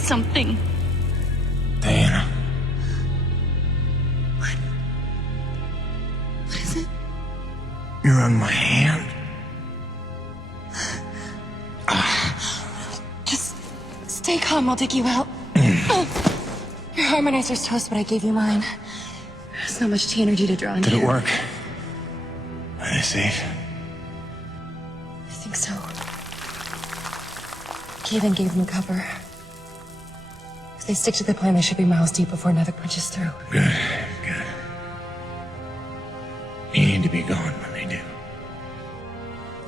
something. Diana. What is it? You're on my hand. Just stay calm, I'll dig you out. Your harmonizer's toast, but I gave you mine. There's not much T energy to draw in Did here. it work? Are they safe? I think so. Kaven gave them cover. If they stick to the plan, they should be miles deep before Nevik punches through. Good, good. You need to be gone when they do.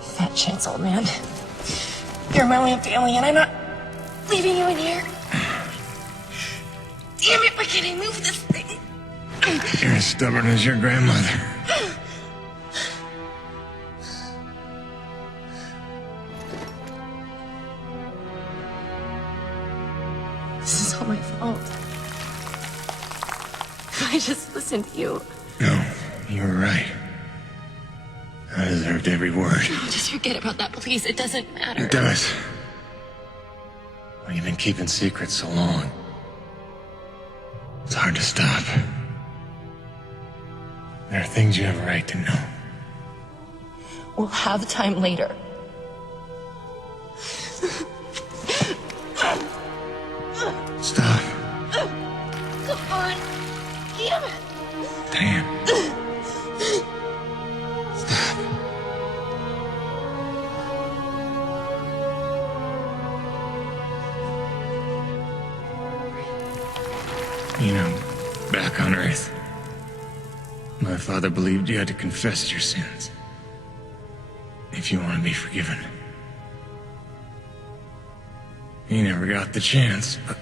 Fat chance, old man. You're my only family, and I'm not leaving you in here. Damn it, why can't I move this thing? You're as stubborn as your grandmother. This is all my fault. If I just listened to you. No, you were right. I deserved every word. No, just forget about that, please. It doesn't matter. It does. Well, you've been keeping secrets so long. It's hard to stop. There are things you have a right to know. We'll have time later. Stop. Come on. Damn it. Damn. Stop. You know, back on Earth, my father believed you had to confess your sins if you want to be forgiven. He never got the chance, but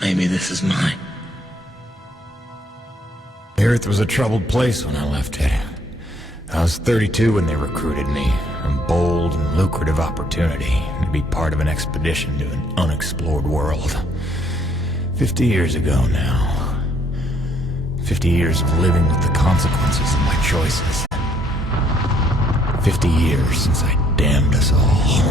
maybe this is mine. The Earth was a troubled place when I left it. I was 32 when they recruited me. A bold and lucrative opportunity to be part of an expedition to an unexplored world. 50 years ago now. 50 years of living with the consequences of my choices. 50 years since I damned us all.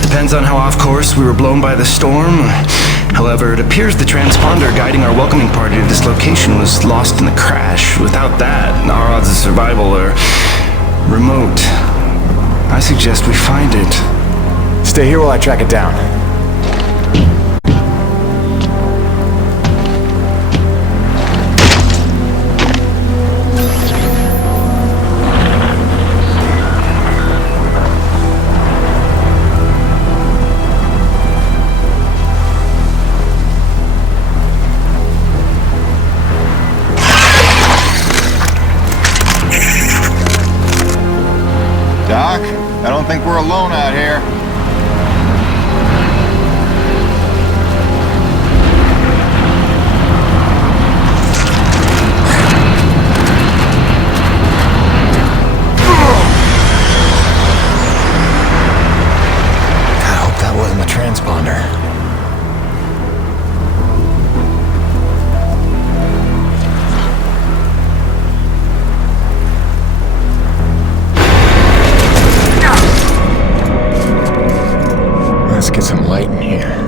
Depends on how off course we were blown by the storm. However, it appears the transponder guiding our welcoming party to this location was lost in the crash. Without that, our odds of survival are remote. I suggest we find it. Stay here while I track it down. Doc, I don't think we're alone out here. get some light in here.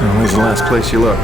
Always the last place you look.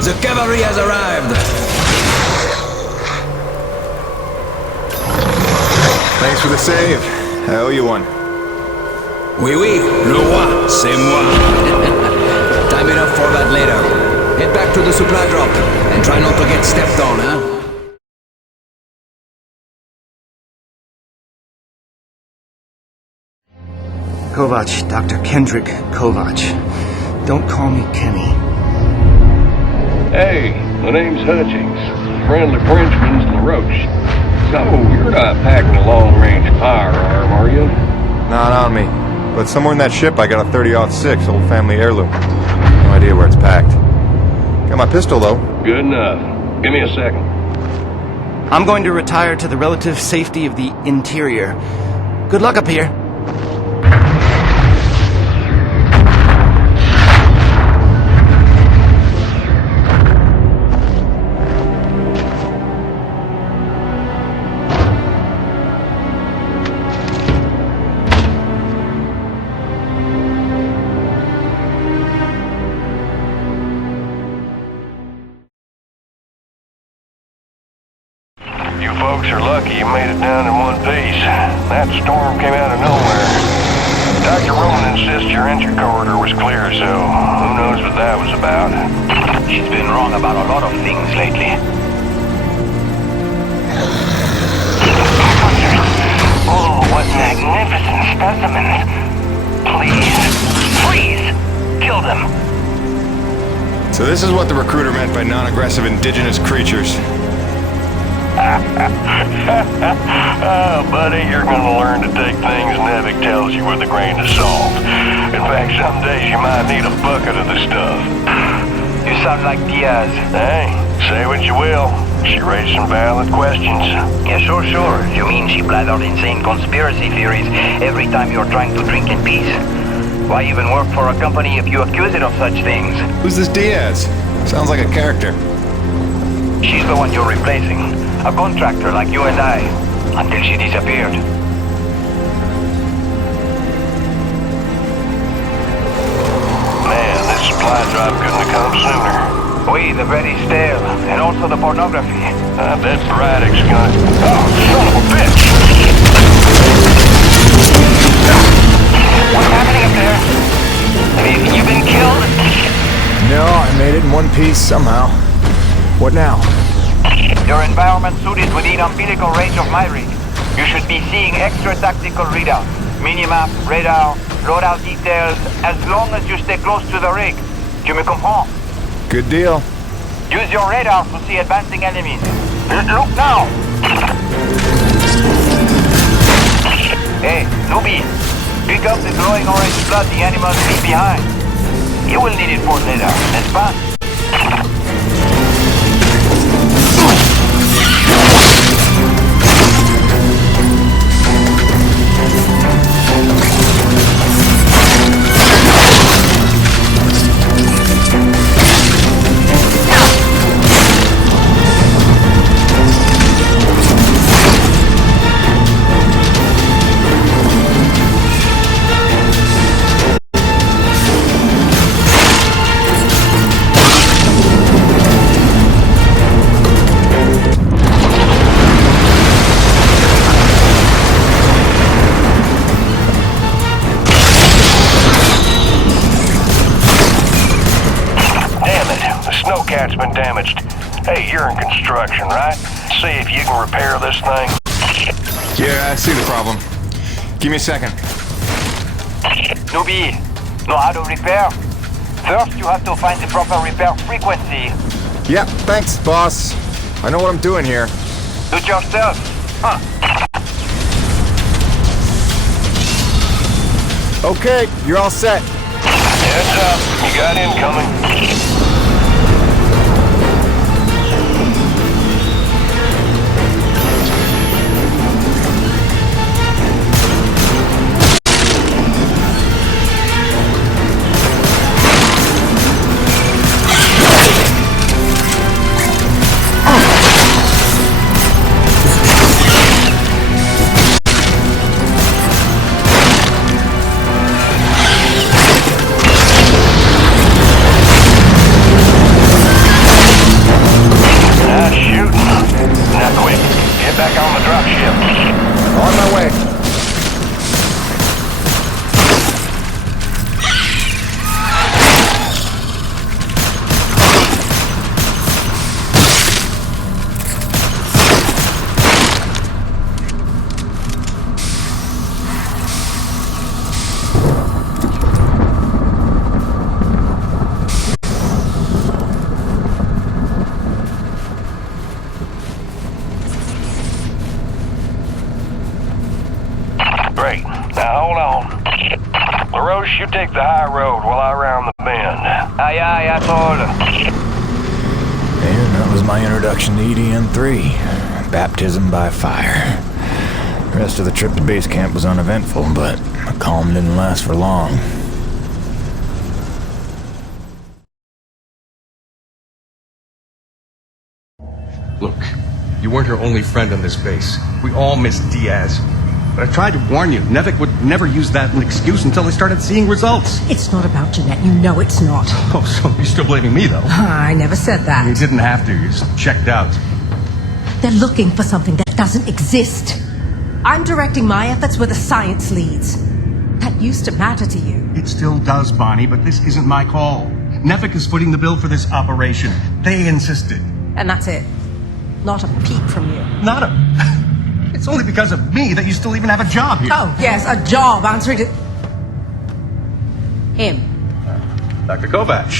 The cavalry has arrived! Thanks for the save. I owe you one. Oui, oui, le roi, c'est moi. Time enough for that later. Head back to the supply drop, and try not to get stepped on, huh? Kovac, Dr. Kendrick Kovac. Don't call me Kenny. Hey, my name's Hutchings. Friendly Frenchman's LaRoche. So, you're not packing a long-range firearm, are you? Not on me. But somewhere in that ship I got a 30-06 old family heirloom. No idea where it's packed. Got my pistol, though. Good enough. Give me a second. I'm going to retire to the relative safety of the interior. Good luck up here. You folks are lucky you made it down in one piece. That storm came out of nowhere. Dr. Roman insists your entry corridor was clear, so who knows what that was about. She's been wrong about a lot of things lately. Oh, what magnificent specimens. Please, kill them. So this is what the recruiter meant by non-aggressive indigenous creatures. Oh, buddy, you're gonna learn to take things Nevik tells you with a grain of salt. In fact, some days you might need a bucket of the stuff. You sound like Diaz. Hey, say what you will. She raised some valid questions. Yeah, sure. You mean she blathered insane conspiracy theories every time you're trying to drink in peace? Why even work for a company if you accuse it of such things? Who's this Diaz? Sounds like a character. She's the one you're replacing. A contractor like you and I. Until she disappeared. Man, this supply drop couldn't have come sooner. Oui, the very stale. And also the pornography. I bet Braddock's gonna... Oh, son of a bitch! What's happening up there? Have you been killed? No, I made it in one piece somehow. What now? Your environment suit is within umbilical range of my rig. You should be seeing extra tactical readouts. Minimap, radar, loadout details, as long as you stay close to the rig. Tu me comprends? Good deal. Use your radar to see advancing enemies. Look now! Hey, newbie. Pick up the glowing orange blood the animals leave behind. You will need it for later, n'est-ce pas? Snowcat's been damaged. Hey, you're in construction, right? See if you can repair this thing. Yeah, I see the problem. Give me a second. Newbie, know how to repair? First, you have to find the proper repair frequency. Yeah, thanks, boss. I know what I'm doing here. Do it yourself. Huh. Okay, you're all set. Heads up, you got incoming. On my way. Great. Now hold on. LaRoche, you take the high road while I round the bend. Aye, asshole. And that was my introduction to EDM-3. Baptism by fire. The rest of the trip to base camp was uneventful, but the calm didn't last for long. Look, you weren't her only friend on this base. We all miss Diaz. But I tried to warn you. Nevik would never use that as an excuse until they started seeing results. It's not about Jeanette. You know it's not. Oh, so you're still blaming me, though? I never said that. You didn't have to. You just checked out. They're looking for something that doesn't exist. I'm directing my efforts where the science leads. That used to matter to you. It still does, Bonnie, but this isn't my call. Nevik is footing the bill for this operation. They insisted. And that's it. Not a peep from you. Not a... It's only because of me that you still even have a job here. Oh, yes, a job answering to... him. Dr. Kovac.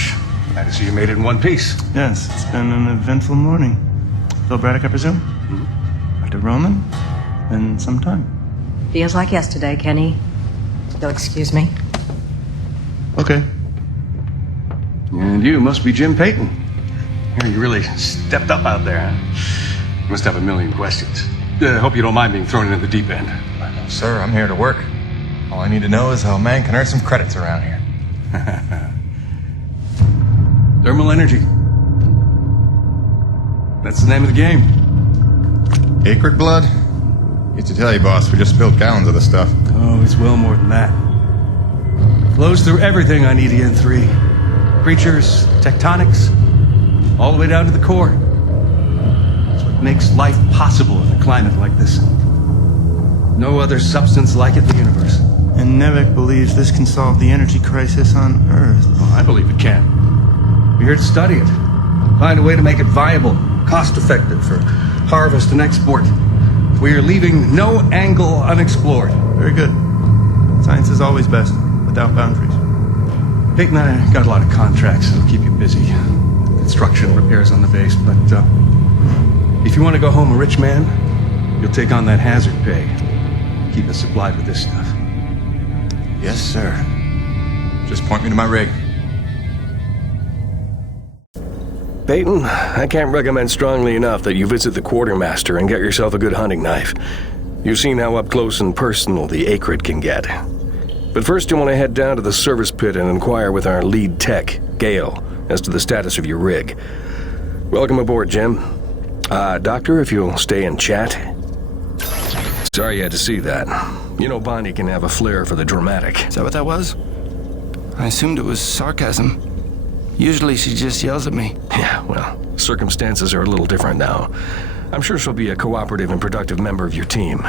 Glad to see you made it in one piece. Yes, it's been an eventful morning. Bill Braddock, I presume? Dr. Roman? Been some time. Feels like yesterday, Kenny. You'll excuse me. Okay. And you must be Jim Peyton. You really stepped up out there, huh? You must have a million questions. I hope you don't mind being thrown into the deep end. Sir, I'm here to work. All I need to know is how a man can earn some credits around here. Thermal energy. That's the name of the game. Acrid blood? Hate to tell you, boss, we just spilled gallons of the stuff. Oh, it's well more than that. Flows through everything on EDN3. Creatures, tectonics, all the way down to the core. It's what makes life possible in a climate like this. No other substance like it in the universe. And Nevik believes this can solve the energy crisis on Earth. Oh, I believe it can. We're here to study it. Find a way to make it viable, cost-effective for harvest and export. We are leaving no angle unexplored. Very good. Science is always best, without boundaries. Peyton and I got a lot of contracts that'll keep you busy. Construction, repairs on the base, but if you want to go home a rich man, you'll take on that hazard pay. Keep us supplied with this stuff. Yes, sir. Just point me to my rig. Peyton, I can't recommend strongly enough that you visit the Quartermaster and get yourself a good hunting knife. You've seen how up close and personal the Acrid can get. But first you want to head down to the service pit and inquire with our lead tech, Gale, as to the status of your rig. Welcome aboard, Jim. Doctor, if you'll stay and chat. Sorry you had to see that. You know Bonnie can have a flair for the dramatic. Is that what that was? I assumed it was sarcasm. Usually she just yells at me. Yeah, well, circumstances are a little different now. I'm sure she'll be a cooperative and productive member of your team.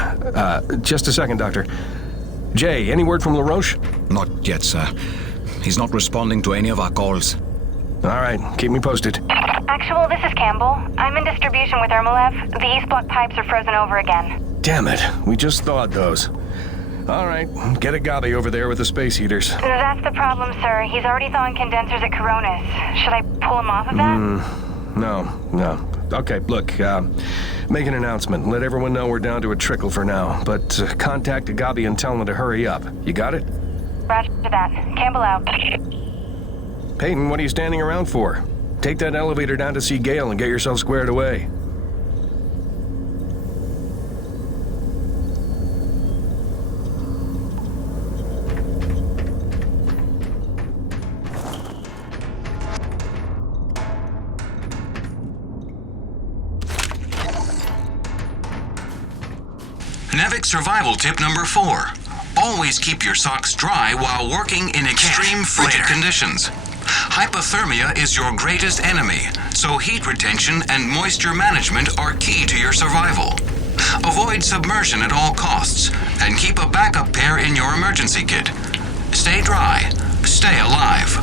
Just a second, Doctor. Jay, any word from LaRoche? Not yet, sir. He's not responding to any of our calls. All right, keep me posted. Actual, this is Campbell. I'm in distribution with Ermolev. The East Block pipes are frozen over again. Damn it, we just thawed those. All right, get a Gabi over there with the space heaters. That's the problem, sir. He's already thawing condensers at Coronis. Should I pull him off of that? No. Okay, look, make an announcement. Let everyone know we're down to a trickle for now. But contact Gabi and tell them to hurry up. You got it? Roger that. Campbell out. Peyton, what are you standing around for? Take that elevator down to see Gale and get yourself squared away. Nevik survival tip number 4. Always keep your socks dry while working in extreme frigid conditions. Hypothermia is your greatest enemy, so heat retention and moisture management are key to your survival. Avoid submersion at all costs, and keep a backup pair in your emergency kit. Stay dry, stay alive.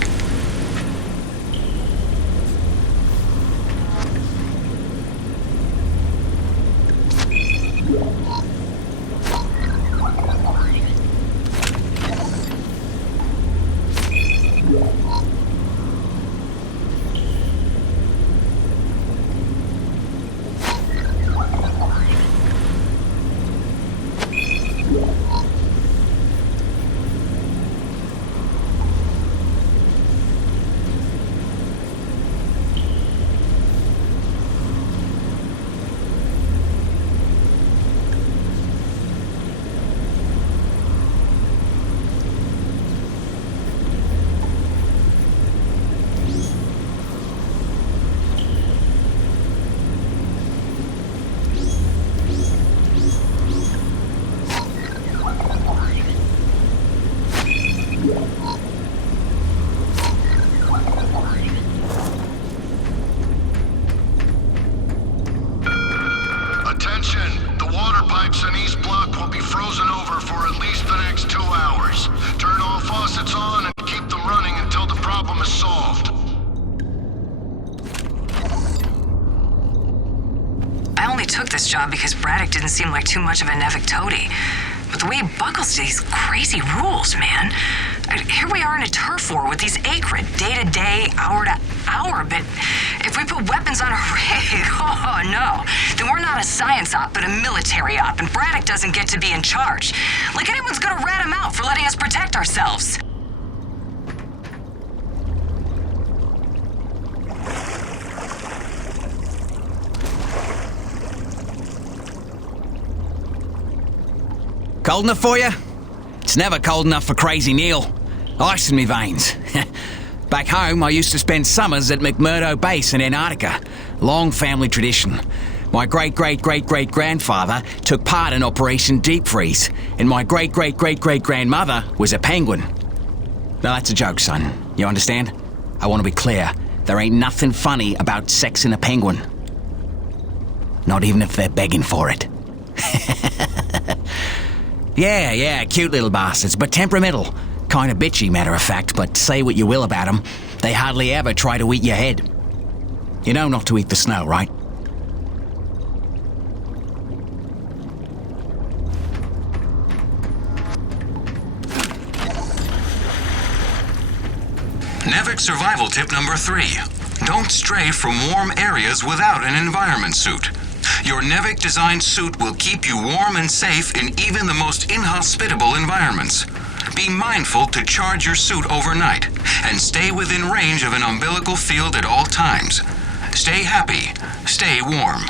Because Braddock didn't seem like too much of a Nevik toady. But the way he buckles to these crazy rules, man. Here we are in a turf war with these Akrid, day to day, hour to hour, but if we put weapons on a rig, oh no, then we're not a science op, but a military op, and Braddock doesn't get to be in charge. Like anyone's gonna rat him out for letting us protect ourselves. Cold enough for you? It's never cold enough for Crazy Neil. Ice in me veins. Back home, I used to spend summers at McMurdo Base in Antarctica. Long family tradition. My great-great-great-great-grandfather took part in Operation Deep Freeze, and my great-great-great-great-grandmother was a penguin. Now that's a joke, son. You understand? I want to be clear. There ain't nothing funny about sexing a penguin. Not even if they're begging for it. Yeah, cute little bastards, but temperamental. Kinda bitchy, matter of fact, but say what you will about them, they hardly ever try to eat your head. You know not to eat the snow, right? NEVEC survival tip number 3. Don't stray from warm areas without an environment suit. Your NEVEC designed suit will keep you warm and safe in even the most inhospitable environments. Be mindful to charge your suit overnight and stay within range of an umbilical field at all times. Stay happy, stay warm.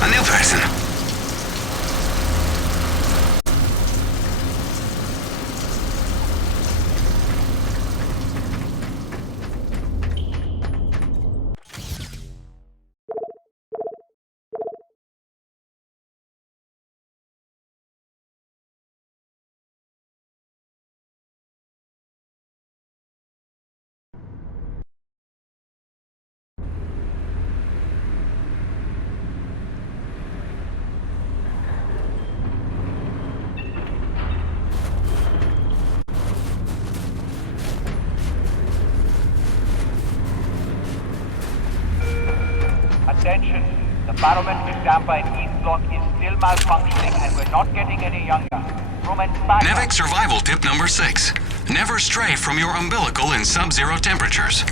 A new person. Attention, the barometric damper in East Block is still malfunctioning and we're not getting any younger. Crewmen back up. NEVEC survival tip number 6. Never stray from your umbilical in sub-zero temperatures.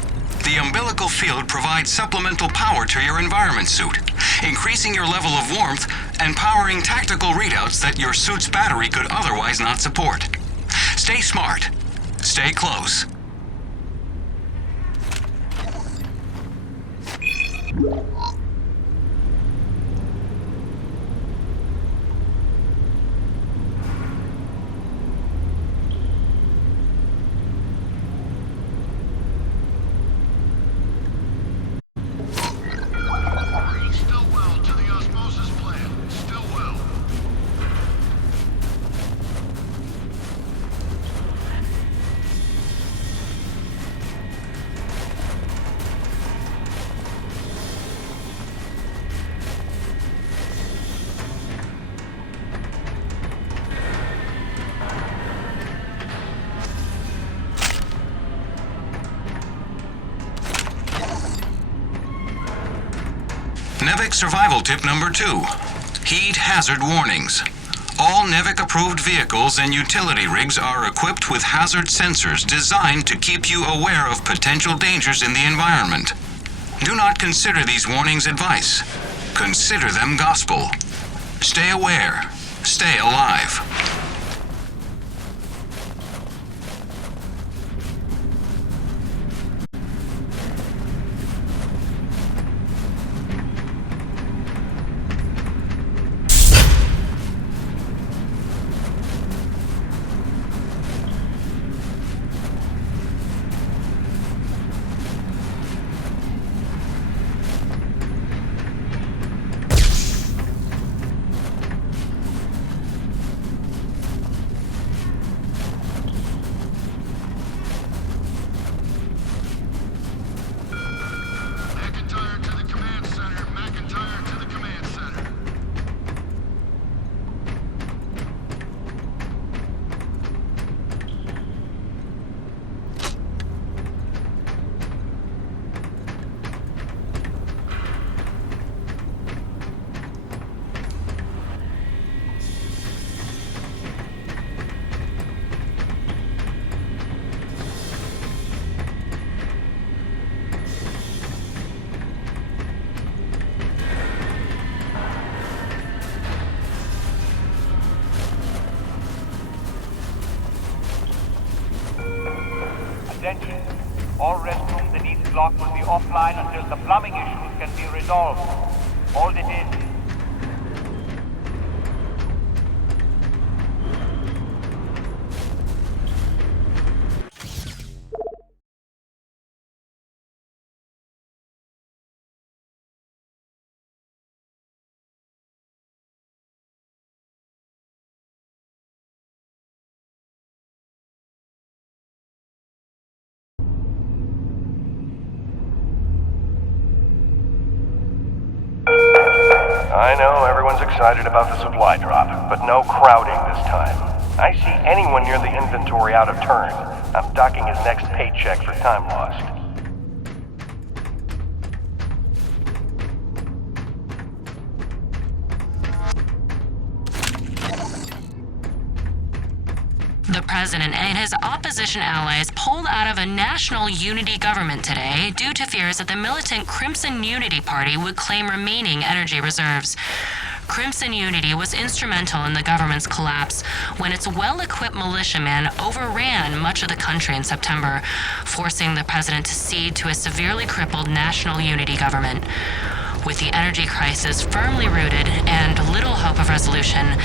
The umbilical field provides supplemental power to your environment suit, increasing your level of warmth and powering tactical readouts that your suit's battery could otherwise not support. Stay smart. Stay close. NEVEC survival tip number 2. Heed hazard warnings. All NEVEC-approved vehicles and utility rigs are equipped with hazard sensors designed to keep you aware of potential dangers in the environment. Do not consider these warnings advice. Consider them gospel. Stay aware. Stay alive. extension. All restrooms in each block will be offline until the plumbing issues can be resolved. Hold it in. I know everyone's excited about the supply drop, but no crowding this time. I see anyone near the inventory out of turn. I'm docking his next paycheck for time lost. The president and his opposition allies pulled out of a national unity government today due to fears that the militant Crimson Unity Party would claim remaining energy reserves. Crimson Unity was instrumental in the government's collapse when its well-equipped militiamen overran much of the country in September, forcing the president to cede to a severely crippled national unity government. With the energy crisis firmly rooted and little hope of resolution,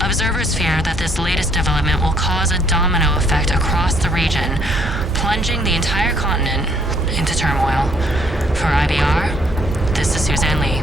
observers fear that this latest development will cause a domino effect across the region, plunging the entire continent into turmoil. For IBR, this is Suzanne Lee.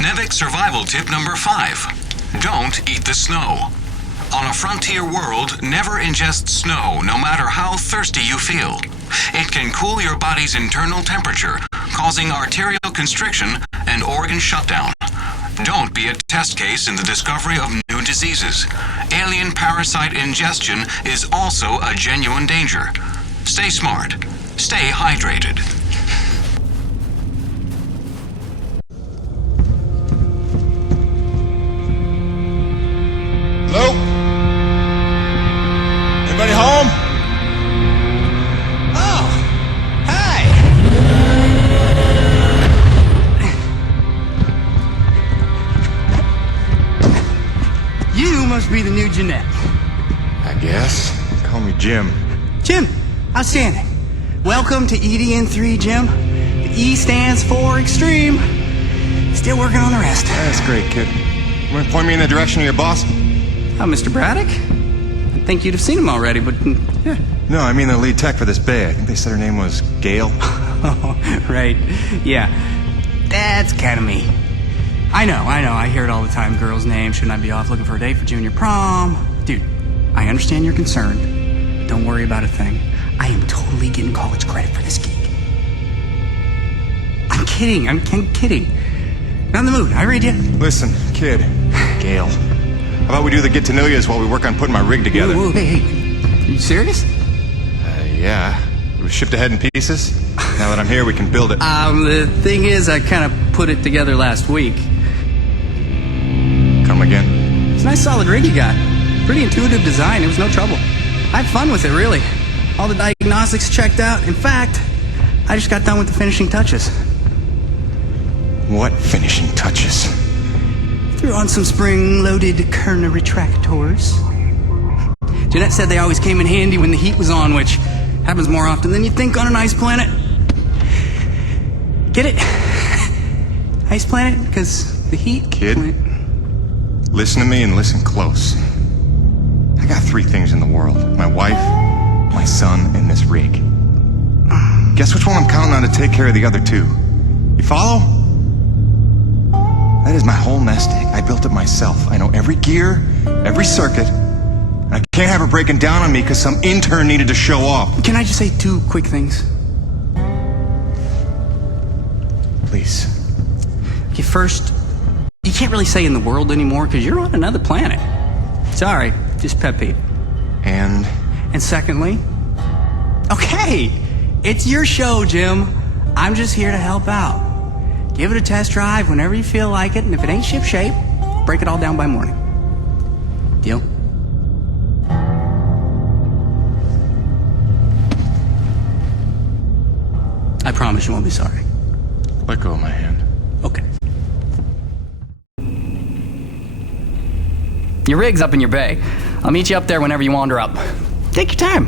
NEVEC survival tip number 5. Don't eat the snow. On a frontier world, never ingest snow, no matter how thirsty you feel. It can cool your body's internal temperature, causing arterial constriction and organ shutdown. Don't be a test case in the discovery of new diseases. Alien parasite ingestion is also a genuine danger. Stay smart. Stay hydrated. Hello? Anybody home? Oh, hi. You must be the new Jeanette. I guess. Call me Jim. Jim, outstanding. Welcome to EDN3, Jim. The E stands for extreme. Still working on the rest. That's great, kid. You want to point me in the direction of your boss? Oh, Mr. Braddock? I think you'd have seen him already, but yeah. No, I mean the lead tech for this bay. I think they said her name was Gail. Oh, right. Yeah. That's kind of me. I know. I hear it all the time. Girl's name. Shouldn't I be off looking for a date for junior prom? Dude, I understand you're concerned. Don't worry about a thing. I am totally getting college credit for this gig. I'm kidding. I'm kidding. Not in the mood. I read you. Listen, kid. Gale. How about we do the get-to-know-yous while we work on putting my rig together? Whoa, hey. Are you serious? Yeah. It was shipped ahead in pieces. Now that I'm here, we can build it. The thing is, I kind of put it together last week. Come again? It's a nice solid rig you got. Pretty intuitive design. It was no trouble. I had fun with it, really. All the diagnostics checked out. In fact, I just got done with the finishing touches. What finishing touches? Threw on some spring-loaded Kerner retractors. Jeanette said they always came in handy when the heat was on, which happens more often than you'd think on an ice planet. Get it? Ice planet? Because the heat... Kid, listen to me and listen close. I got 3 things in the world. My wife, my son, and this rig. Guess which one I'm counting on to take care of the other 2? You follow? That is my whole nest egg. I built it myself. I know every gear, every circuit, and I can't have her breaking down on me because some intern needed to show off. Can I just say 2 quick things? Please. Okay, first, you can't really say in the world anymore because you're on another planet. Sorry, just pet peeve. And secondly, okay, it's your show, Jim. I'm just here to help out. Give it a test drive whenever you feel like it, and if it ain't ship-shape, break it all down by morning. Deal? I promise you won't be sorry. Let go of my hand. Okay. Your rig's up in your bay. I'll meet you up there whenever you wander up. Take your time.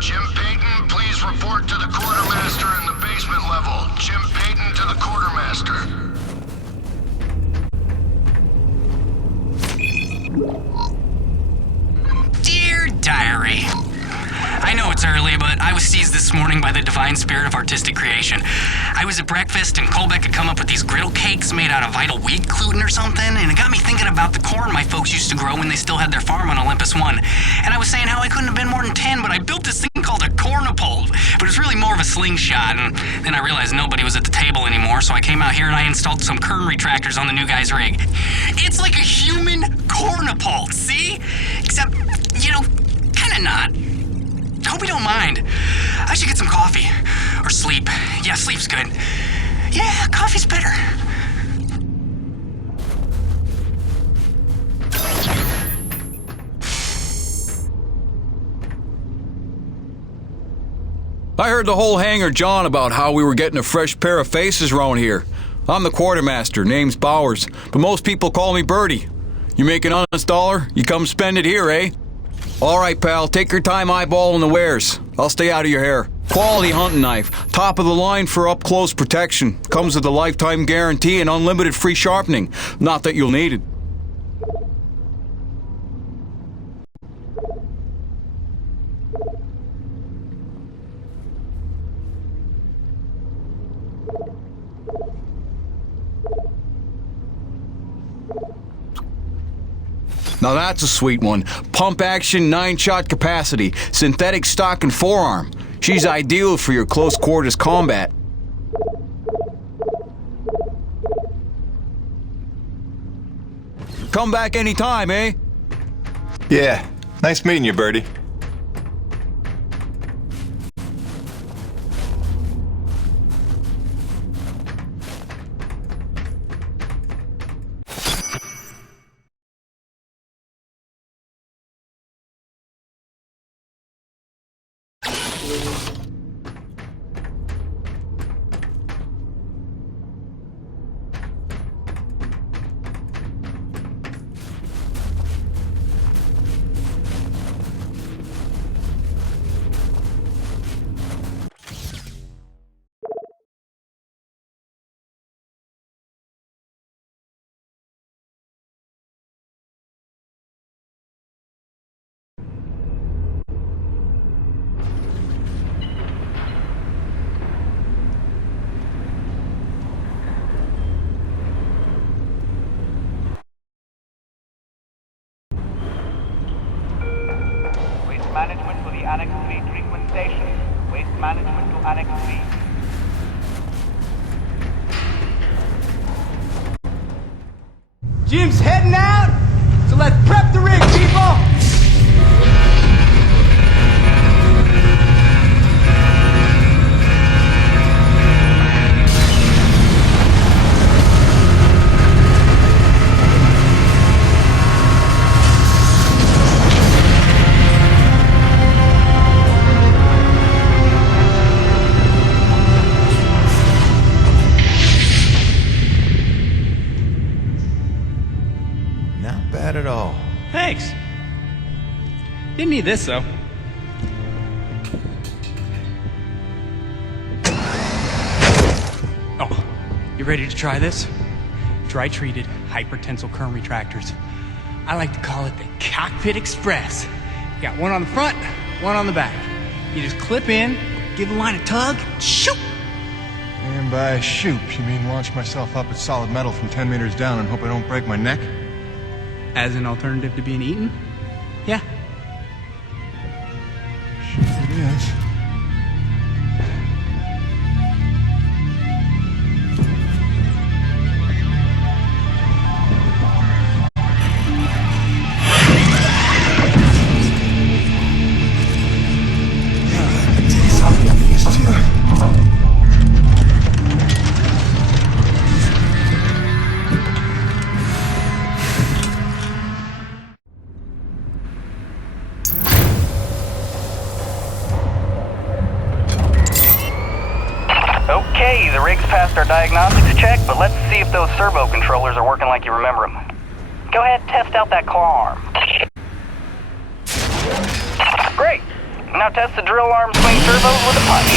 Jim Payton, please report to the quartermaster in the basement level. Jim Payton to the quartermaster. Dear Diary, I know it's early, but I was seized this morning by the divine spirit of artistic creation. I was at breakfast and Colbeck had come up with these griddle cakes made out of vital weed gluten or something, and it got me thinking about the corn my folks used to grow when they still had their farm on Olympus 1. And I was saying how I couldn't have been more than 10, but I built this thing called a cornipole, but it's really more of a slingshot, and then I realized nobody was at the table anymore, so I came out here and I installed some Kern retractors on the new guy's rig. It's like a human cornipole, see? Except, you know, kinda not. Hope you don't mind. I should get some coffee. Or sleep. Yeah, sleep's good. Yeah, coffee's better. I heard the whole hangar John about how we were getting a fresh pair of faces around here. I'm the quartermaster, name's Bowers, but most people call me Birdie. You make an honest dollar, you come spend it here, eh? All right, pal, take your time eyeballing the wares. I'll stay out of your hair. Quality hunting knife, top of the line for up-close protection. Comes with a lifetime guarantee and unlimited free sharpening. Not that you'll need it. Now that's a sweet one. Pump action, 9-shot capacity, synthetic stock and forearm. She's ideal for your close quarters combat. Come back anytime, eh? Yeah. Nice meeting you, Birdie. Management for the Annex 3 treatment station. Waste management to Annex 3. Jim's heading out, so let's prep the rig, people! Not bad at all. Thanks. Didn't need this, though. Oh, you ready to try this? Dry-treated hypertensile current retractors. I like to call it the Cockpit Express. You got one on the front, one on the back. You just clip in, give the line a tug, shoot! And by shoot, you mean launch myself up at solid metal from 10 meters down and hope I don't break my neck? As an alternative to being eaten? Yeah. Sure it is. Okay, the rig's passed our diagnostics check, but let's see if those servo controllers are working like you remember them. Go ahead, test out that claw arm. Great. Now test the drill arm swing servos with a punch.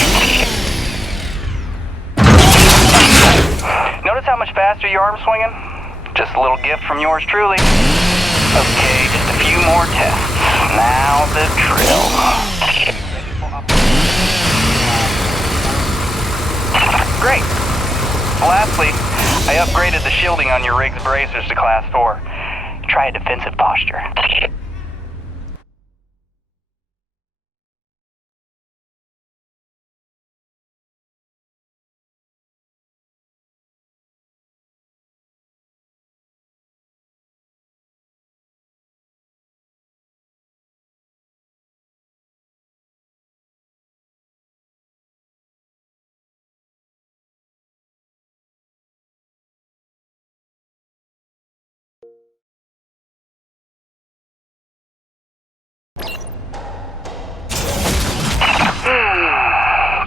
Notice how much faster your arm's swinging? Just a little gift from yours truly. Okay, just a few more tests. Now the drill. Great. Lastly, I upgraded the shielding on your rig's bracers to Class 4. Try a defensive posture.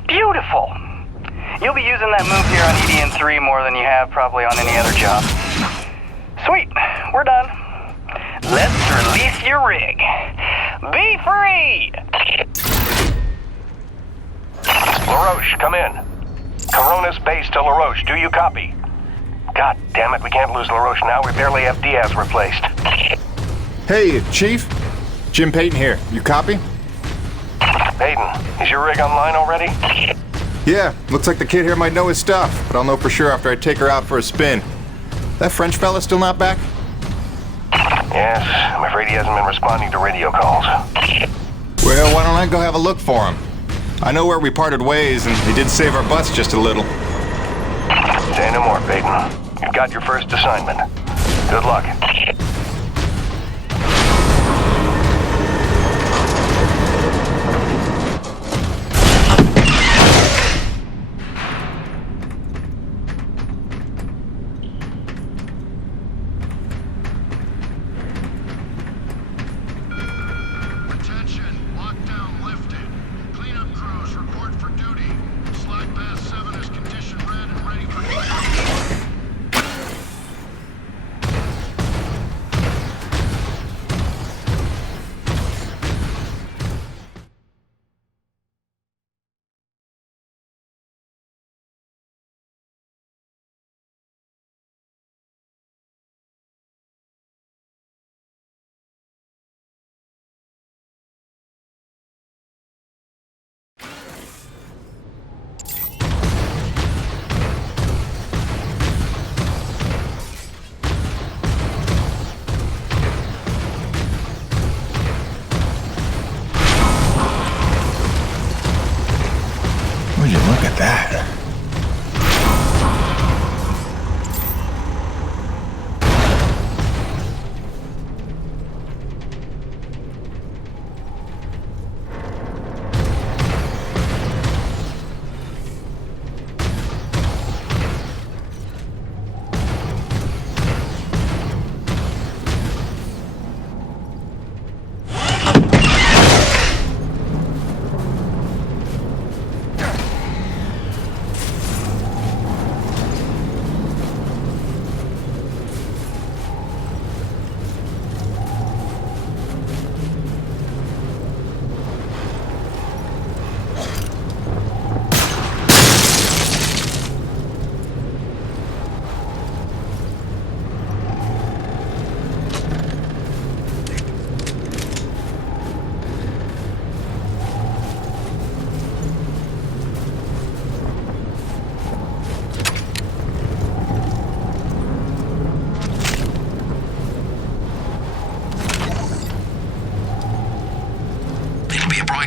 Beautiful. You'll be using that move here on EDN3 more than you have probably on any other job. Sweet, we're done. Let's release your rig. Be free! LaRoche, come in. Coronis base to LaRoche. Do you copy? God damn it, we can't lose LaRoche now. We barely have Diaz replaced. Hey, Chief. Jim Payton here. You copy? Payton, is your rig online already? Yeah, looks like the kid here might know his stuff, but I'll know for sure after I take her out for a spin. That French fella still not back? Yes, I'm afraid he hasn't been responding to radio calls. Well, why don't I go have a look for him? I know where we parted ways, and he did save our butts just a little. Say no more, Payton. You've got your first assignment. Good luck.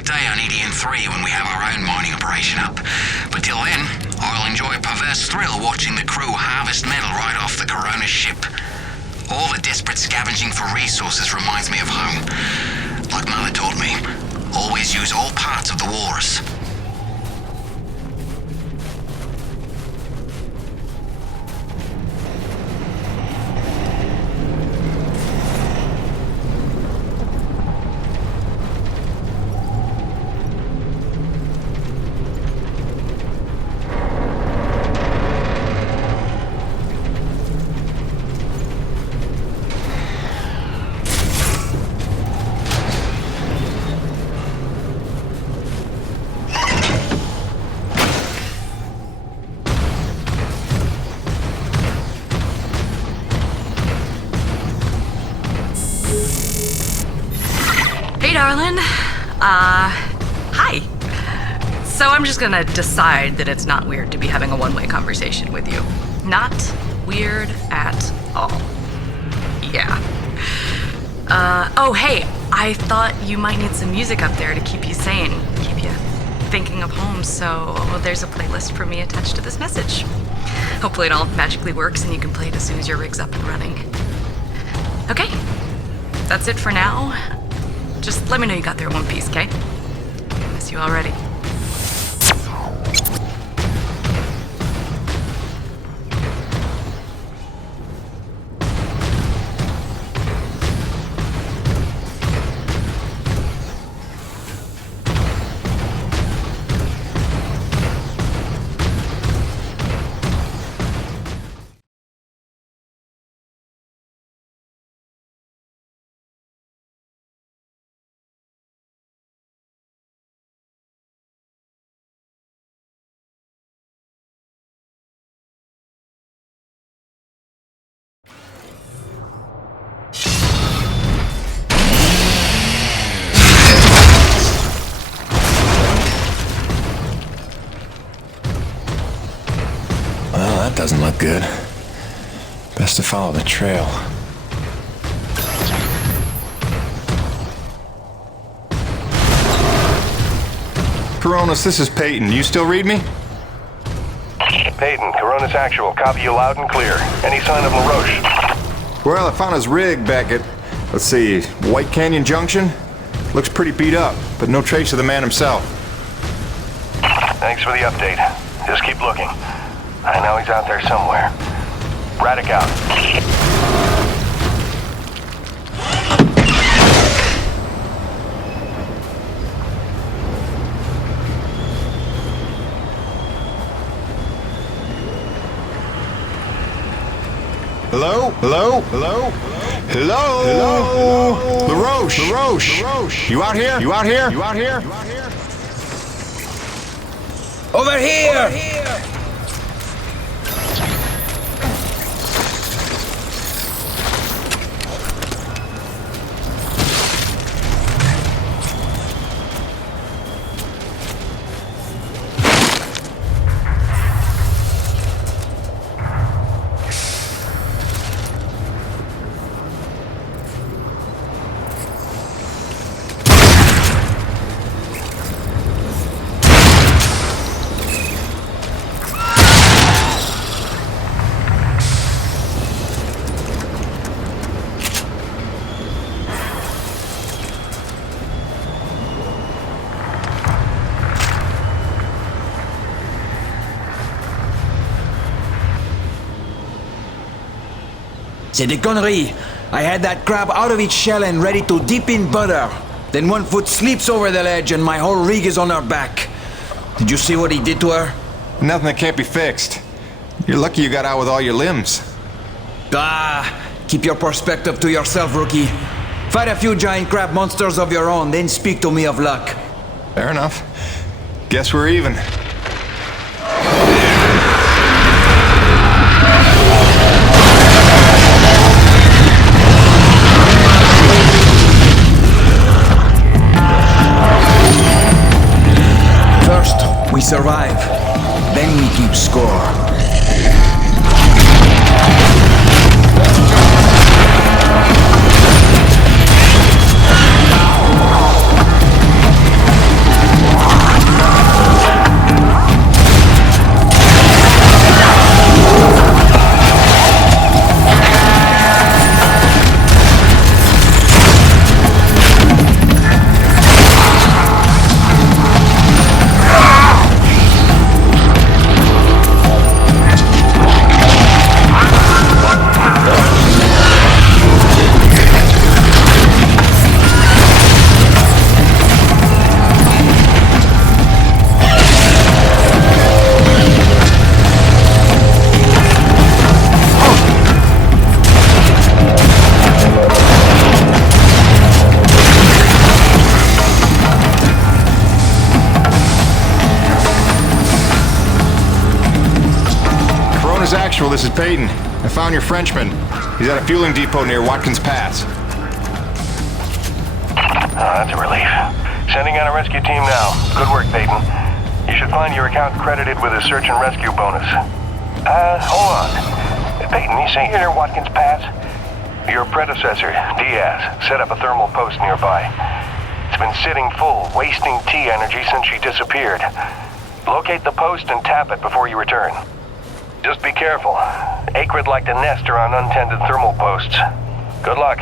day on EDN3 when we have our own mining operation up. But till then, I'll enjoy a perverse thrill watching the crew harvest metal right off the Corona ship. All the desperate scavenging for resources reminds me of home. Like Mother taught me, always use all parts of the walrus. Hey, darling. Hi. So I'm just gonna decide that it's not weird to be having a one-way conversation with you. Not weird at all. Yeah. Oh, hey, I thought you might need some music up there to keep you sane, keep you thinking of home, so there's a playlist for me attached to this message. Hopefully it all magically works and you can play it as soon as your rig's up and running. Okay, that's it for now. Just let me know you got there in one piece, okay? Miss you already. Well, that doesn't look good. Best to follow the trail. Coronas, this is Peyton. You still read me? Peyton, Coronas Actual. Copy you loud and clear. Any sign of LaRoche? Well, I found his rig back at, let's see, White Canyon Junction. Looks pretty beat up, but no trace of the man himself. Thanks for the update. Just keep looking. I know he's out there somewhere. Braddock out. Hello? Hello? Hello? Hello? Hello? LaRoche! LaRoche! LaRoche! You out here? You out here? You out here? Over here! C'est des conneries. I had that crab out of its shell and ready to dip in butter. Then one foot slips over the ledge and my whole rig is on her back. Did you see what he did to her? Nothing that can't be fixed. You're lucky you got out with all your limbs. Keep your perspective to yourself, rookie. Fight a few giant crab monsters of your own, then speak to me of luck. Fair enough. Guess we're even. First, we survive. Then we keep score. Bonus Actual, this is Peyton. I found your Frenchman. He's at a fueling depot near Watkins Pass. That's a relief. Sending out a rescue team now. Good work, Peyton. You should find your account credited with a search and rescue bonus. Hold on. Peyton, you say you're near Watkins Pass? Your predecessor, Diaz, set up a thermal post nearby. It's been sitting full, wasting T energy since she disappeared. Locate the post and tap it before you return. Just be careful. Acrid like to nest around untended thermal posts. Good luck.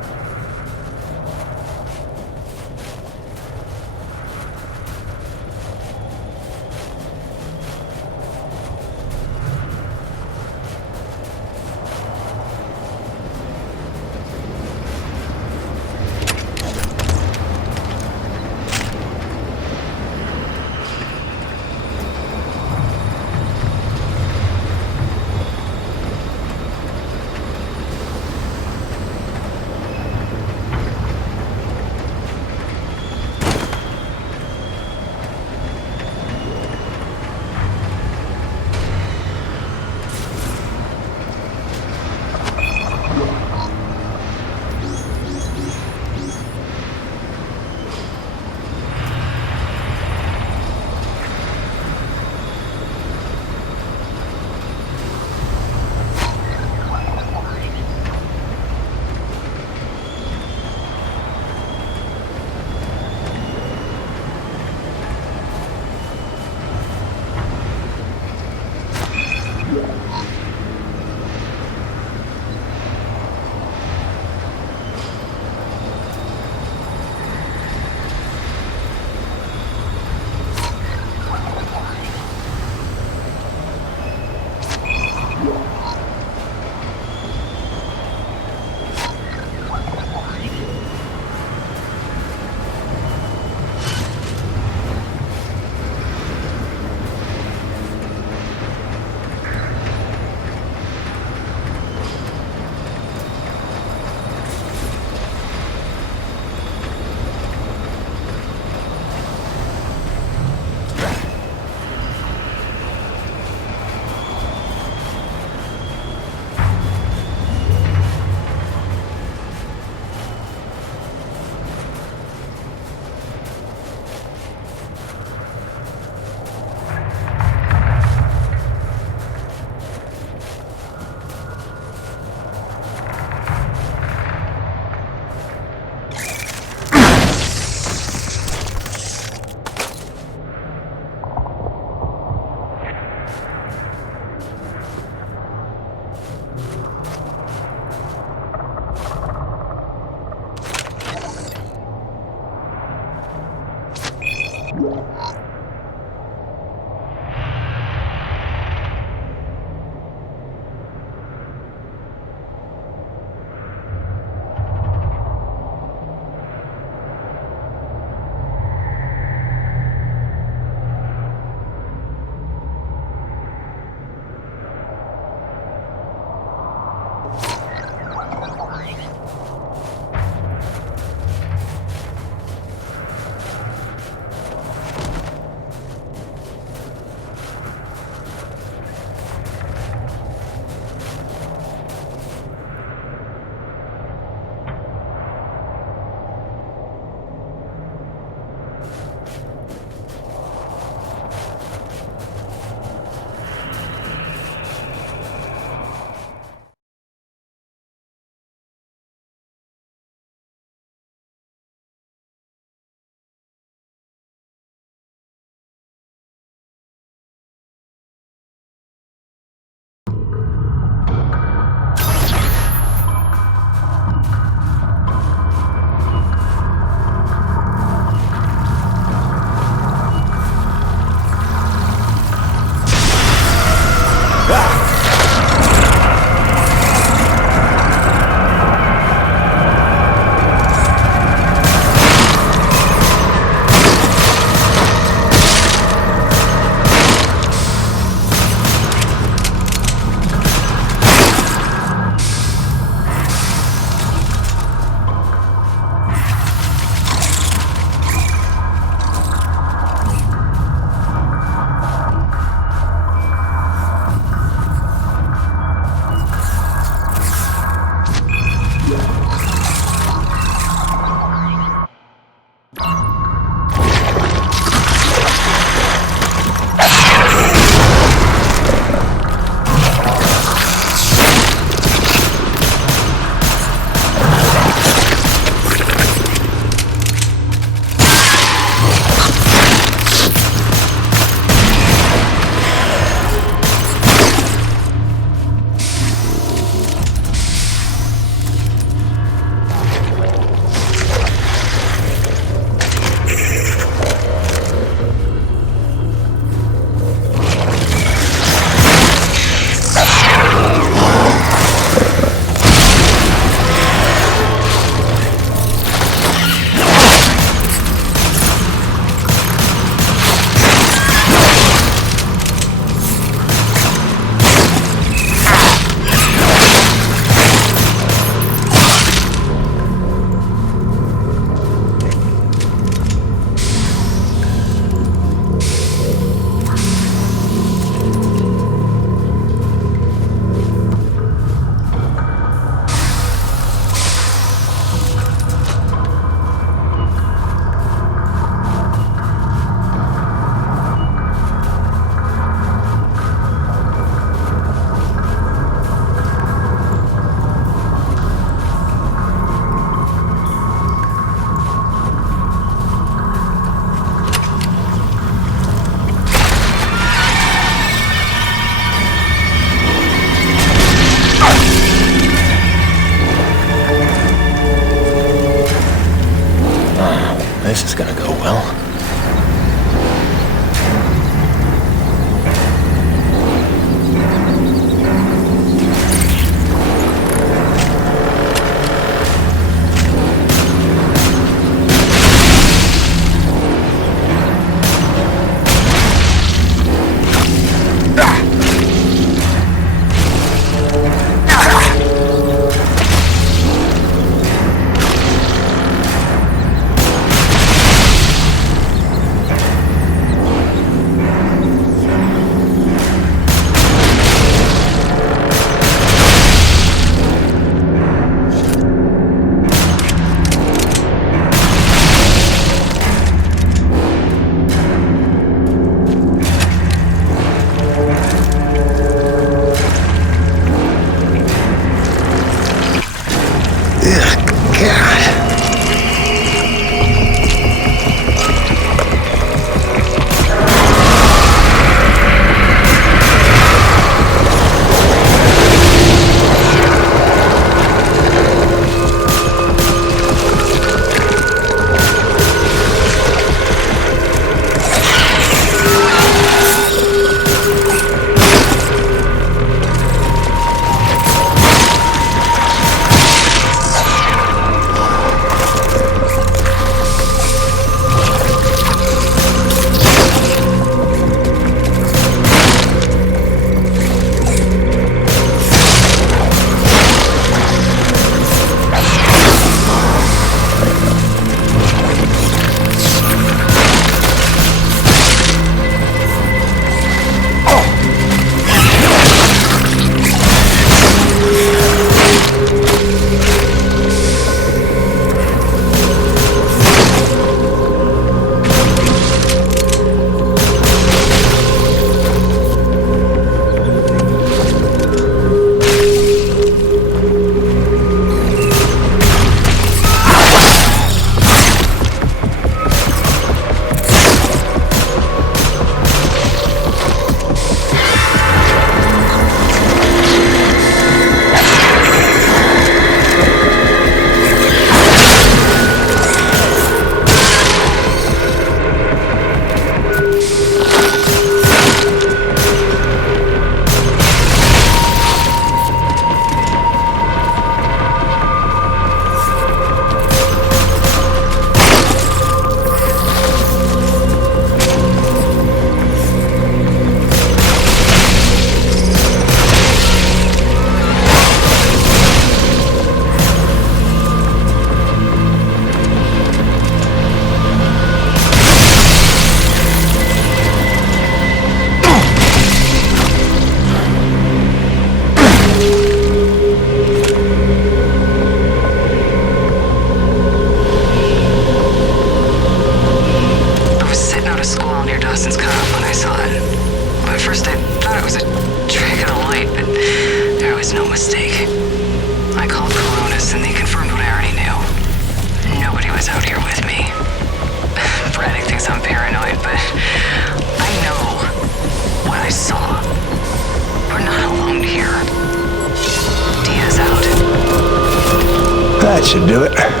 That should do it.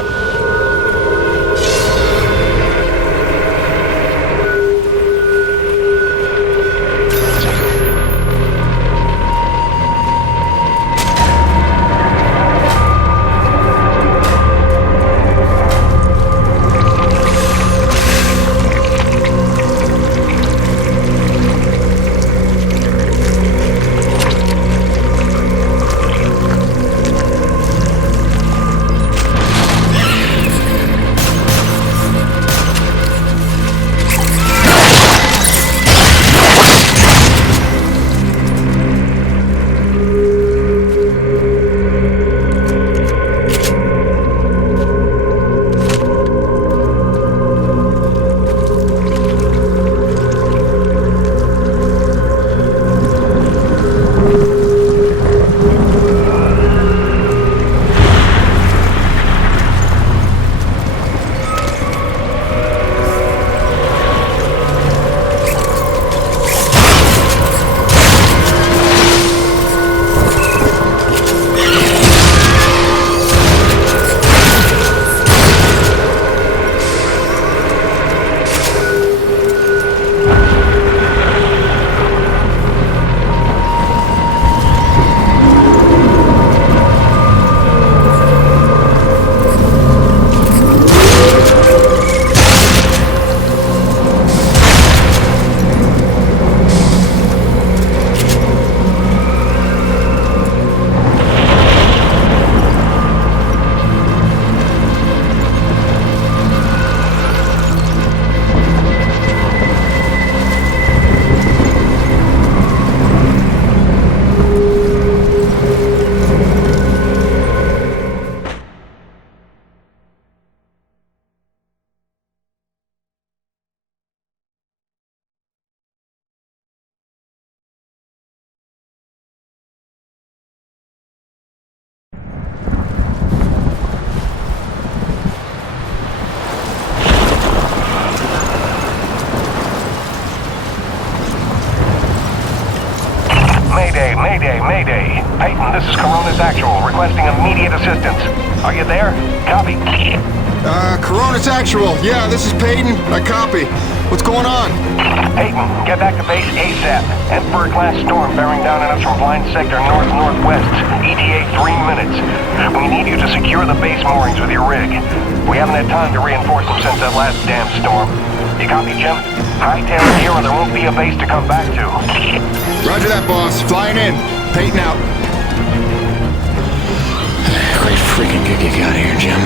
Mayday. Peyton, this is Coronis Actual, requesting immediate assistance. Are you there? Copy. Coronis Actual. Yeah, this is Peyton. I copy. What's going on? Peyton, get back to base ASAP. Emperor-class storm bearing down on us from blind sector north-northwest. ETA 3 minutes. We need you to secure the base moorings with your rig. We haven't had time to reinforce them since that last damn storm. You copy, Jim? Hightail it here or there won't be a base to come back to. Roger that, boss. Flying in. Peyton out. Great freaking gig you got here, Jim.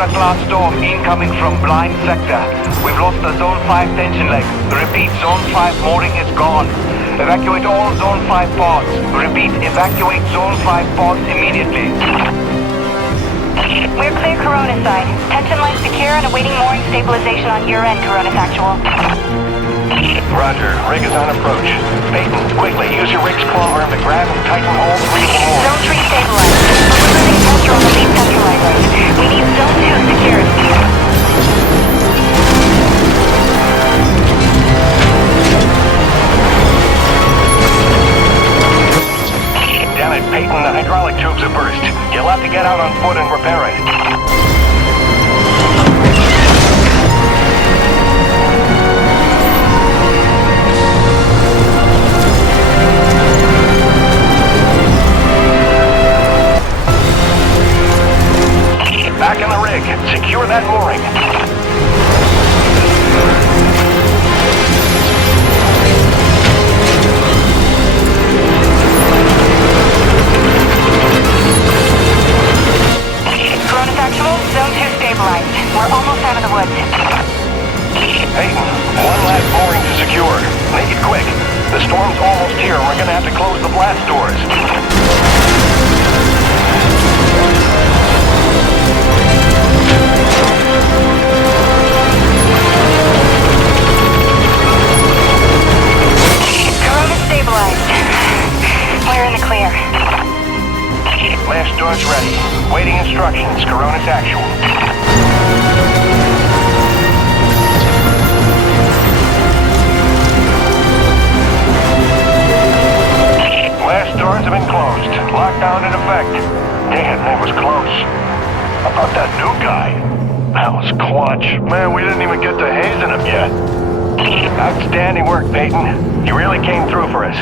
Aura-class storm incoming from blind sector. We've lost the Zone 5 tension leg. Repeat, Zone 5 mooring is gone. Evacuate all Zone 5 pods. Repeat, evacuate Zone 5 pods immediately. We're clear Corona's side. Tension line secure and awaiting mooring stabilization on your end, Corona's actual. Roger. Rig is on approach. Peyton, quickly, use your rig's claw arm to grab and tighten all three moors. Zone 3 stabilized. We're losing pressure on the lead centralizers. We need Zone 2 secured. Damn it, Peyton, the hydraulic tubes have burst. You'll have to get out on foot and repair it. Back in the rig. Secure that mooring. Corona's actual, Zone 2 stabilized. We're almost out of the woods. Peyton, one last mooring to secure. Make it quick. The storm's almost here. We're gonna have to close the blast doors. Corona stabilized. We're in the clear. Blast doors ready. Waiting instructions. Corona's actual. Blast doors have been closed. Lockdown in effect. Damn, that was close. How about that new guy? That was clutch. Man, we didn't even get to hazing him yet. Outstanding work, Peyton. You really came through for us.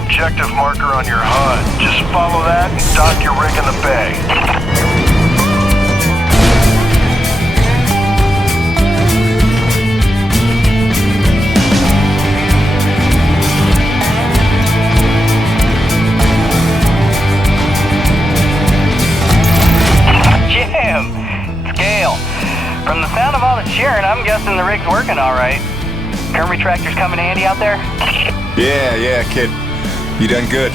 Objective marker on your HUD. Just follow that and dock your rig in the bay. Jim! It's Gale. From the sound of all the cheering, I'm guessing the rig's working all right. Current retractors coming handy out there? Yeah, kid. You done good.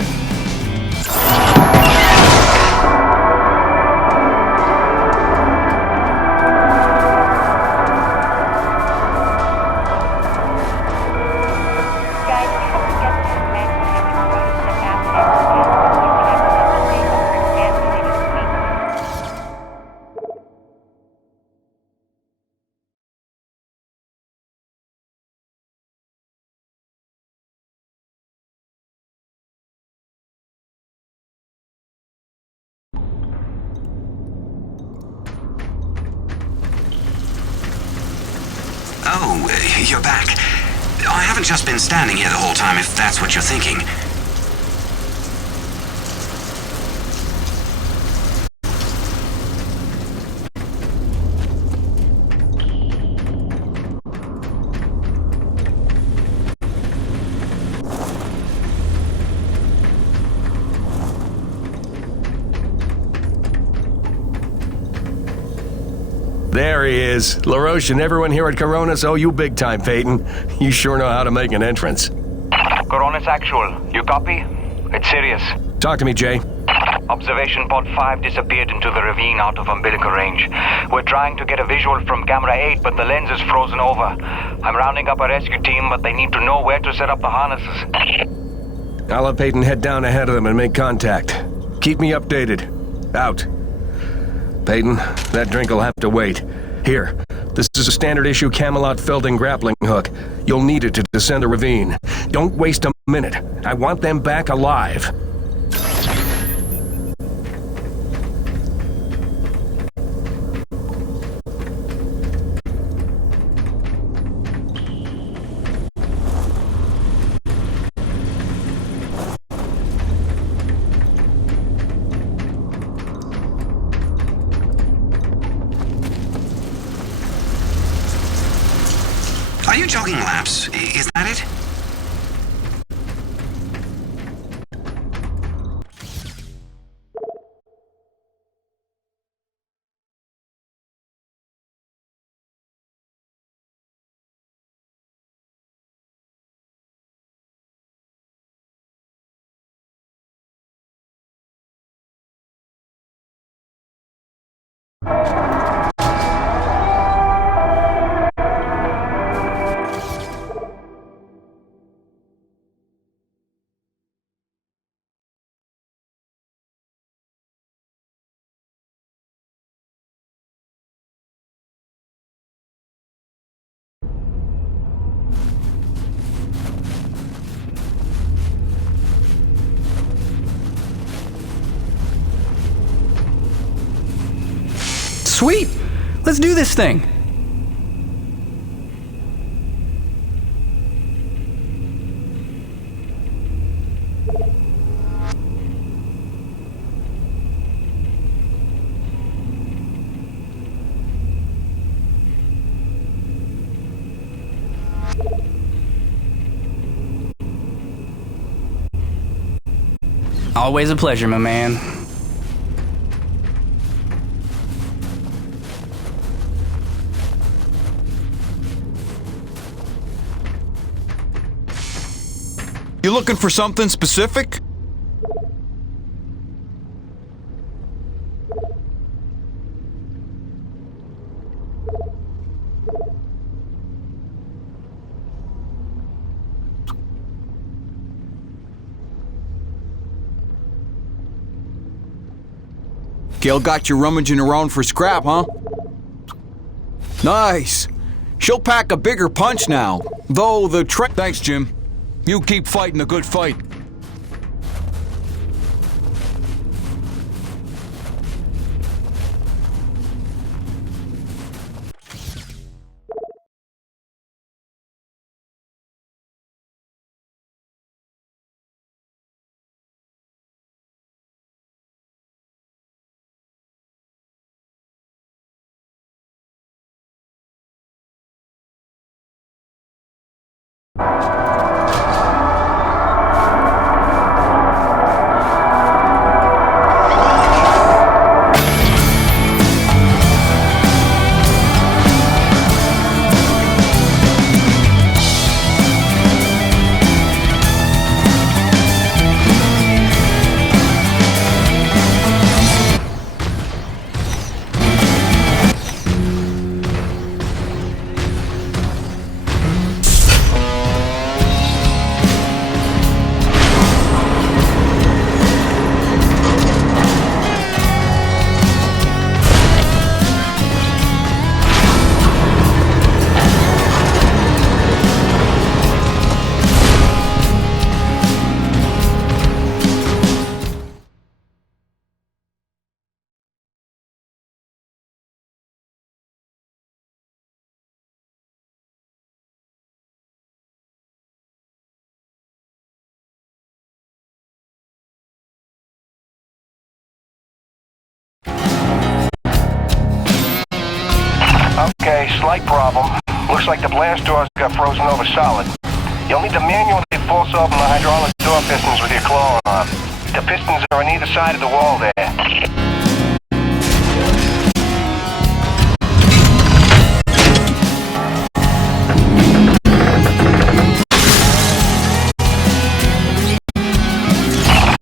Oh, you're back. I haven't just been standing here the whole time, if that's what you're thinking. There he is. LaRoche and everyone here at Coronas owe you big time, Peyton. You sure know how to make an entrance. Coronas actual. You copy? It's serious. Talk to me, Jay. Observation pod 5 disappeared into the ravine out of umbilical range. We're trying to get a visual from camera 8, but the lens is frozen over. I'm rounding up a rescue team, but they need to know where to set up the harnesses. I'll have Peyton head down ahead of them and make contact. Keep me updated. Out. Peyton, that drink will have to wait. Here, This is a standard issue Camelot Felding grappling hook. You'll need it to descend the ravine. Don't waste a minute. I want them back alive. Are you jogging laps? Is that it? Sweet! Let's do this thing! Always a pleasure, my man. You looking for something specific? Gail got you rummaging around for scrap, huh? Nice. She'll pack a bigger punch now. Though the Thanks, Jim. You keep fighting a good fight. Okay, slight problem. Looks like the blast doors got frozen over solid. You'll need to manually force open the hydraulic door pistons with your claw arm. The pistons are on either side of the wall there.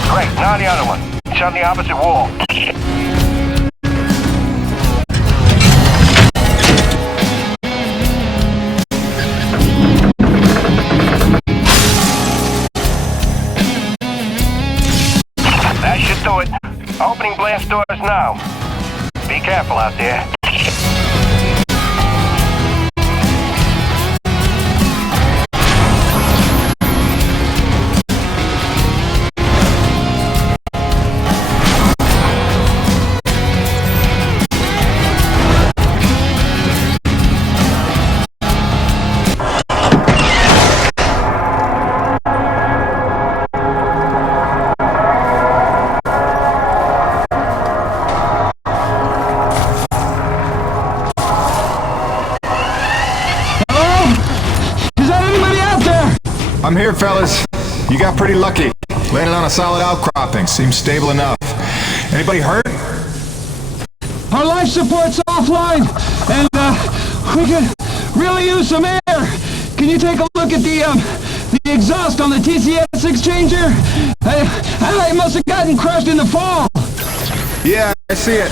Great, now the other one. It's on the opposite wall. That should do it. Opening blast doors now. Be careful out there. I'm here, fellas. You got pretty lucky. Landed on a solid outcropping. Seems stable enough. Anybody hurt? Our life support's offline, and we could really use some air. Can you take a look at the exhaust on the TCS exchanger? I must have gotten crushed in the fall. Yeah, I see it.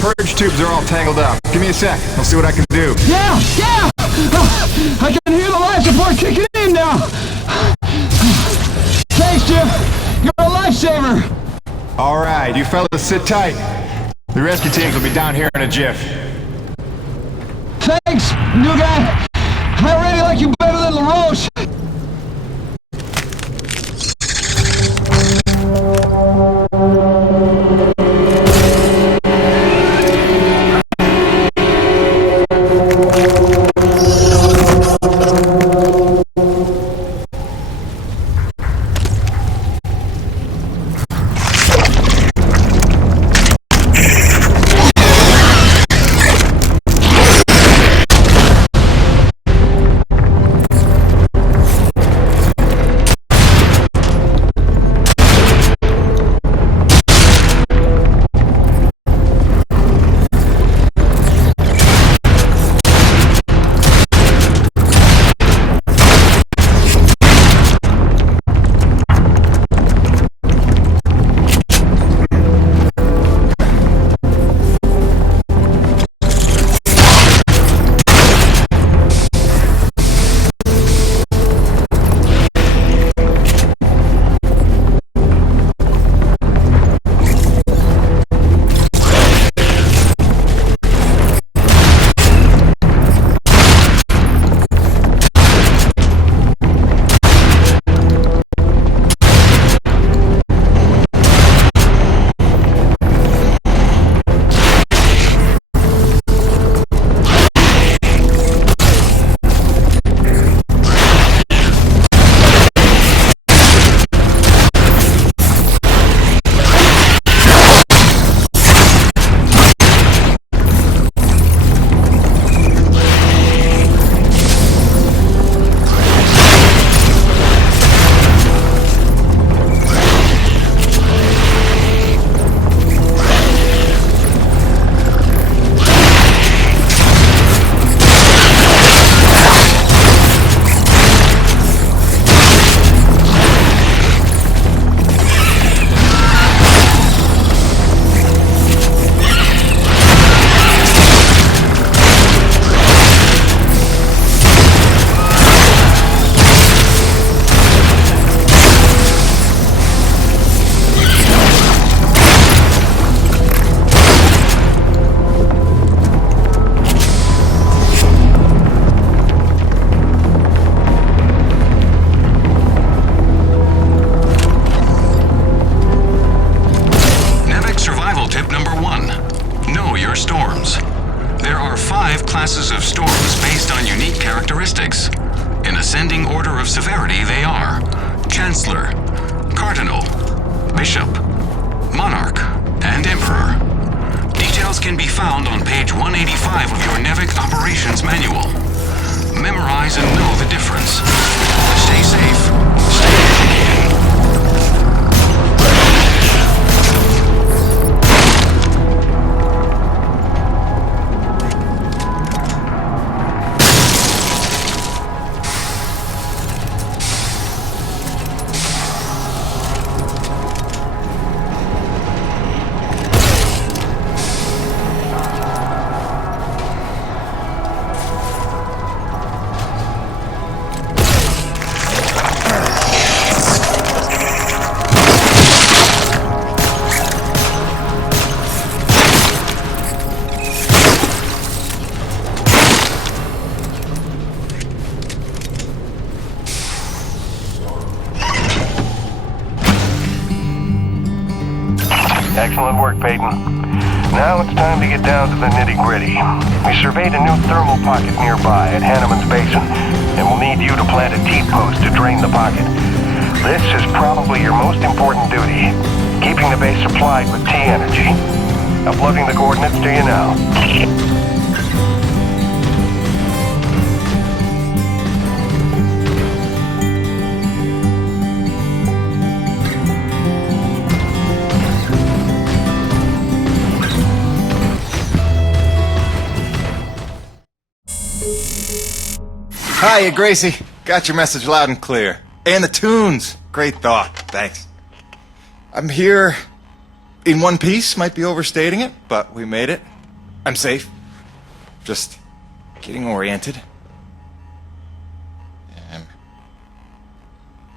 Purge tubes are all tangled up. Give me a sec. I'll see what I can do. Yeah! I can hear the life support kicking in now. Thanks, Jim. You're a lifesaver. All right, you fellas sit tight. The rescue teams will be down here in a jiff. Thanks, new guy. I already like you better than LaRoche. classes of storms based on unique characteristics. In ascending order of severity, they are Chancellor, Cardinal, Bishop, Monarch, and Emperor. Details can be found on page 185 of your NEVEC Operations Manual. Memorize and know the difference. Stay safe. Stay educated. Excellent work, Peyton. Now it's time to get down to the nitty-gritty. We surveyed a new thermal pocket nearby at Hanneman's Basin, and we'll need you to plant a T-post to drain the pocket. This is probably your most important duty, keeping the base supplied with T-energy. Uploading the coordinates to you now. Hiya, Gracie. Got your message loud and clear. And the tunes. Great thought. Thanks. I'm here in one piece. Might be overstating it, but we made it. I'm safe. Just getting oriented.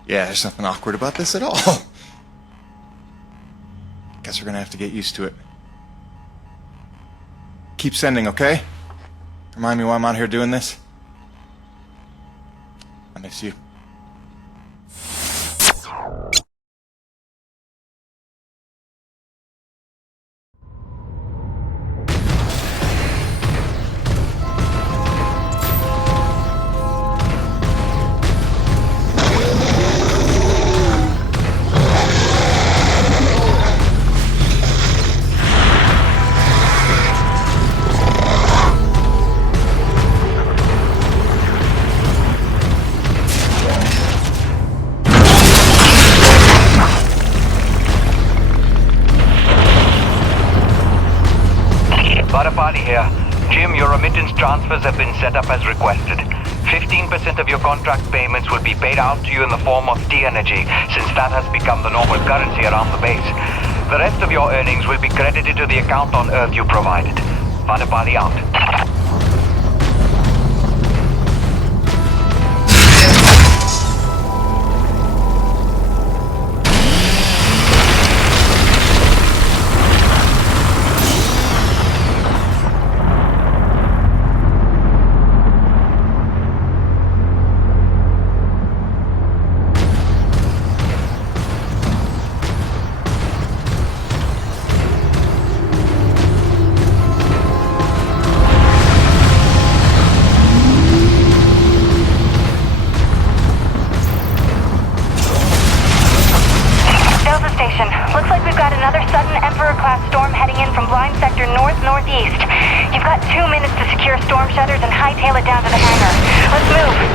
Yeah, there's nothing awkward about this at all. Guess we're gonna have to get used to it. Keep sending, okay? Remind me why I'm out here doing this. I miss you. Varapati here. Jim, your remittance transfers have been set up as requested. 15% of your contract payments will be paid out to you in the form of T-Energy, since that has become the normal currency around the base. The rest of your earnings will be credited to the account on Earth you provided. Varapati out. Looks like we've got another sudden Emperor-class storm heading in from blind sector north-northeast. You've got 2 minutes to secure storm shutters and hightail it down to the hangar. Let's move.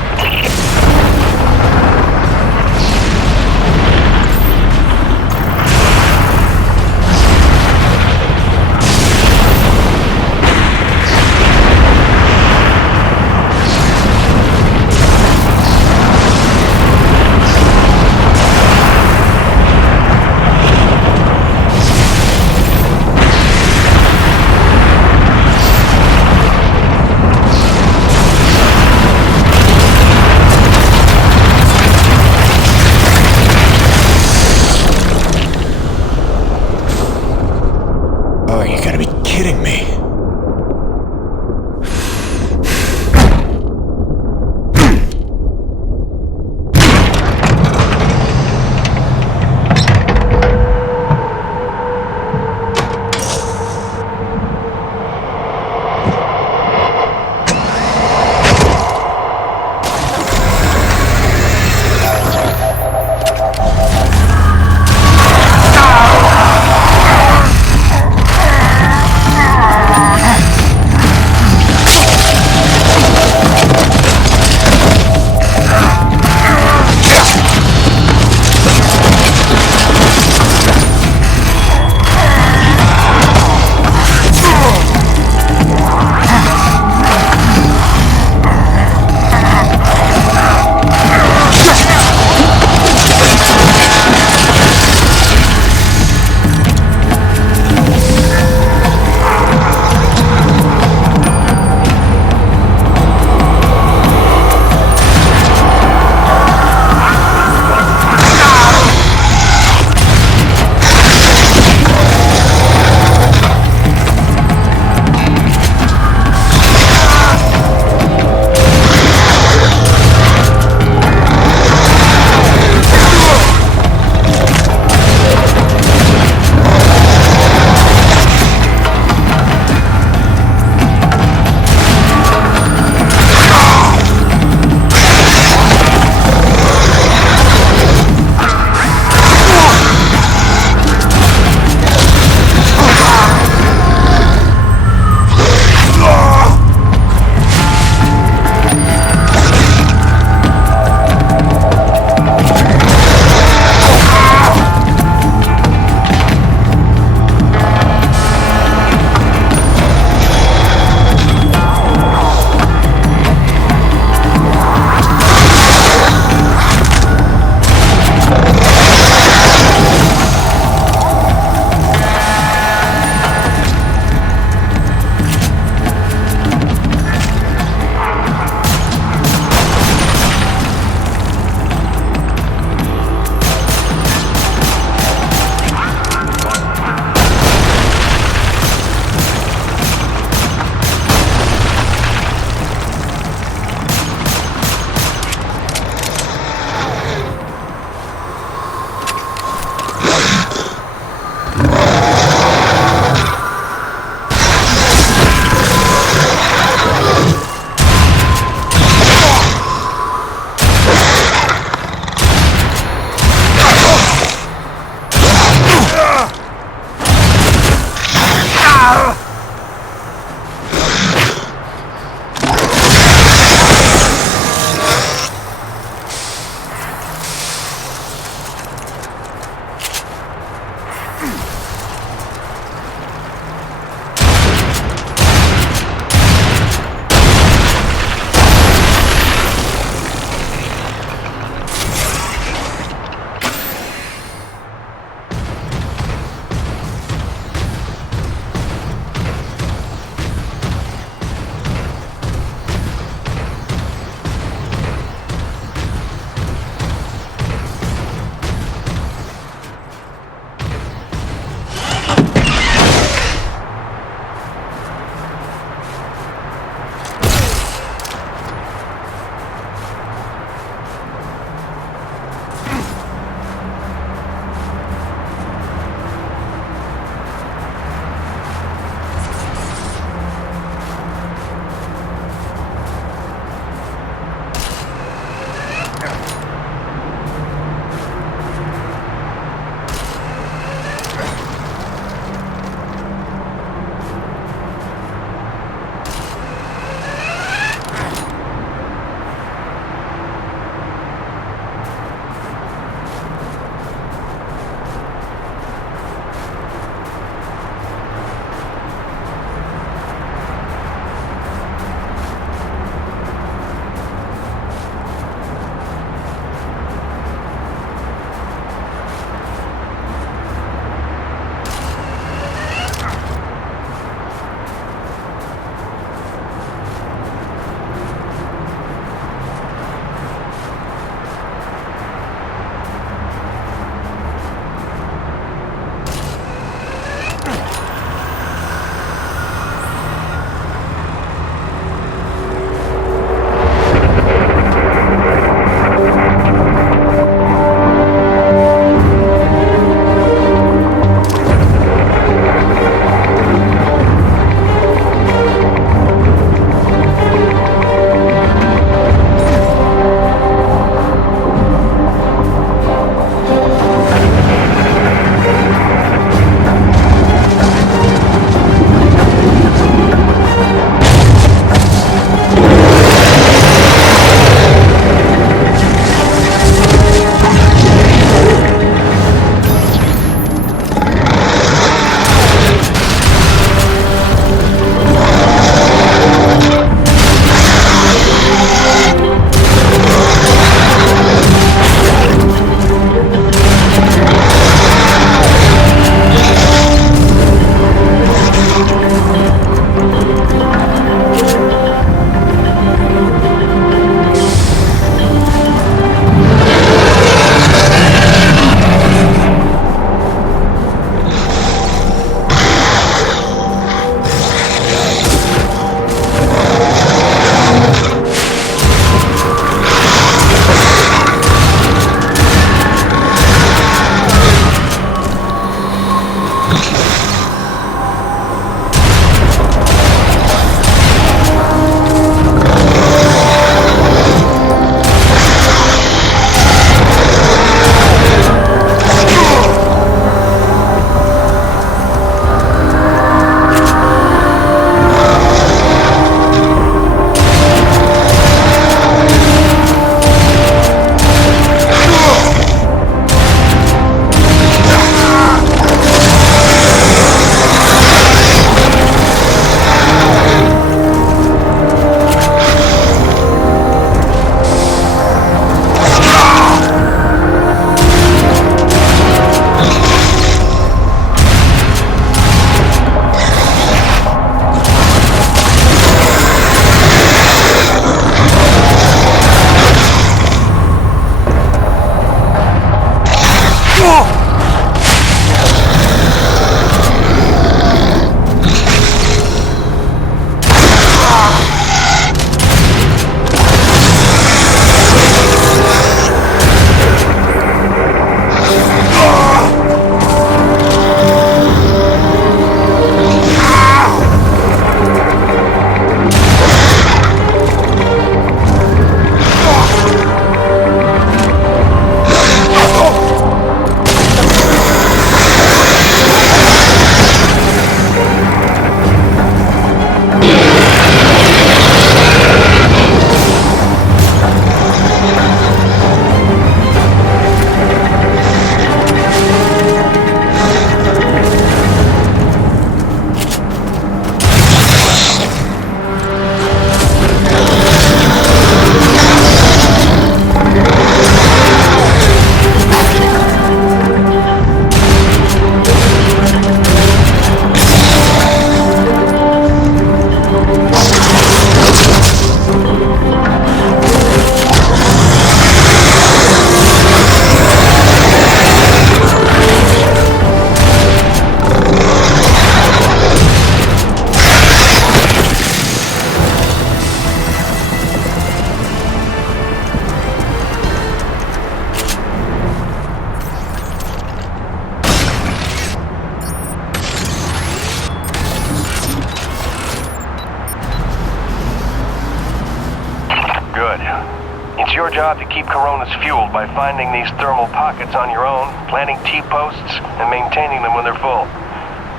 job to keep Coronas fueled by finding these thermal pockets on your own, planting T-posts, and maintaining them when they're full.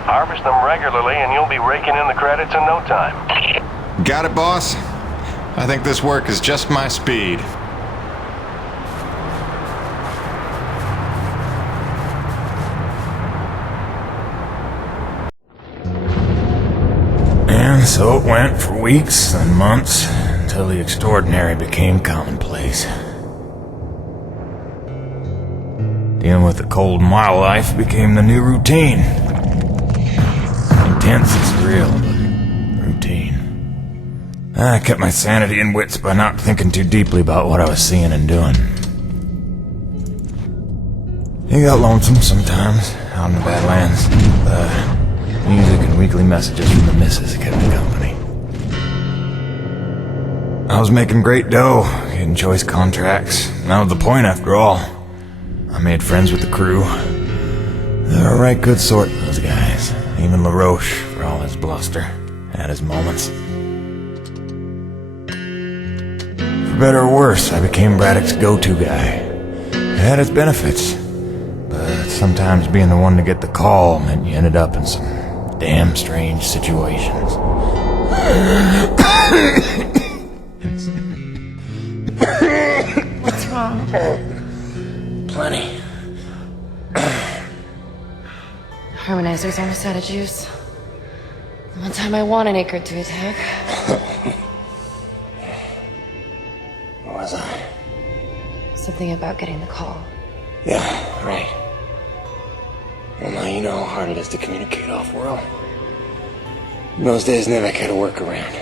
Harvest them regularly and you'll be raking in the credits in no time. Got it, boss? I think this work is just my speed. And so it went for weeks and months, until the extraordinary became commonplace. Dealing with the cold mile life became the new routine. Intense and surreal, but routine. I kept my sanity and wits by not thinking too deeply about what I was seeing and doing. It got lonesome sometimes, out in the Badlands. Music and weekly messages from the missus kept me company. I was making great dough, getting choice contracts. That was the point, after all. I made friends with the crew. They're a right good sort, those guys. Even LaRoche, for all his bluster, had his moments. For better or worse, I became Braddock's go-to guy. It had its benefits, but sometimes being the one to get the call meant you ended up in some damn strange situations. What's wrong? Plenty. Harmonizer's almost out of juice. The one time I want an Akrid to attack. What was I? Something about getting the call. Yeah, right. Well, now you know how hard it is to communicate off-world. In those days, Nevek had a workaround.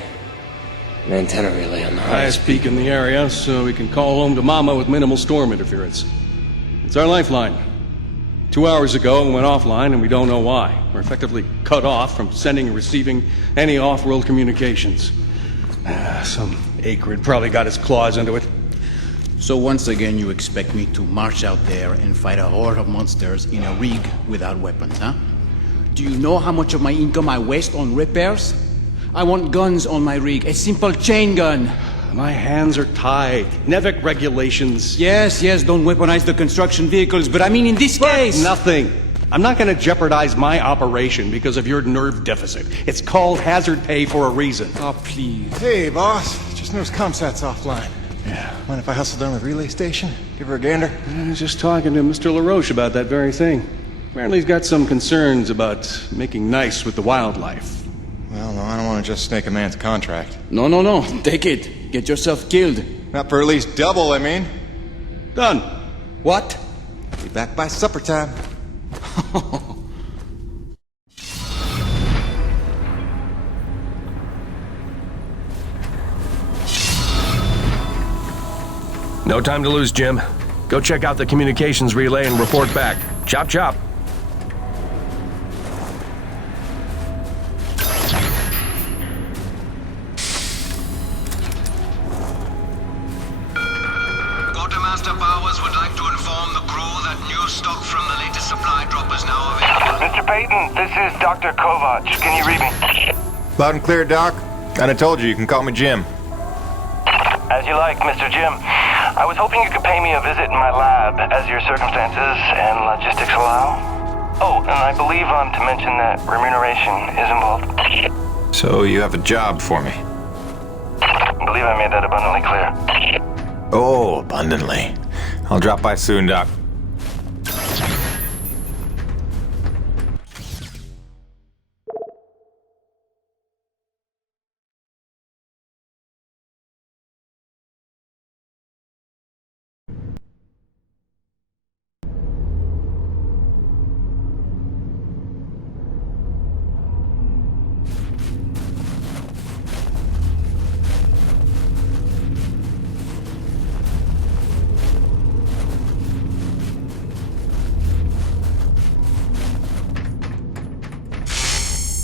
An antenna relay on the Highest peak in the area, so we can call home to Mama with minimal storm interference. It's our lifeline. 2 hours ago, it went offline, and we don't know why. We're effectively cut off from sending and receiving any off-world communications. Some Akrid probably got his claws into it. So once again, you expect me to march out there and fight a horde of monsters in a rig without weapons, huh? Do you know how much of my income I waste on repairs? I want guns on my rig, a simple chain gun. My hands are tied. Nevek regulations. Yes, don't weaponize the construction vehicles, but I mean in this case... Nothing. I'm not going to jeopardize my operation because of your nerve deficit. It's called hazard pay for a reason. Oh, please. Hey, boss. Just noticed ComSat's offline. Yeah. Mind if I hustle down to the relay station? Give her a gander? I was just talking to Mr. LaRoche about that very thing. Apparently he's got some concerns about making nice with the wildlife. Well, no, I don't want to just snake a man's contract. No. Take it. Get yourself killed. Not for at least double, I mean. Done. What? Be back by supper time. No time to lose, Jim. Go check out the communications relay and report back. Chop, chop. Quartermaster Powers would like to inform the crew that new stock from the latest supply drop is now available. Mr. Payton, this is Dr. Kovac. Can you read me? Loud and clear, Doc. And I told you can call me Jim. As you like, Mr. Jim. I was hoping you could pay me a visit in my lab as your circumstances and logistics allow. Oh, and I believe I'm to mention that remuneration is involved. So you have a job for me? I believe I made that abundantly clear. Oh, abundantly. I'll drop by soon, Doc.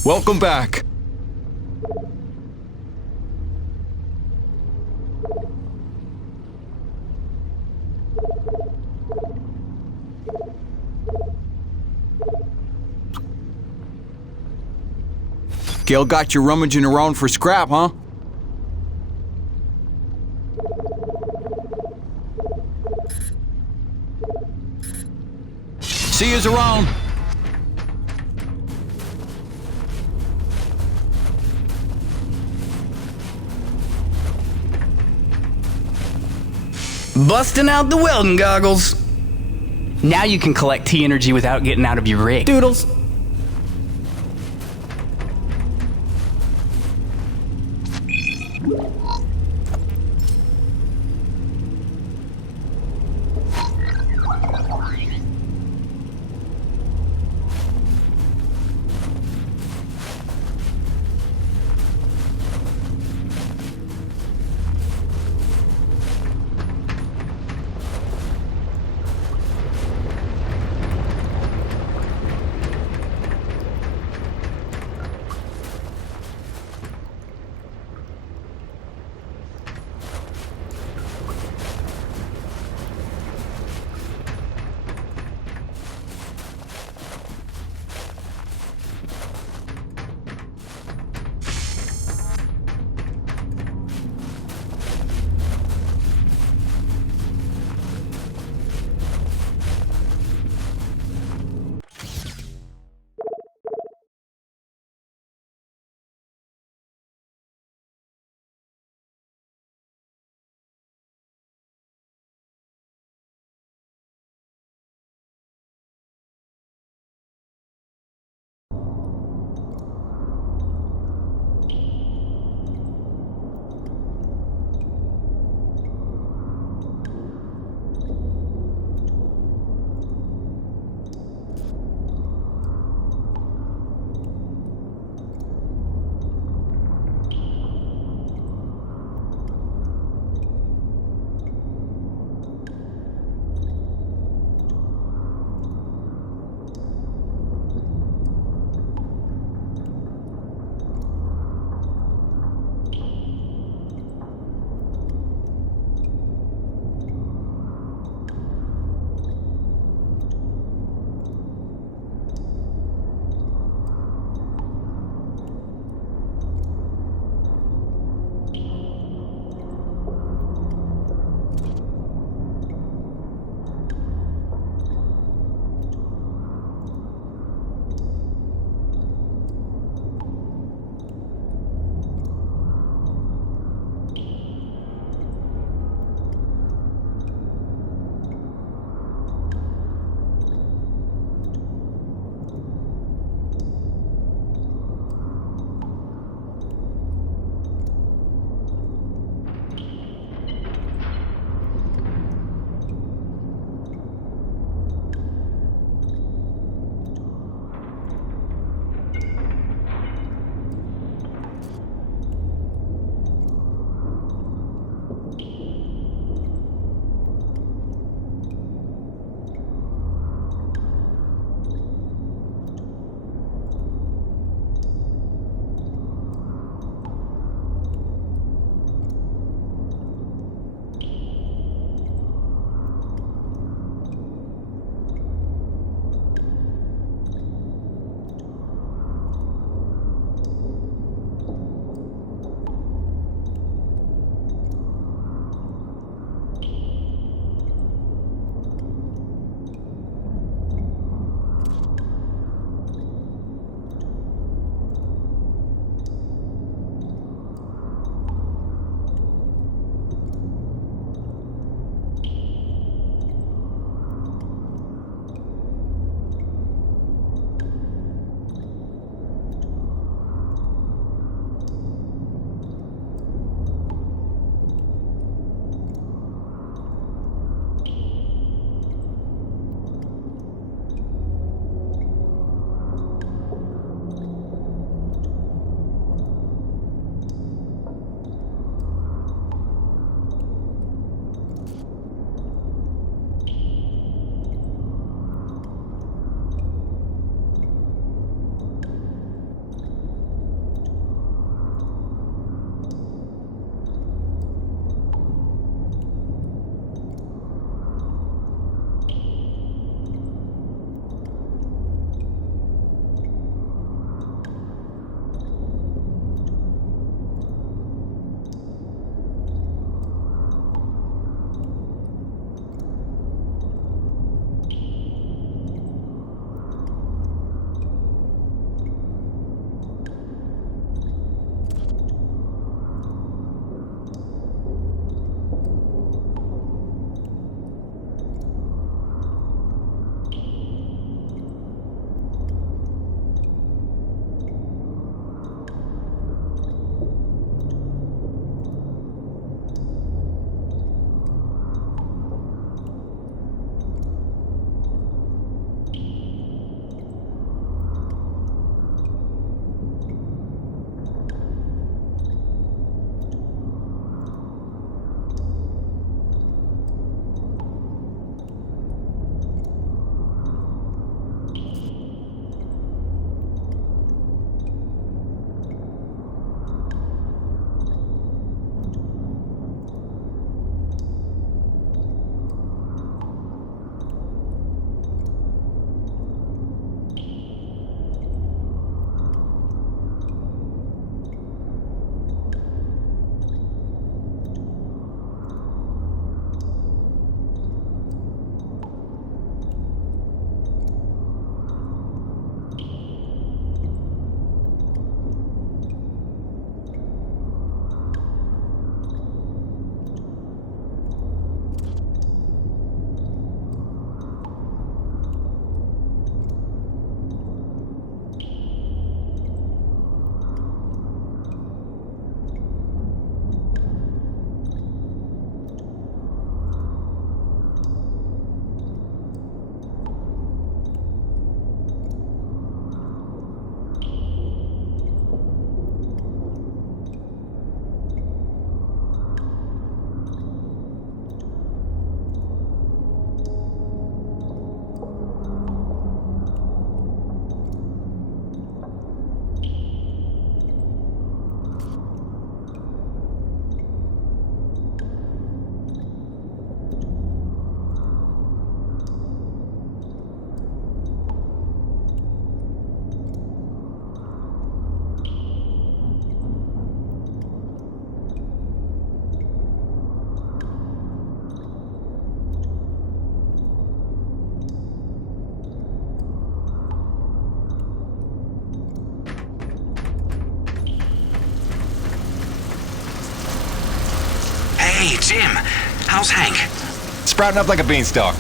Welcome back. Gil got you rummaging around for scrap, huh? See yous around. Busting out the welding goggles. Now you can collect T energy without getting out of your rig. Doodles. Hey, Jim. How's Hank? Sprouting up like a beanstalk.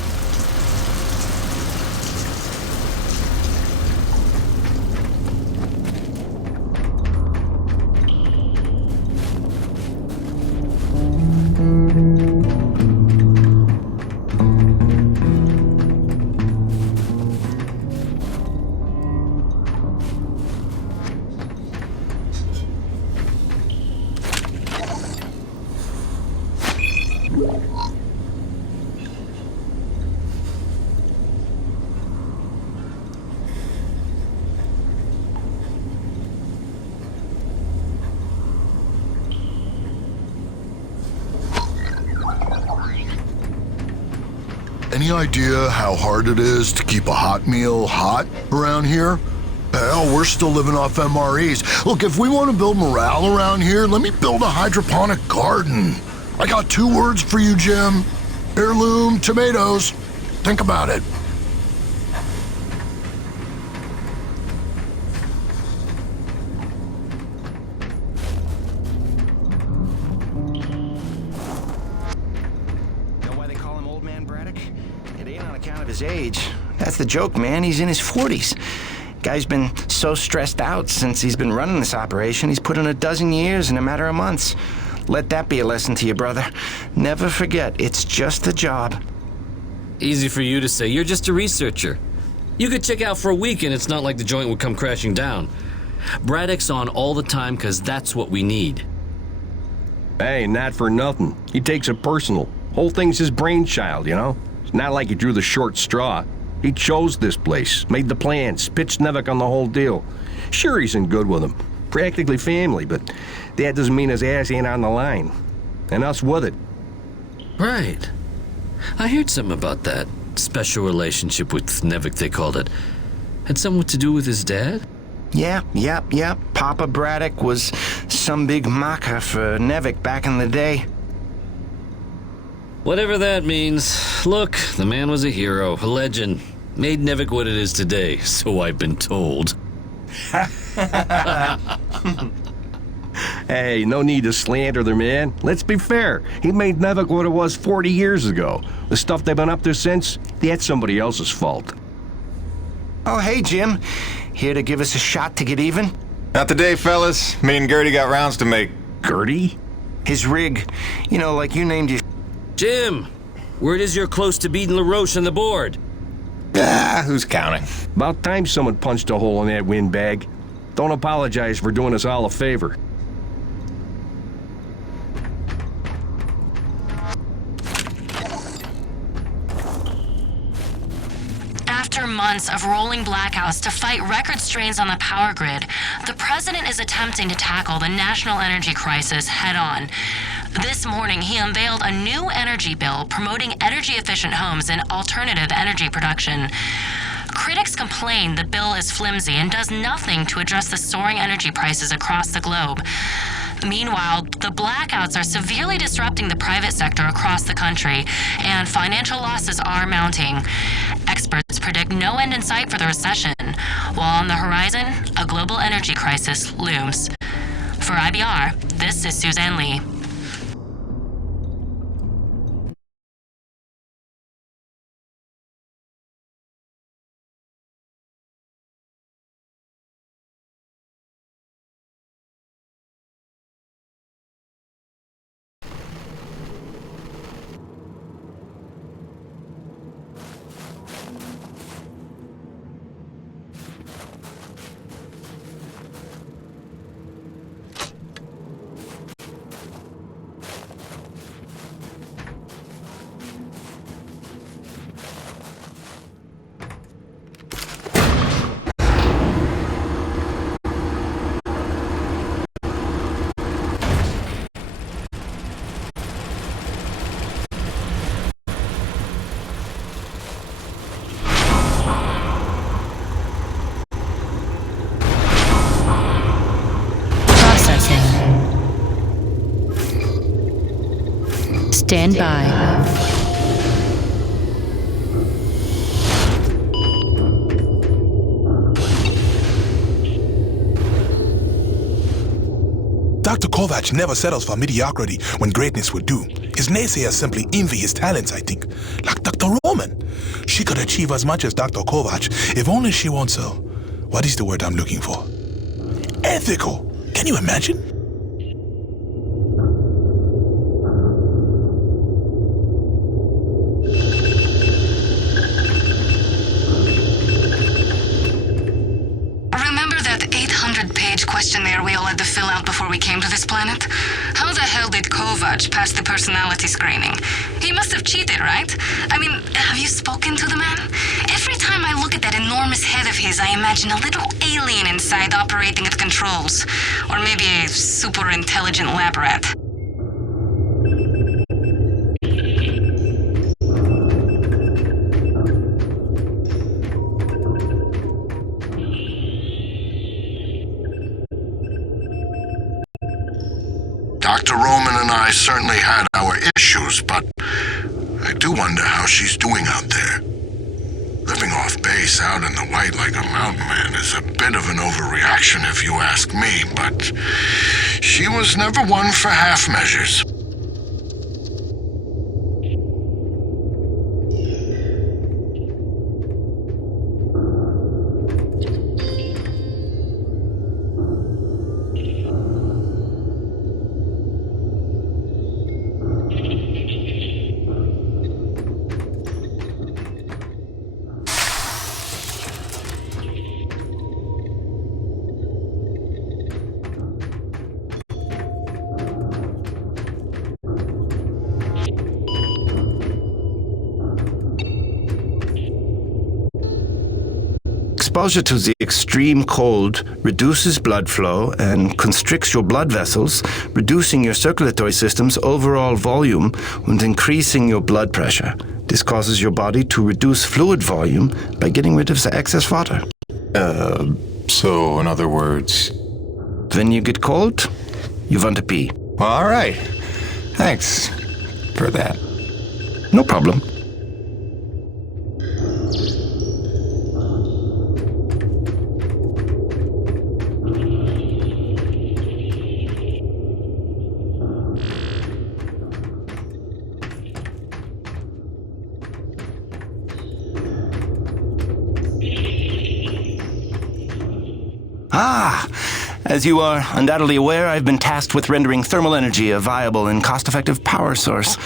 Any idea how hard it is to keep a hot meal hot around here? Hell, we're still living off MREs. Look, if we want to build morale around here, let me build a hydroponic garden. I got 2 words for you, Jim. Heirloom tomatoes. Think about it. His age. That's the joke, man. He's in his 40s. Guy's been so stressed out since he's been running this operation, he's put in 12 years in a matter of months. Let that be a lesson to you, brother. Never forget, it's just a job. Easy for you to say. You're just a researcher. You could check out for a week and it's not like the joint would come crashing down. Braddock's on all the time because that's what we need. Hey, not for nothing. He takes it personal. Whole thing's his brainchild, you know? It's not like he drew the short straw. He chose this place, made the plans, pitched Nevik on the whole deal. Sure, he's in good with him. Practically family, but that doesn't mean his ass ain't on the line. And us with it. Right. I heard something about that. Special relationship with Nevik, they called it. Had something to do with his dad? Yeah. Papa Braddock was some big macher for Nevik back in the day. Whatever that means. Look, the man was a hero, a legend. Made Nevik what it is today, so I've been told. Hey, no need to slander the man. Let's be fair. He made Nevik what it was 40 years ago. The stuff they've been up to since, that's somebody else's fault. Oh, hey, Jim. Here to give us a shot to get even? Not today, fellas. Me and Gertie got rounds to make. Gertie? His rig. You know, like you named your... Jim, word is you're close to beating LaRoche on the board. Who's counting? About time someone punched a hole in that windbag. Don't apologize for doing us all a favor. After months of rolling blackouts to fight record strains on the power grid, the president is attempting to tackle the national energy crisis head-on. This morning, he unveiled a new energy bill promoting energy-efficient homes and alternative energy production. Critics complain the bill is flimsy and does nothing to address the soaring energy prices across the globe. Meanwhile, the blackouts are severely disrupting the private sector across the country, and financial losses are mounting. Experts predict no end in sight for the recession, while on the horizon, a global energy crisis looms. For IBR, this is Suzanne Lee. Stand by. Dr. Kovac never settles for mediocrity when greatness would do. His naysayers simply envy his talents, I think. Like Dr. Roman. She could achieve as much as Dr. Kovac if only she wants so. What is the word I'm looking for? Ethical. Can you imagine? Remember that 800-page questionnaire we all had to fill out before we came to this planet? How the hell did Kovac pass the personality screening? He must have cheated, right? I mean, have you spoken to the man? Every time I look at that enormous head of his, I imagine a little alien inside operating at controls. Or maybe a super intelligent lab rat. Dr. Roman and I certainly had our issues, but I do wonder how she's doing out there. Living off base out in the white like a mountain man is a bit of an overreaction if you ask me, but she was never one for half measures. Exposure to the extreme cold reduces blood flow and constricts your blood vessels, reducing your circulatory system's overall volume and increasing your blood pressure. This causes your body to reduce fluid volume by getting rid of the excess water. So in other words... When you get cold, you want to pee. Well, all right. Thanks for that. No problem. As you are undoubtedly aware, I've been tasked with rendering thermal energy a viable and cost-effective power source.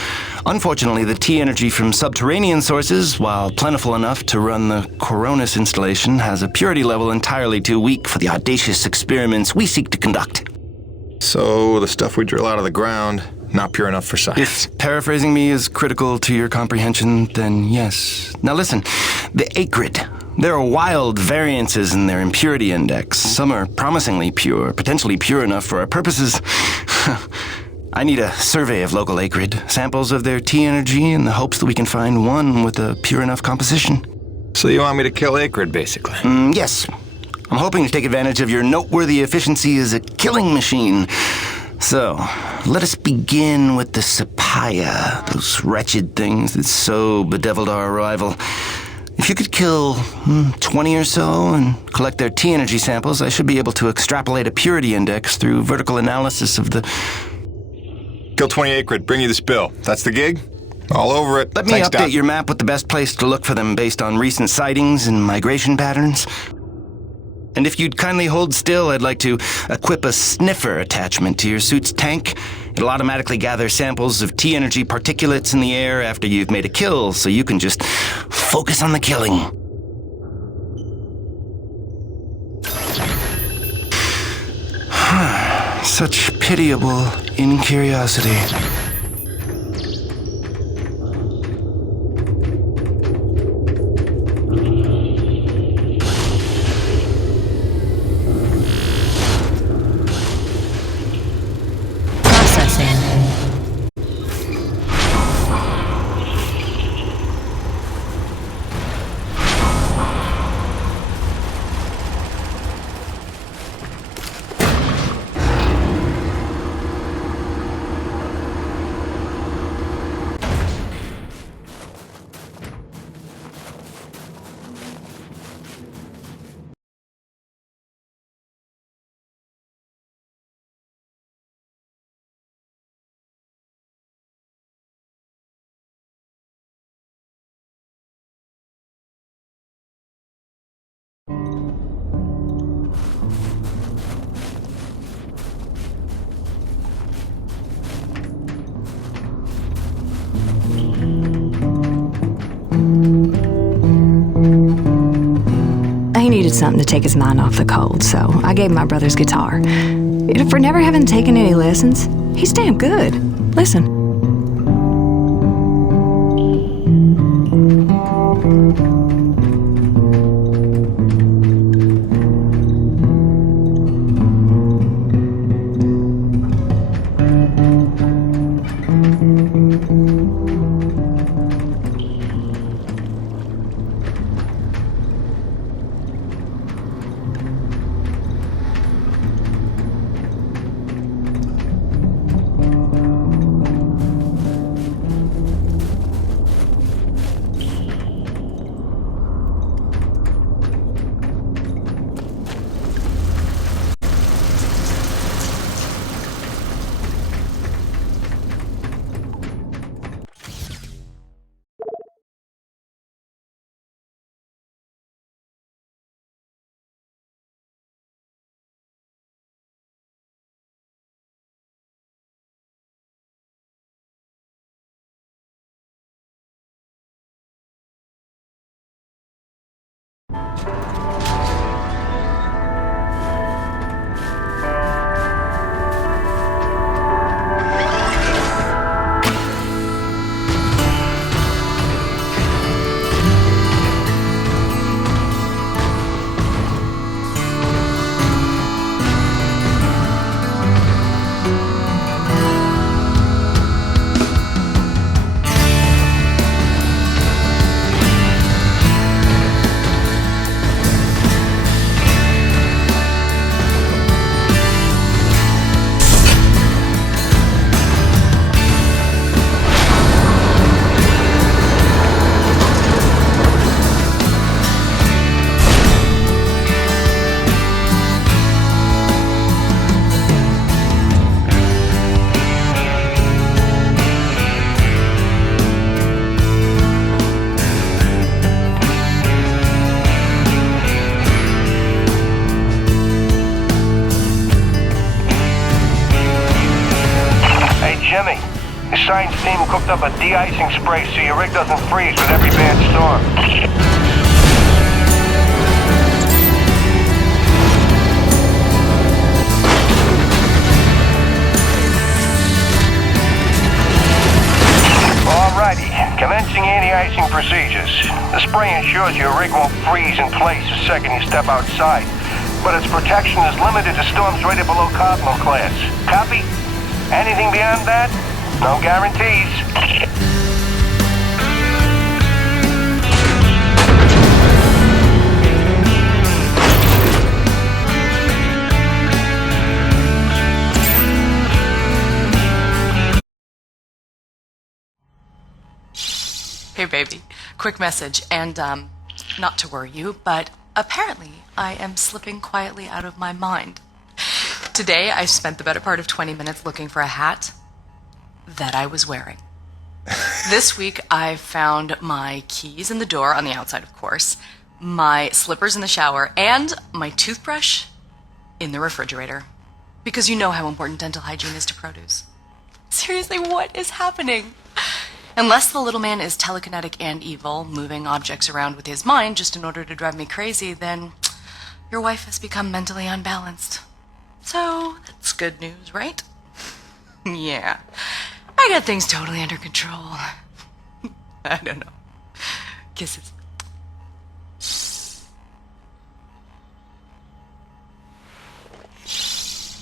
Unfortunately, the T-energy from subterranean sources, while plentiful enough to run the Coronis installation, has a purity level entirely too weak for the audacious experiments we seek to conduct. So the stuff we drill out of the ground, not pure enough for science. If paraphrasing me is critical to your comprehension, then yes. Now listen, the acrid. There are wild variances in their impurity index. Some are promisingly pure, potentially pure enough for our purposes. I need a survey of local acrid, samples of their T-energy in the hopes that we can find one with a pure enough composition. So you want me to kill acrid, basically? Yes. I'm hoping to take advantage of your noteworthy efficiency as a killing machine. So, let us begin with the Sapaya, those wretched things that so bedeviled our arrival. If you could kill 20 or so and collect their T-energy samples, I should be able to extrapolate a purity index through vertical analysis of the... Kill 20 acrid, bring you this bill. That's the gig? All over it. Let me update your map with the best place to look for them based on recent sightings and migration patterns. And if you'd kindly hold still, I'd like to equip a sniffer attachment to your suit's tank. It'll automatically gather samples of T-energy particulates in the air after you've made a kill, so you can just focus on the killing. Such pitiable incuriosity. He needed something to take his mind off the cold, so I gave him my brother's guitar. For never having taken any lessons, he's damn good. Listen. Science team cooked up a de-icing spray so your rig doesn't freeze with every bad storm. Alrighty, commencing anti-icing procedures. The spray ensures your rig won't freeze in place the second you step outside, but its protection is limited to storms rated below Cardinal class. Copy? Anything beyond that? No guarantees. Hey baby, quick message, and not to worry you, but apparently I am slipping quietly out of my mind. Today I spent the better part of 20 minutes looking for a hat that I was wearing. This week I found my keys in the door, on the outside of course, my slippers in the shower, and my toothbrush in the refrigerator. Because you know how important dental hygiene is to produce. Seriously, what is happening? Unless the little man is telekinetic and evil, moving objects around with his mind just in order to drive me crazy, then your wife has become mentally unbalanced. So, that's good news, right? Yeah. I got things totally under control. I don't know. Kisses.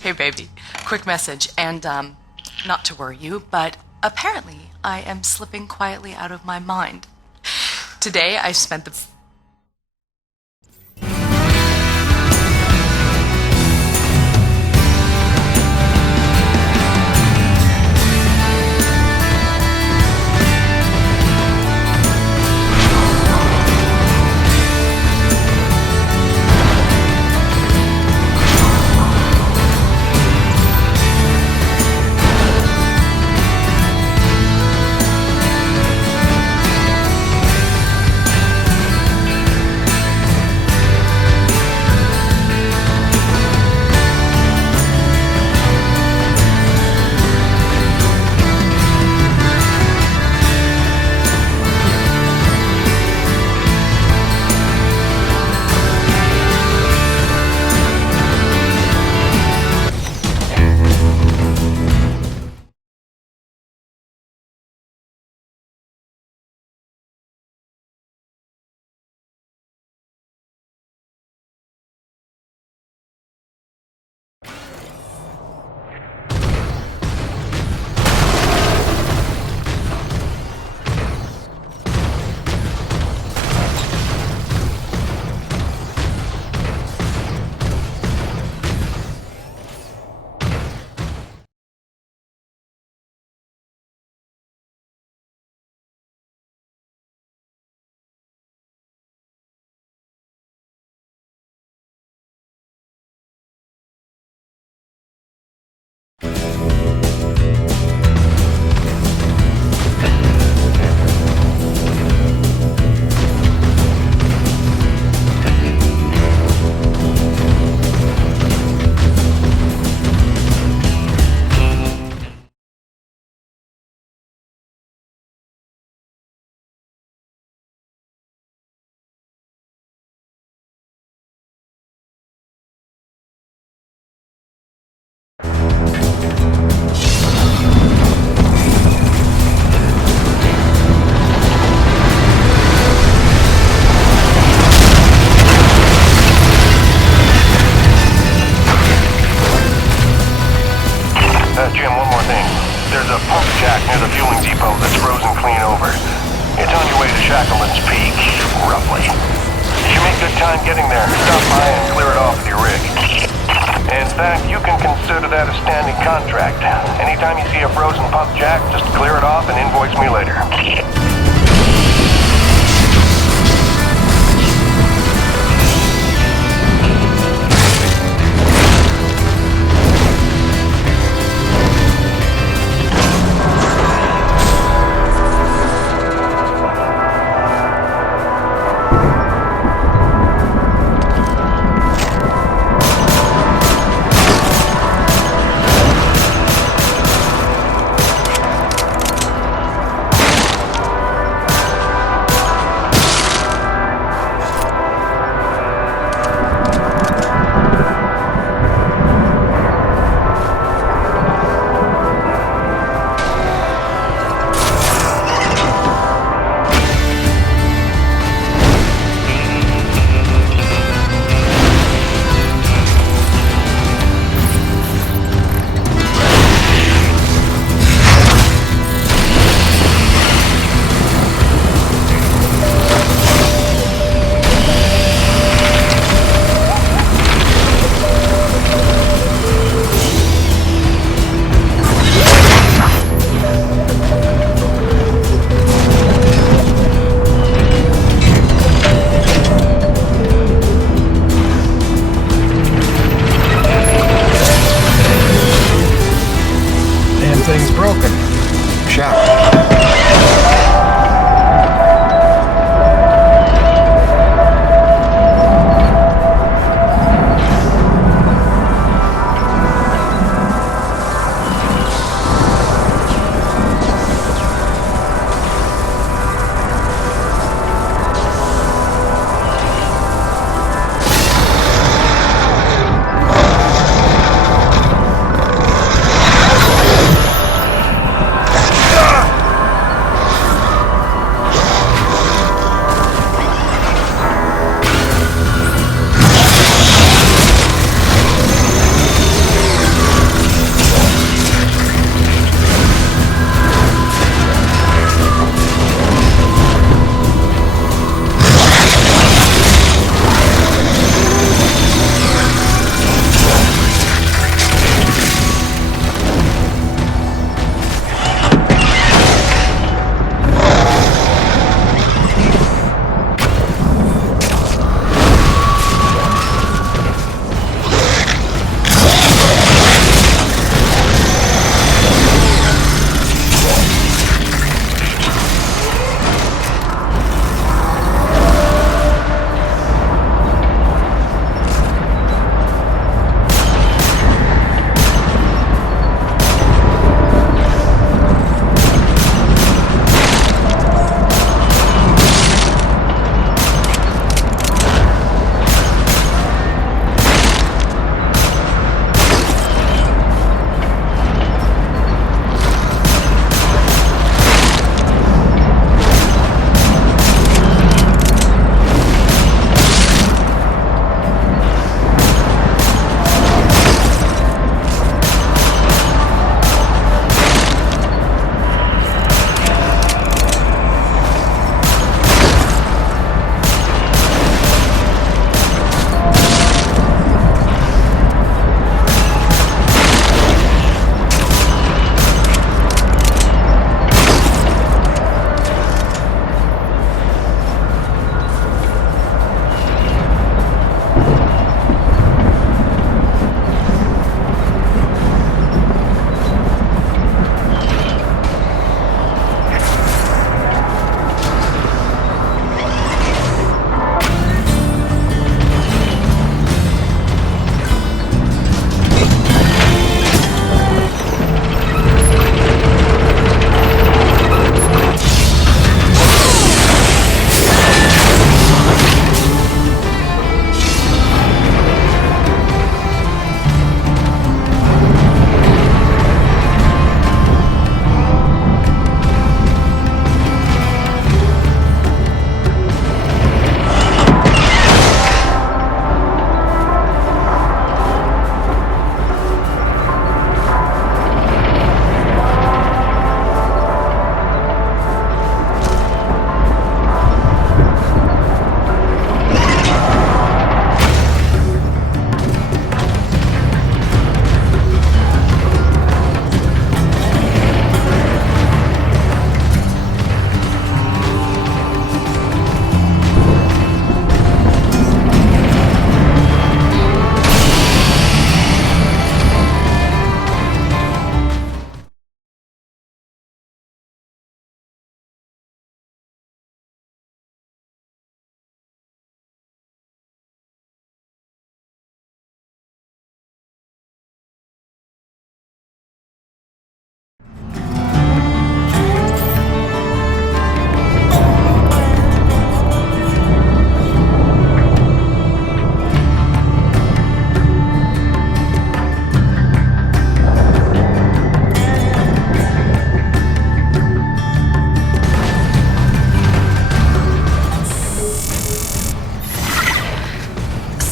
Hey baby, quick message, and not to worry you, but apparently I am slipping quietly out of my mind. Today I spent the mind getting there, stop by and clear it off with your rig. In fact, you can consider that a standing contract. Anytime you see a frozen pump jack, just clear it off and invoice me later.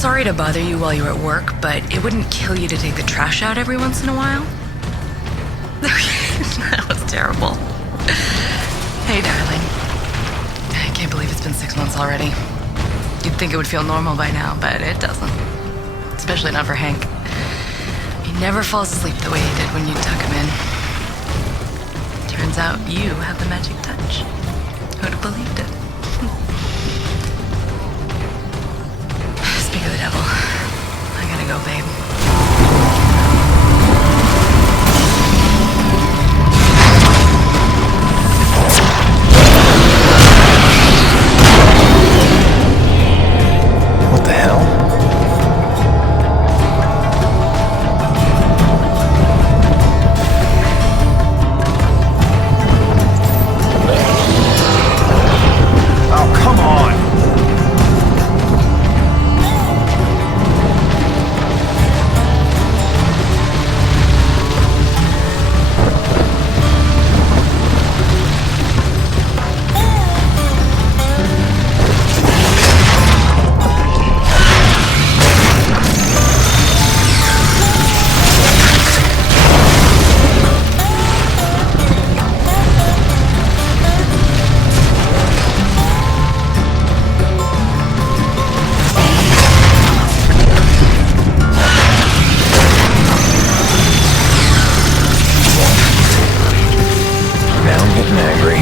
sorry to bother you while you're at work, but it wouldn't kill you to take the trash out every once in a while? That was terrible. Hey, darling. I can't believe it's been 6 months already. You'd think it would feel normal by now, but it doesn't. Especially not for Hank. He never falls asleep the way he did when you tuck him in. Turns out you have the magic touch. Who'd have believed it? Speak of the devil. I gotta go, babe. What the hell? Oh, come on! Now I'm getting angry.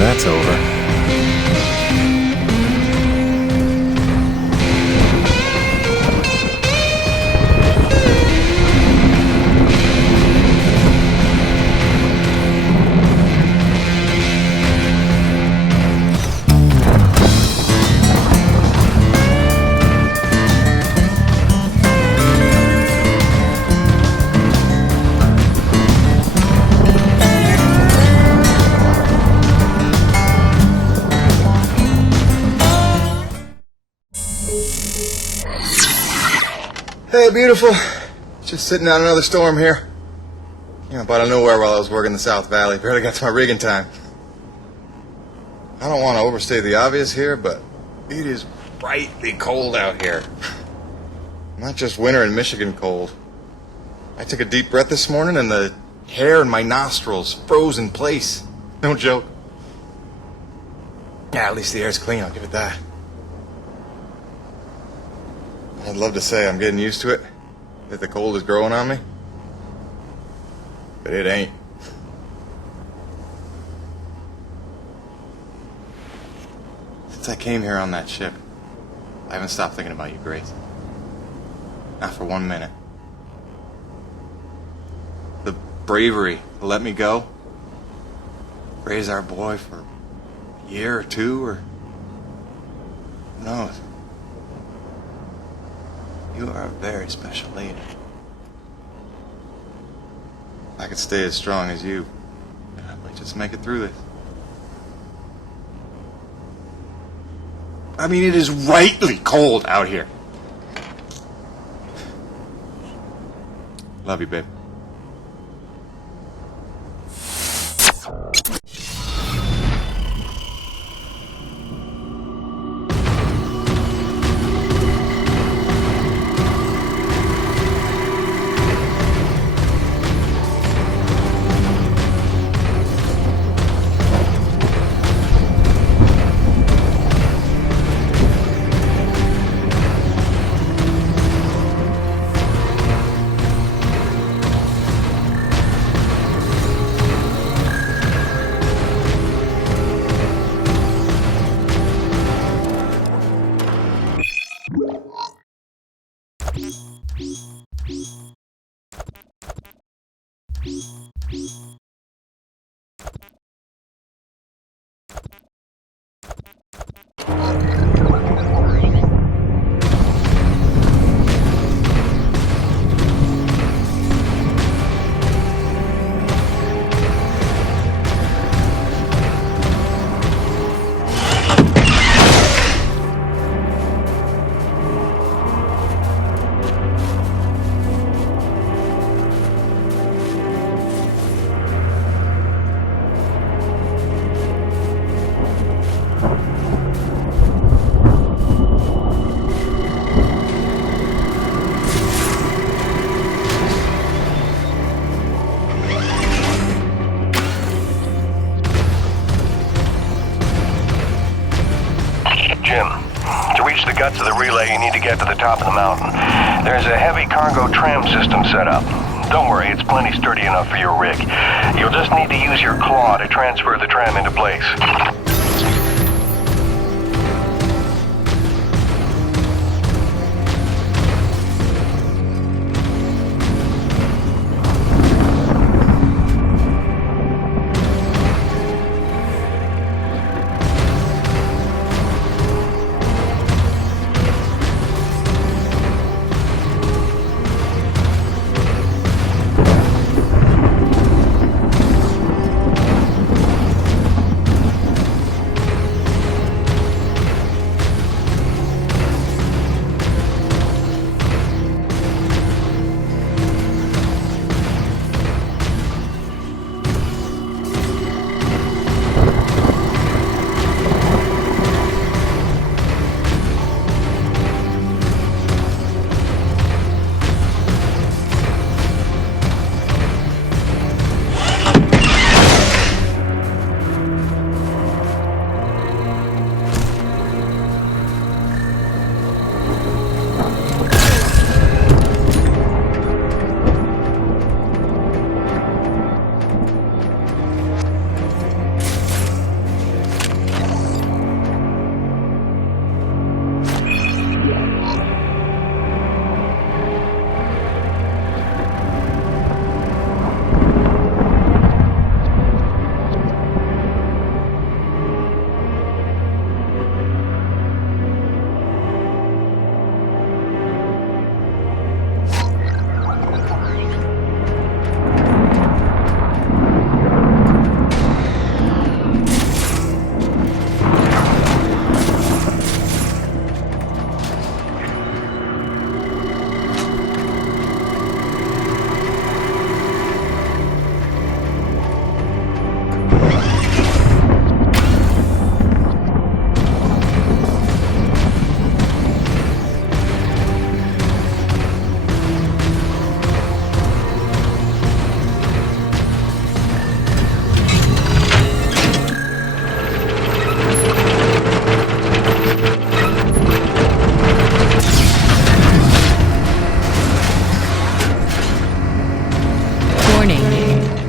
That's over. Hey, beautiful. Just sitting out another storm here. Out of nowhere while I was working the South Valley. Barely got to my rig in time. I don't want to overstate the obvious here, but it is brightly cold out here. Not just winter in Michigan cold. I took a deep breath this morning and the hair in my nostrils froze in place. No joke. Yeah, at least the air's clean, I'll give it that. I'd love to say I'm getting used to it, that the cold is growing on me, but it ain't. Since I came here on that ship, I haven't stopped thinking about you, Grace. Not for 1 minute. The bravery to let me go, raise our boy for a year or two, or who knows. You are a very special lady. If I could stay as strong as you, I might just make it through this. I mean, it is rightly cold out here. Love you, babe. Guts of the relay, you need to get to the top of the mountain. There's a heavy cargo tram system set up. Don't worry, it's plenty sturdy enough for your rig. You'll just need to use your claw to transfer the tram into place.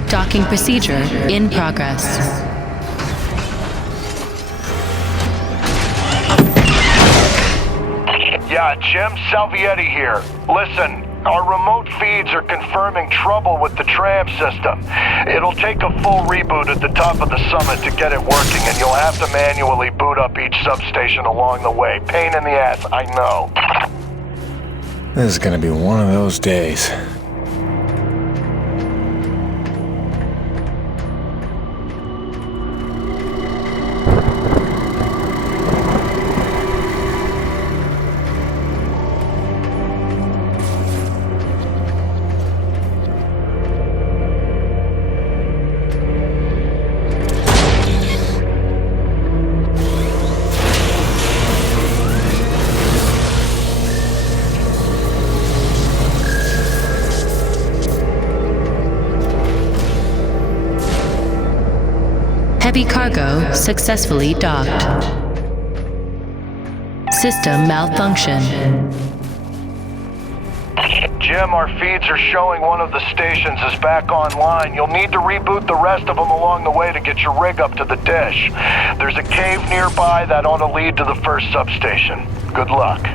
Docking procedure in progress. Yeah, Jim Salvietti here. Listen, our remote feeds are confirming trouble with the tram system. It'll take a full reboot at the top of the summit to get it working, and you'll have to manually boot up each substation along the way. Pain in the ass, I know. This is gonna be one of those days. Heavy cargo successfully docked. System malfunction. Jim, our feeds are showing one of the stations is back online. You'll need to reboot the rest of them along the way to get your rig up to the dish. There's a cave nearby that ought to lead to the first substation. Good luck.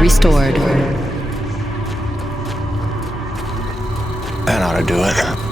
Restored. That ought to do it.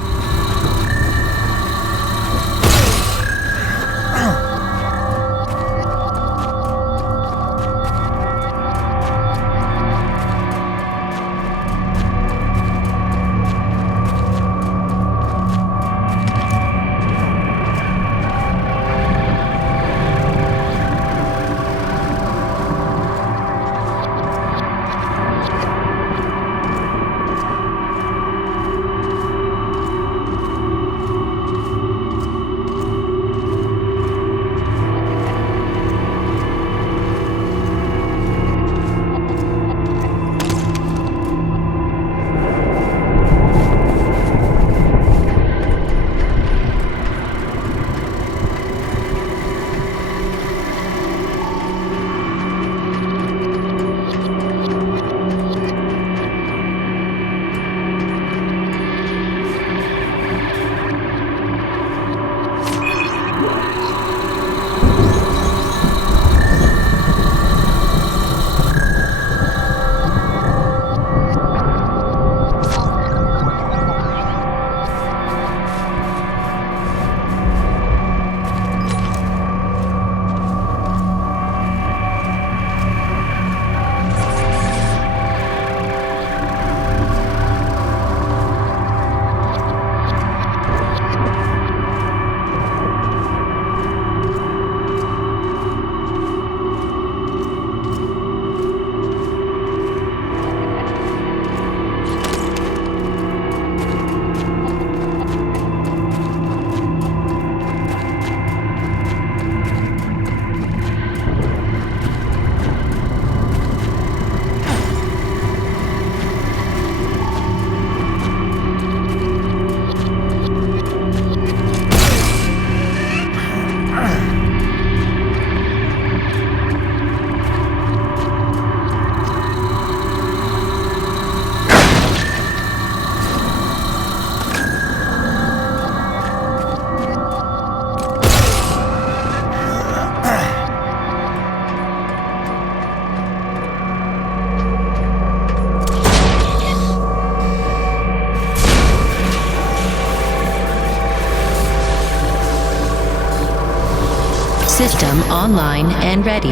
System online and ready.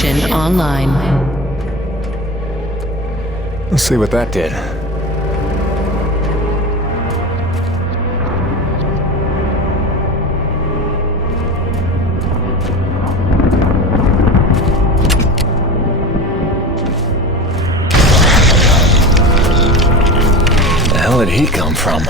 connection online. Let's see what that did. The hell did he come from?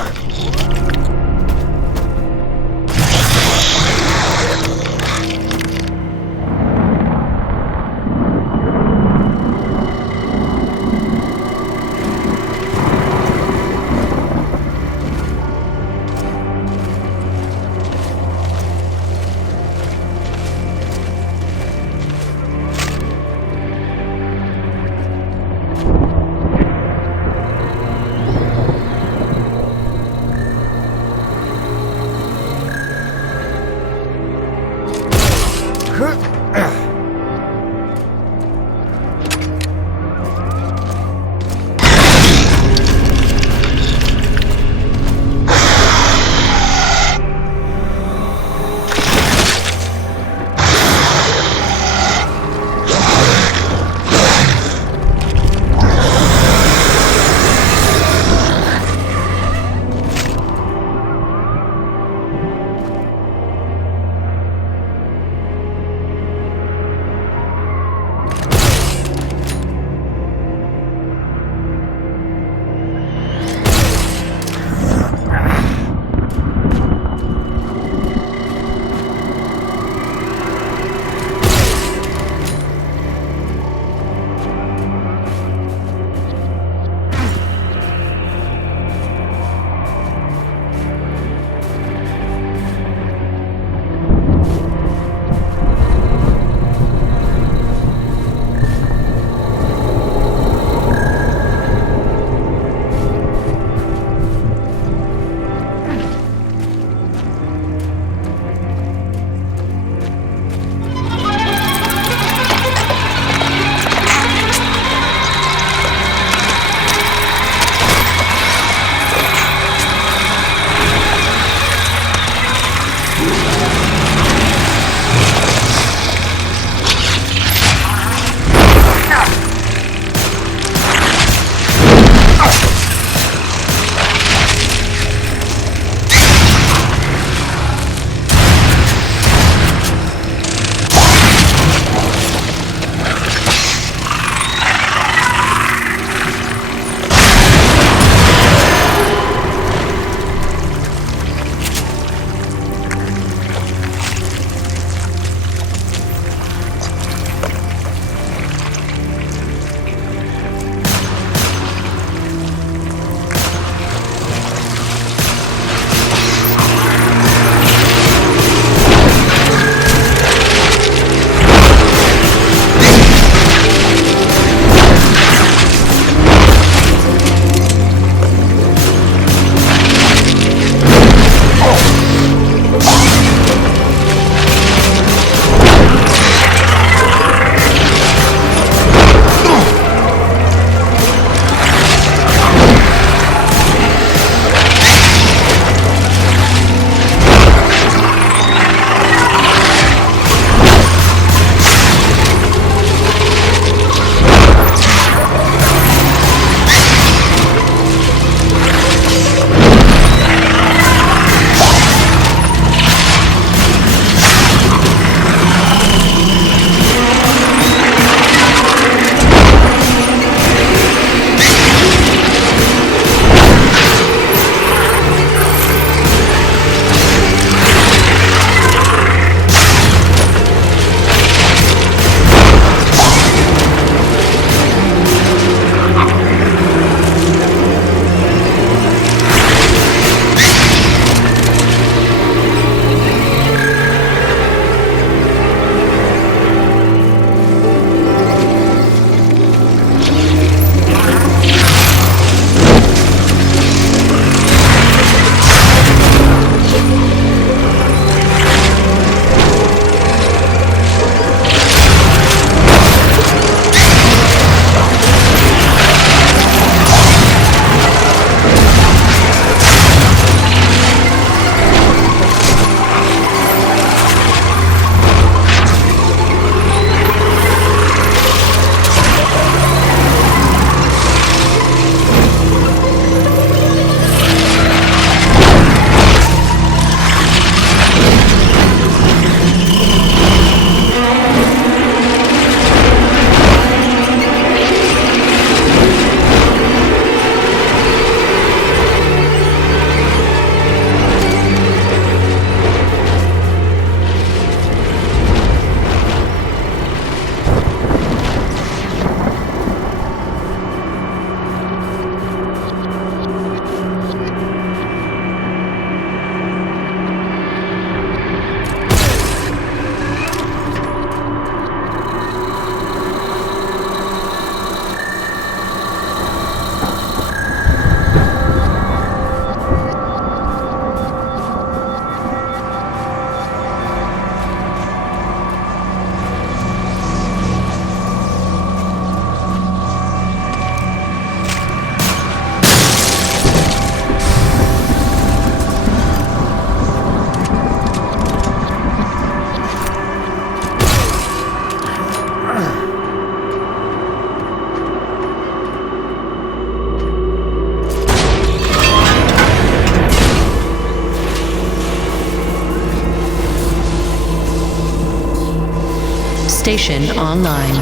station online.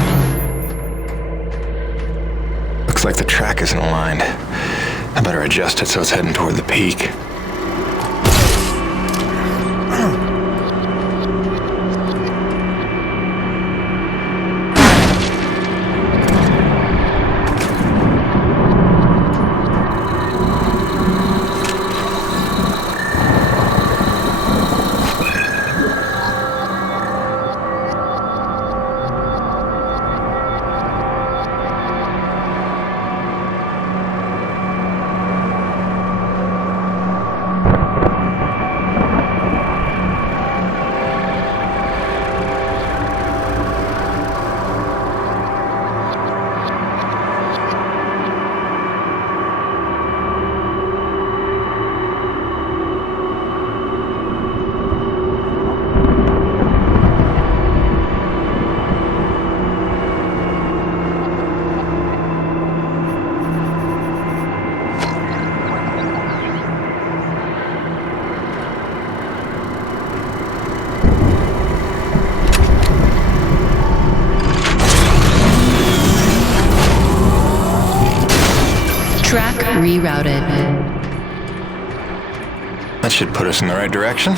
Looks like the track isn't aligned. I better adjust it so it's heading toward the peak. Track rerouted. That should put us in the right direction.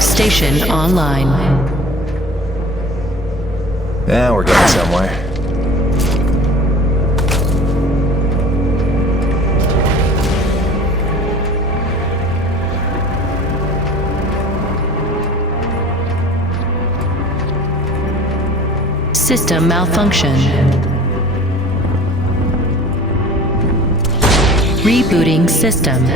Station online. Yeah, we're getting somewhere. System malfunction. Rebooting system.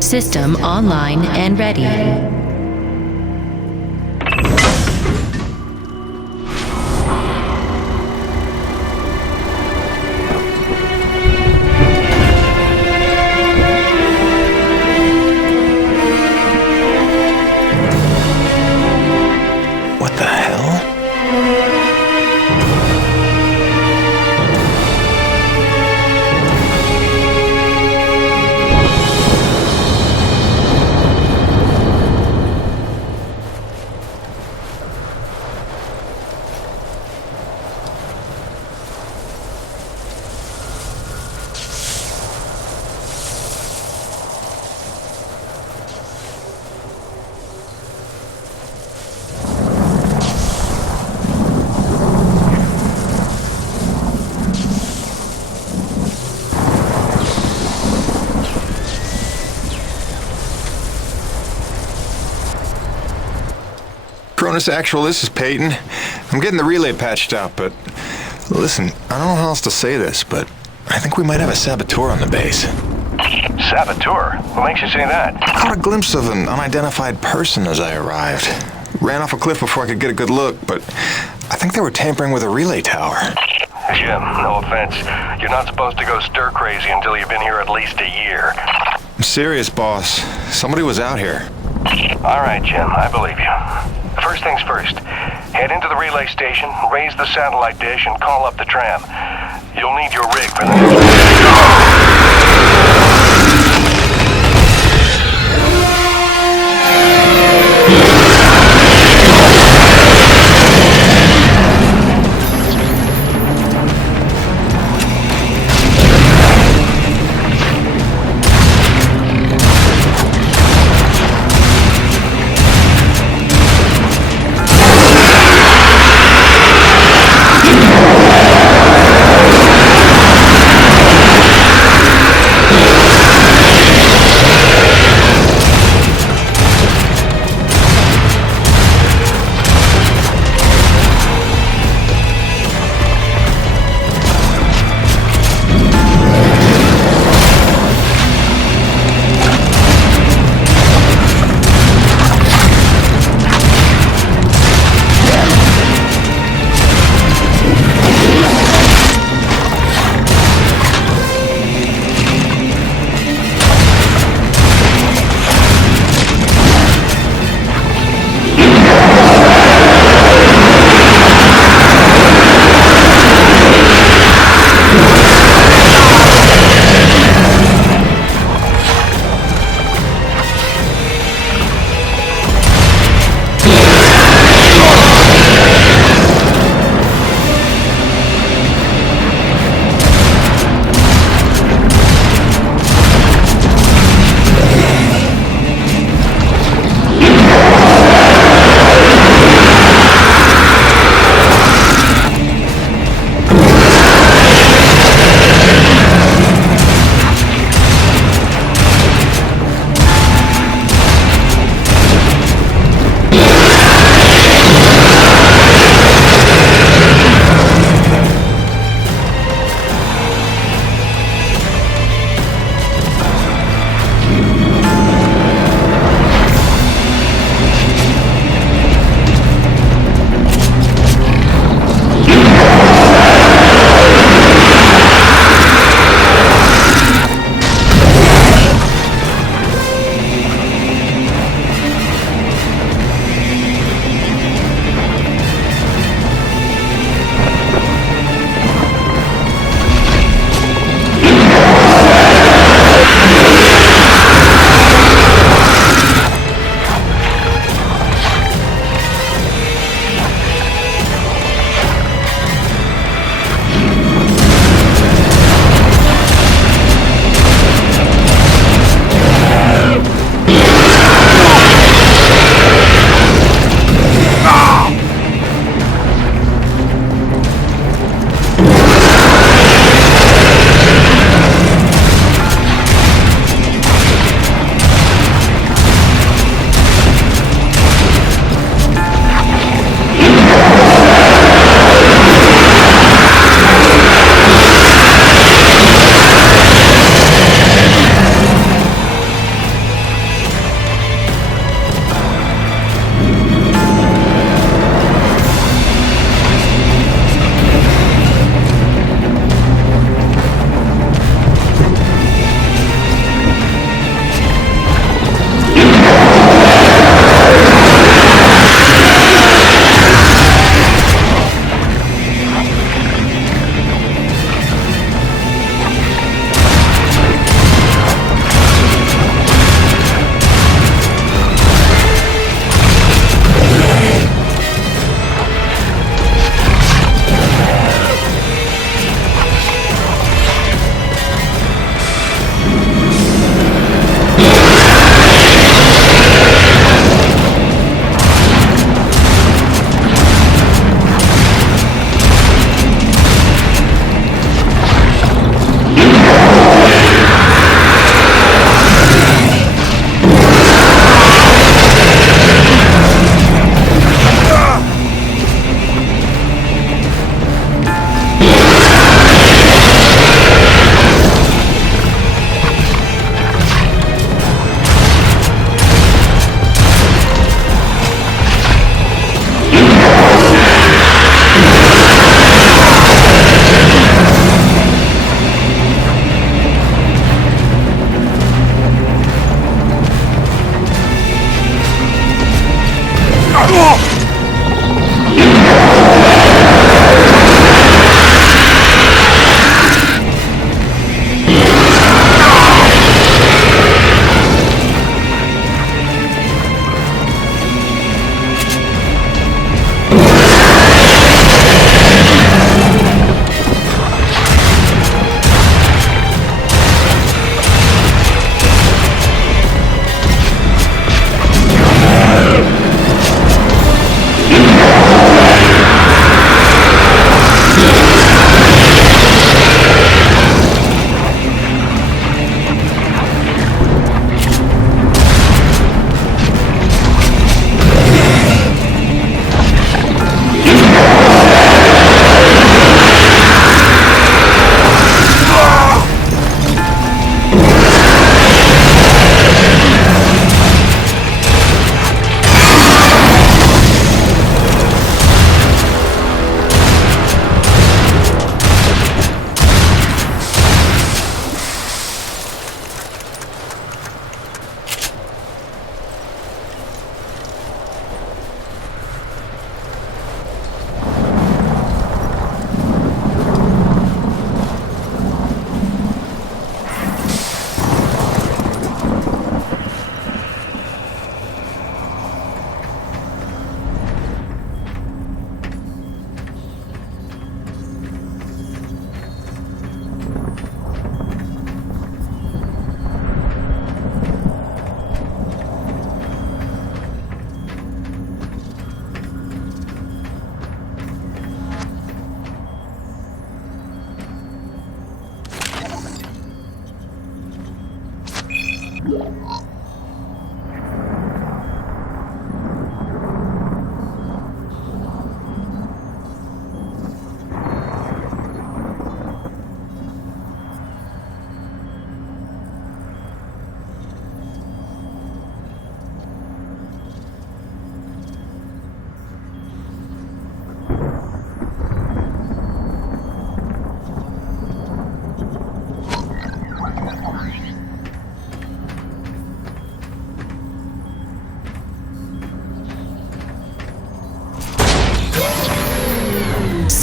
System online and ready. What the hell? Cronus Actual, this is Peyton. I'm getting the relay patched up, but listen, I don't know how else to say this, but I think we might have a saboteur on the base. Saboteur? What makes you say that? I caught a glimpse of an unidentified person as I arrived. Ran off a cliff before I could get a good look, but I think they were tampering with a relay tower. Jim, no offense. You're not supposed to go stir crazy until you've been here at least a year. I'm serious, boss. Somebody was out here. All right, Jim, I believe you. First things first, head into the relay station, raise the satellite dish, and call up the tram. You'll need your rig for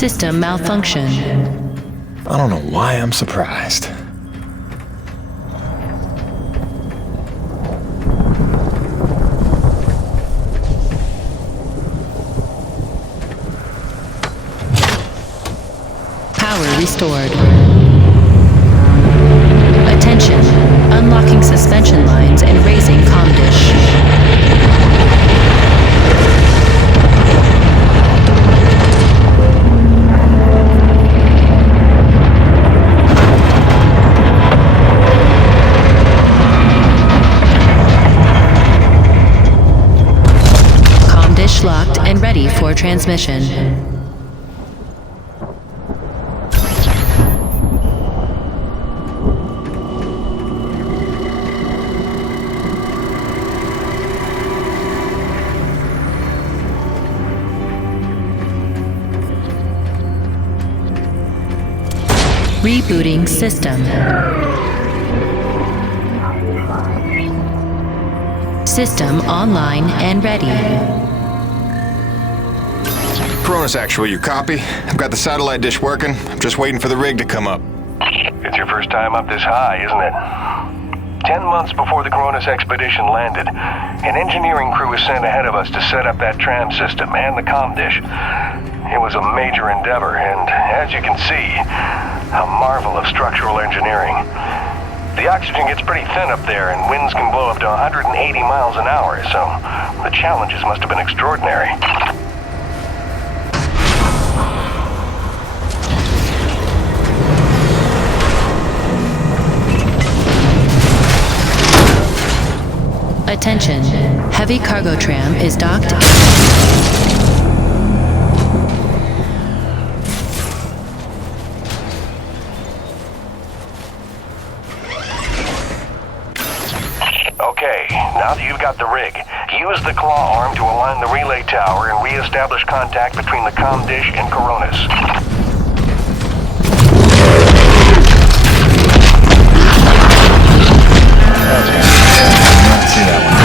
System malfunction. I don't know why I'm surprised. Power restored. Attention. Unlocking suspension lines and raising comm dish. Comm dish locked and ready for transmission. Rebooting system. System online and ready. Cronus Actual, you copy? I've got the satellite dish working. I'm just waiting for the rig to come up. It's your first time up this high, isn't it? 10 months before the Cronus expedition landed, an engineering crew was sent ahead of us to set up that tram system and the comm dish. It was a major endeavor, and as you can see, a marvel of structural engineering. The oxygen gets pretty thin up there, and winds can blow up to 180 miles an hour, so the challenges must have been extraordinary. Attention. Heavy cargo tram is docked. Okay, now that you've got the rig, use the claw arm to align the relay tower and re-establish contact between the comm dish and Coronis. See that one.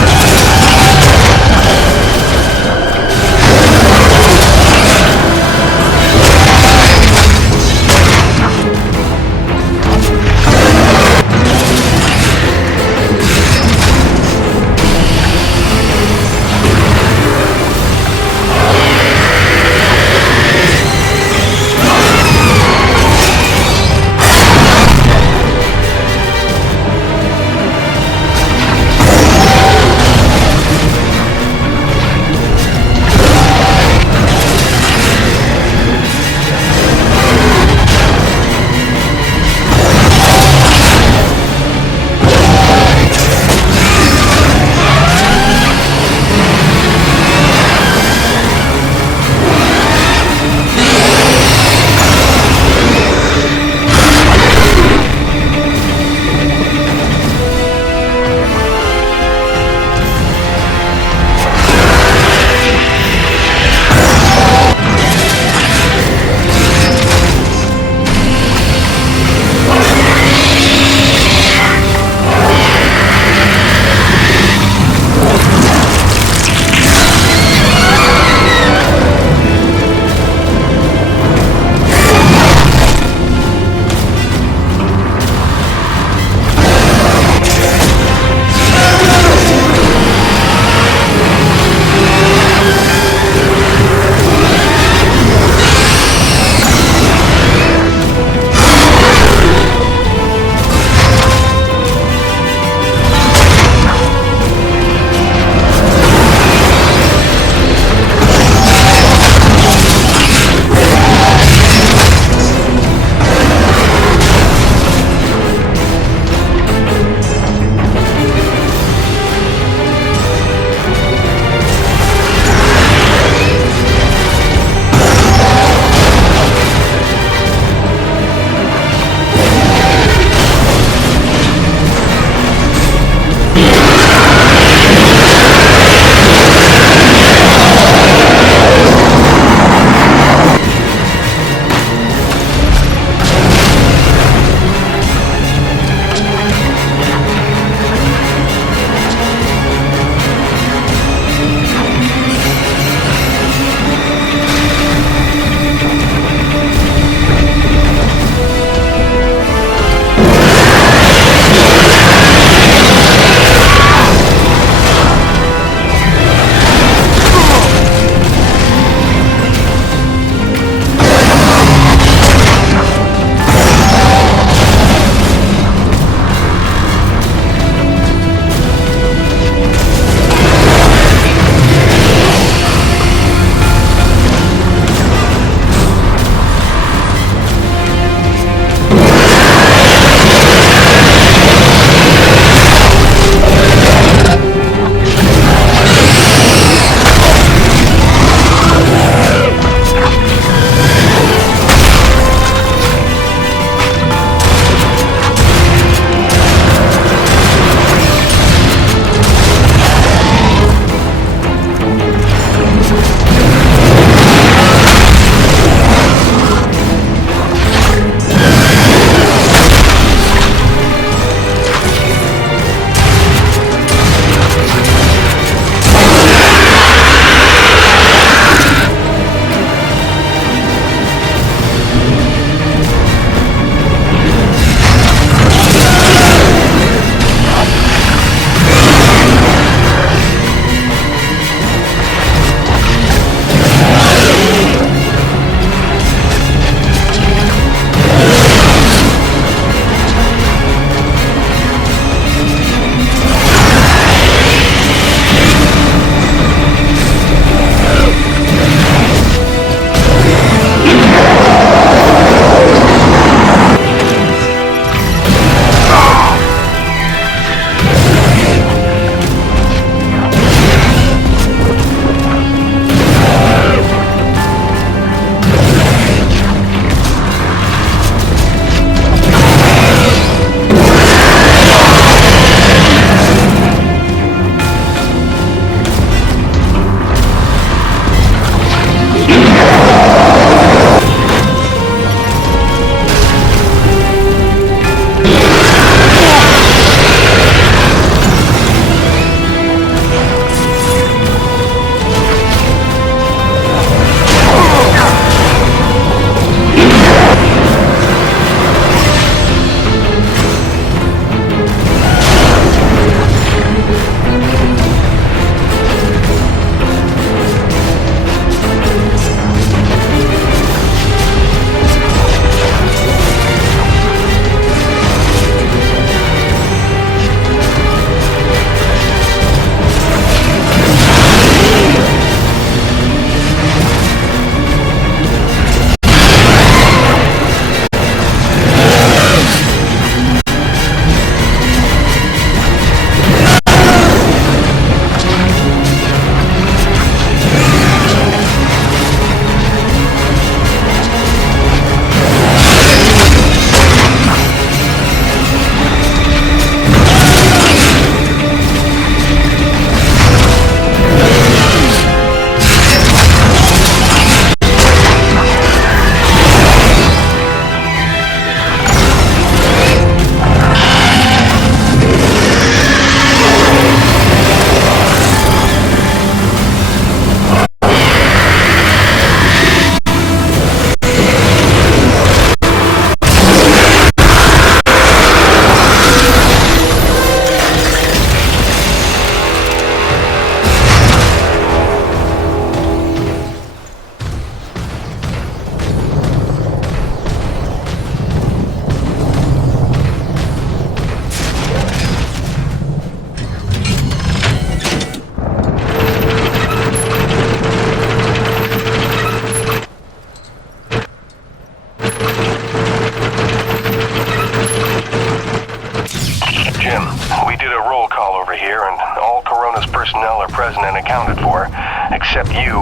here, and all Corona's personnel are present and accounted for, except you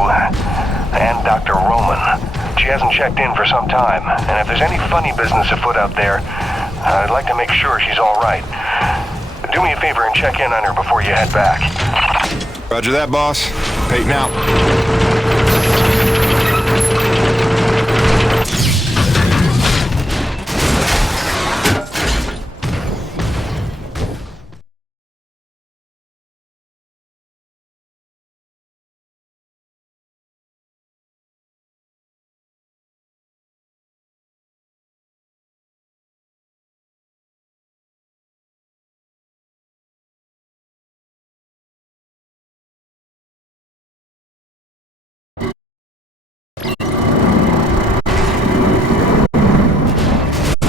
and Dr. Roman. She hasn't checked in for some time, and if there's any funny business afoot out there, I'd like to make sure she's all right. Do me a favor and check in on her before you head back. Roger that, boss. Peyton out.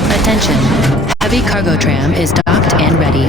Attention. Heavy cargo tram is docked and ready.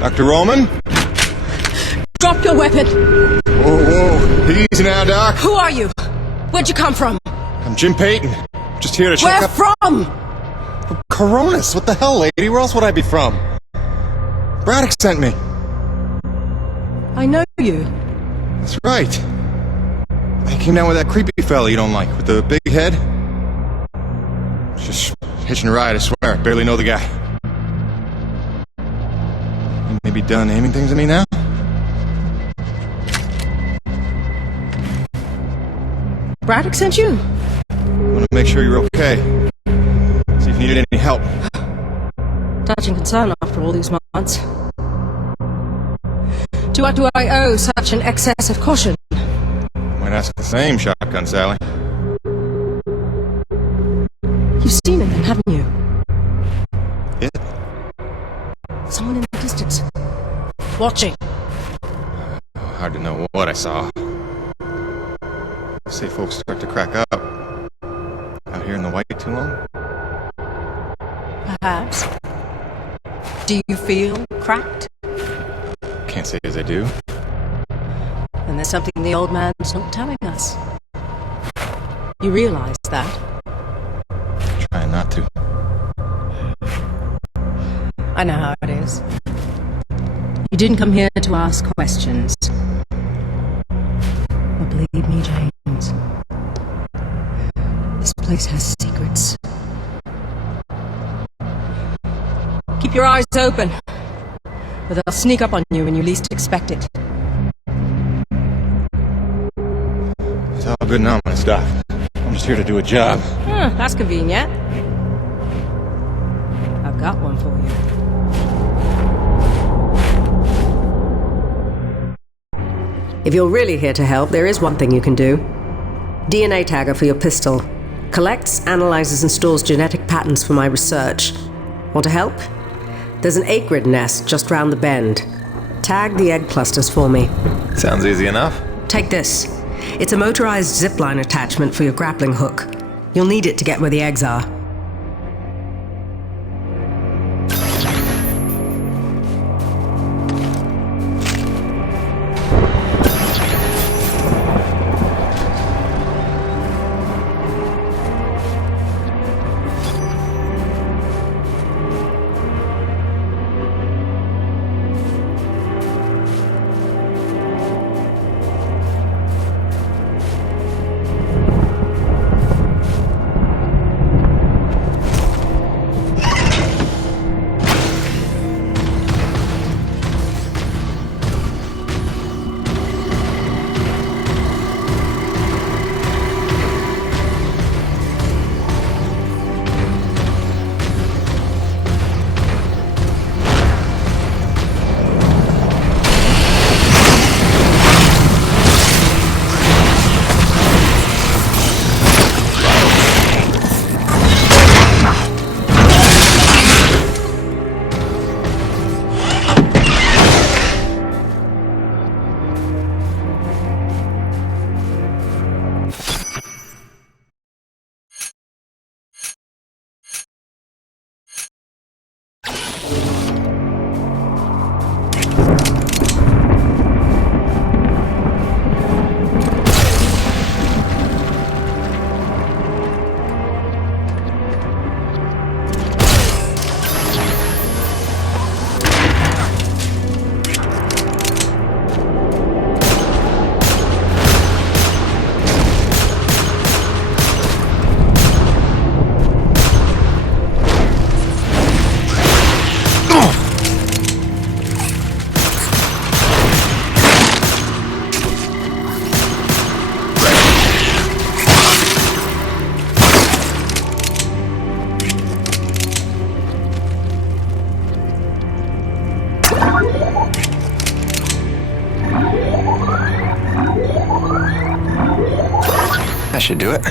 Dr. Roman? Drop your weapon! Whoa. Easy now, Doc. Who are you? Where'd you come from? I'm Jim Peyton. Just here to check Where up... from? From Coronis. What the hell, lady? Where else would I be from? Braddock sent me. I know you. That's right. I came down with that creepy fella you don't like, with the big head. Just hitching a ride, I swear. Barely know the guy. You may be done aiming things at me now? Braddock sent you? Want to make sure you're okay. See if you needed any help. Touching concern after all these months. To what do I owe such an excess of caution? Might ask the same, Shotgun Sally. You've seen it then, haven't you? It? Someone in the distance. Watching. Hard to know what I saw. Say folks start to crack up. Out here in the white too long? Perhaps. Do you feel cracked? Can't say as I do. And there's something the old man's not telling us. You realize that? Trying not to. I know how it is. You didn't come here to ask questions. But believe me, James, this place has secrets. Keep your eyes open, or they'll sneak up on you when you least expect it. It's all good now, my stuff. I'm just here to do a job. That's convenient. I've got one for you. If you're really here to help, there is one thing you can do. DNA tagger for your pistol. Collects, analyzes, and stores genetic patterns for my research. Want to help? There's an acrid nest just round the bend. Tag the egg clusters for me. Sounds easy enough. Take this. It's a motorized zipline attachment for your grappling hook. You'll need it to get where the eggs are. That should do it.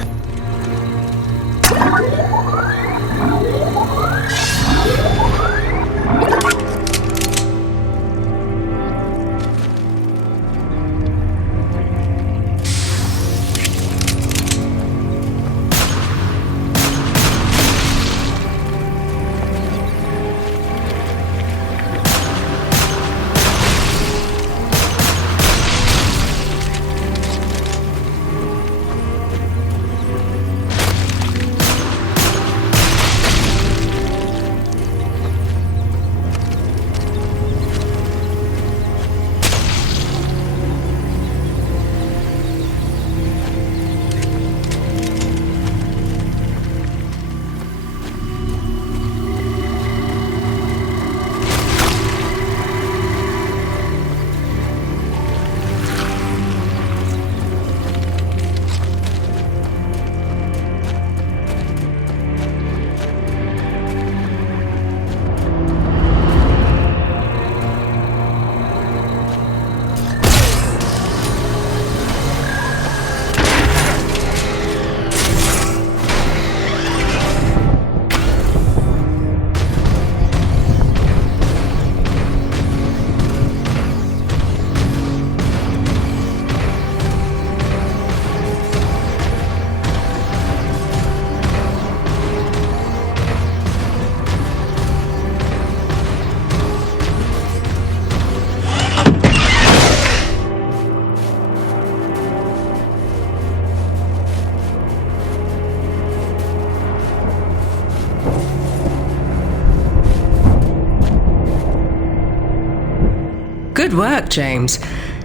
Good work, James.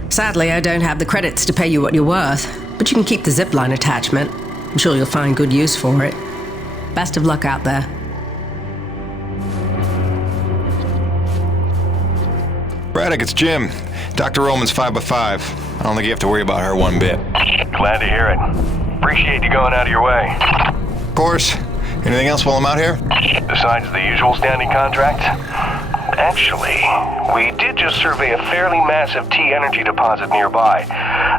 Sadly, I don't have the credits to pay you what you're worth, but you can keep the zipline attachment. I'm sure you'll find good use for it. Best of luck out there. Braddock, it's Jim. Dr. Roman's 5x5. I don't think you have to worry about her one bit. Glad to hear it. Appreciate you going out of your way. Of course. Anything else while I'm out here? Besides the usual standing contract? Actually, we did just survey a fairly massive T-energy deposit nearby,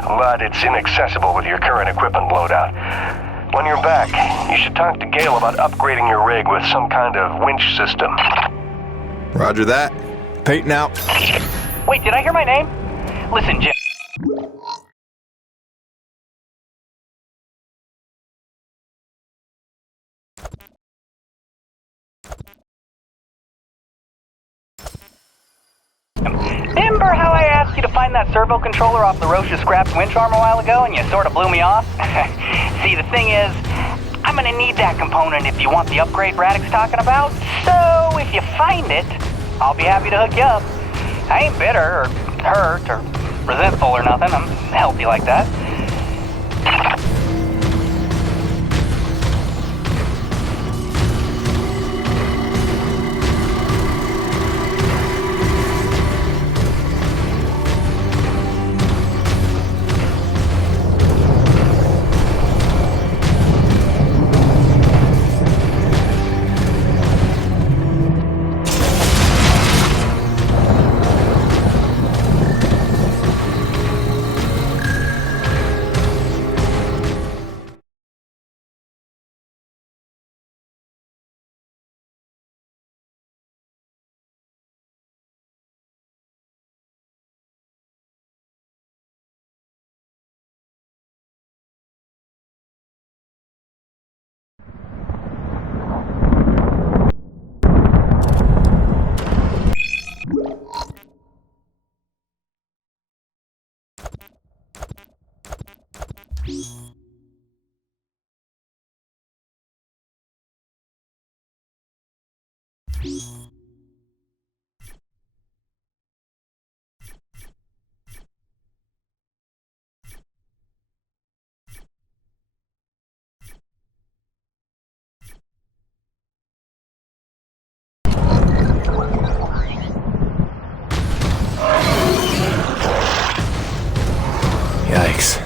but it's inaccessible with your current equipment loadout. When you're back, you should talk to Gale about upgrading your rig with some kind of winch system. Roger that. Peyton out. Wait, did I hear my name? Listen, Jim. Remember how I asked you to find that servo controller off the Roche's scrapped winch arm a while ago and you sort of blew me off? See, the thing is, I'm gonna need that component if you want the upgrade Braddock's talking about. So, if you find it, I'll be happy to hook you up. I ain't bitter or hurt or resentful or nothing. I'm healthy like that. Yikes.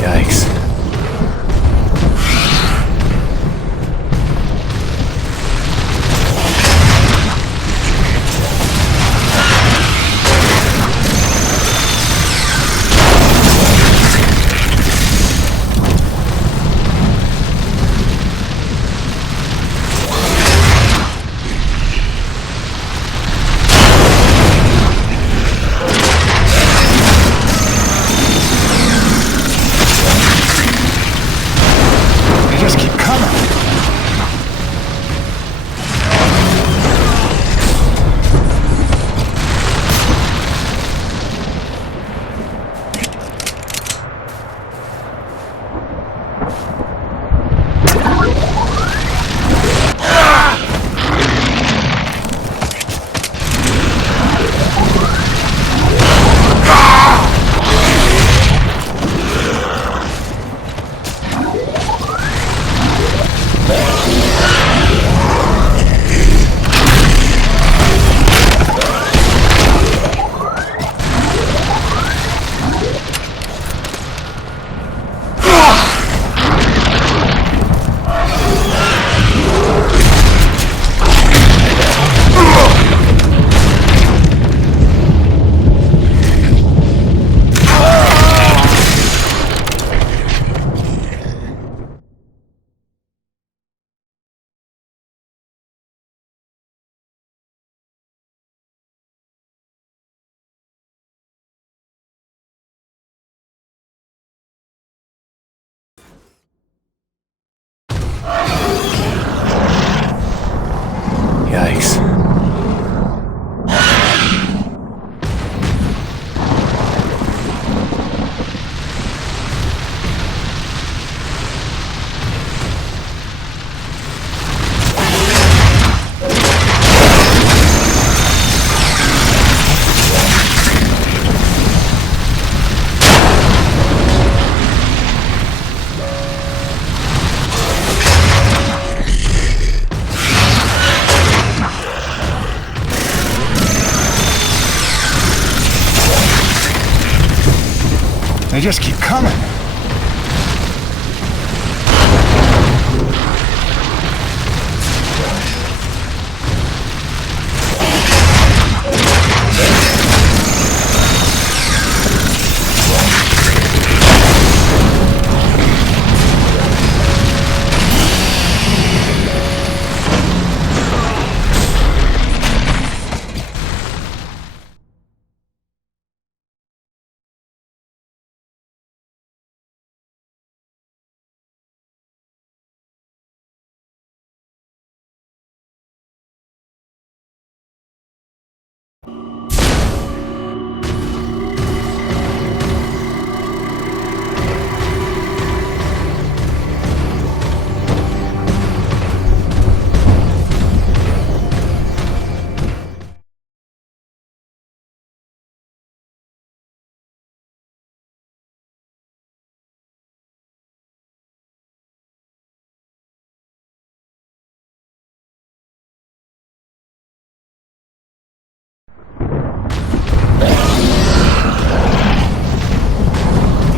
Yikes. Yikes. They just keep coming.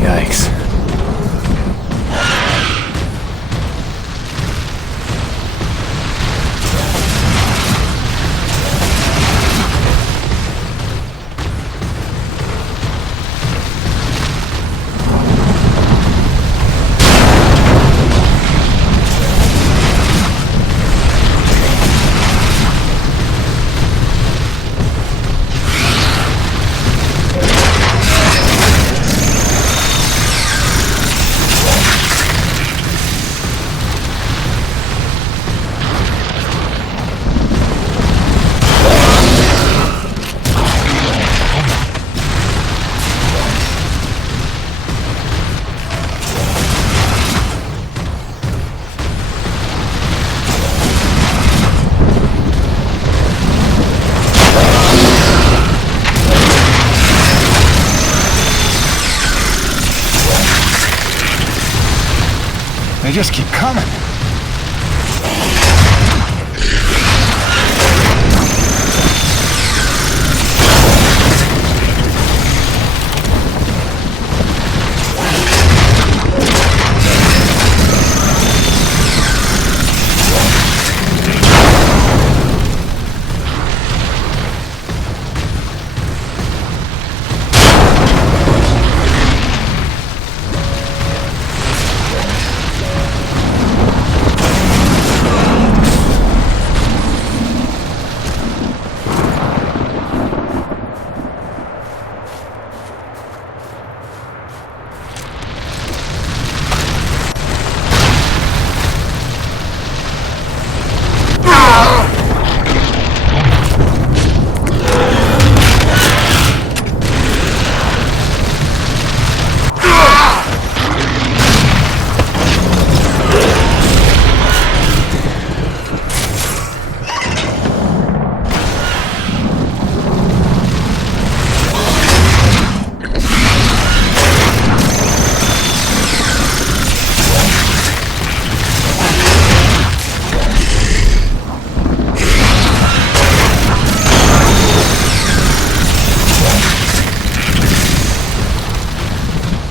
Yikes. They just keep coming.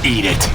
Eat it.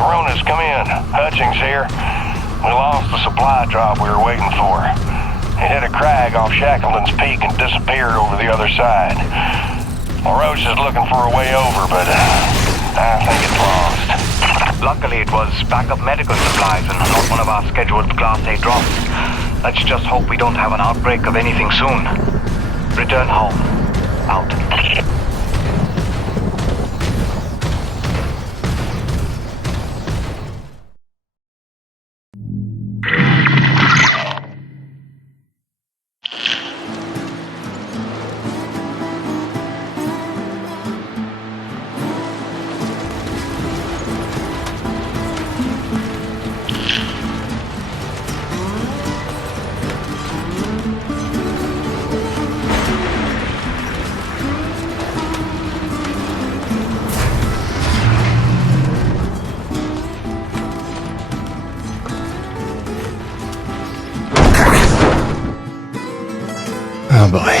Baronis, come in. Hutchings here. We lost the supply drop we were waiting for. It hit a crag off Shackleton's Peak and disappeared over the other side. LaRoche is looking for a way over, but I think it's lost. Luckily, it was backup medical supplies and not one of our scheduled Class A drops. Let's just hope we don't have an outbreak of anything soon. Return home. Out. Oh boy.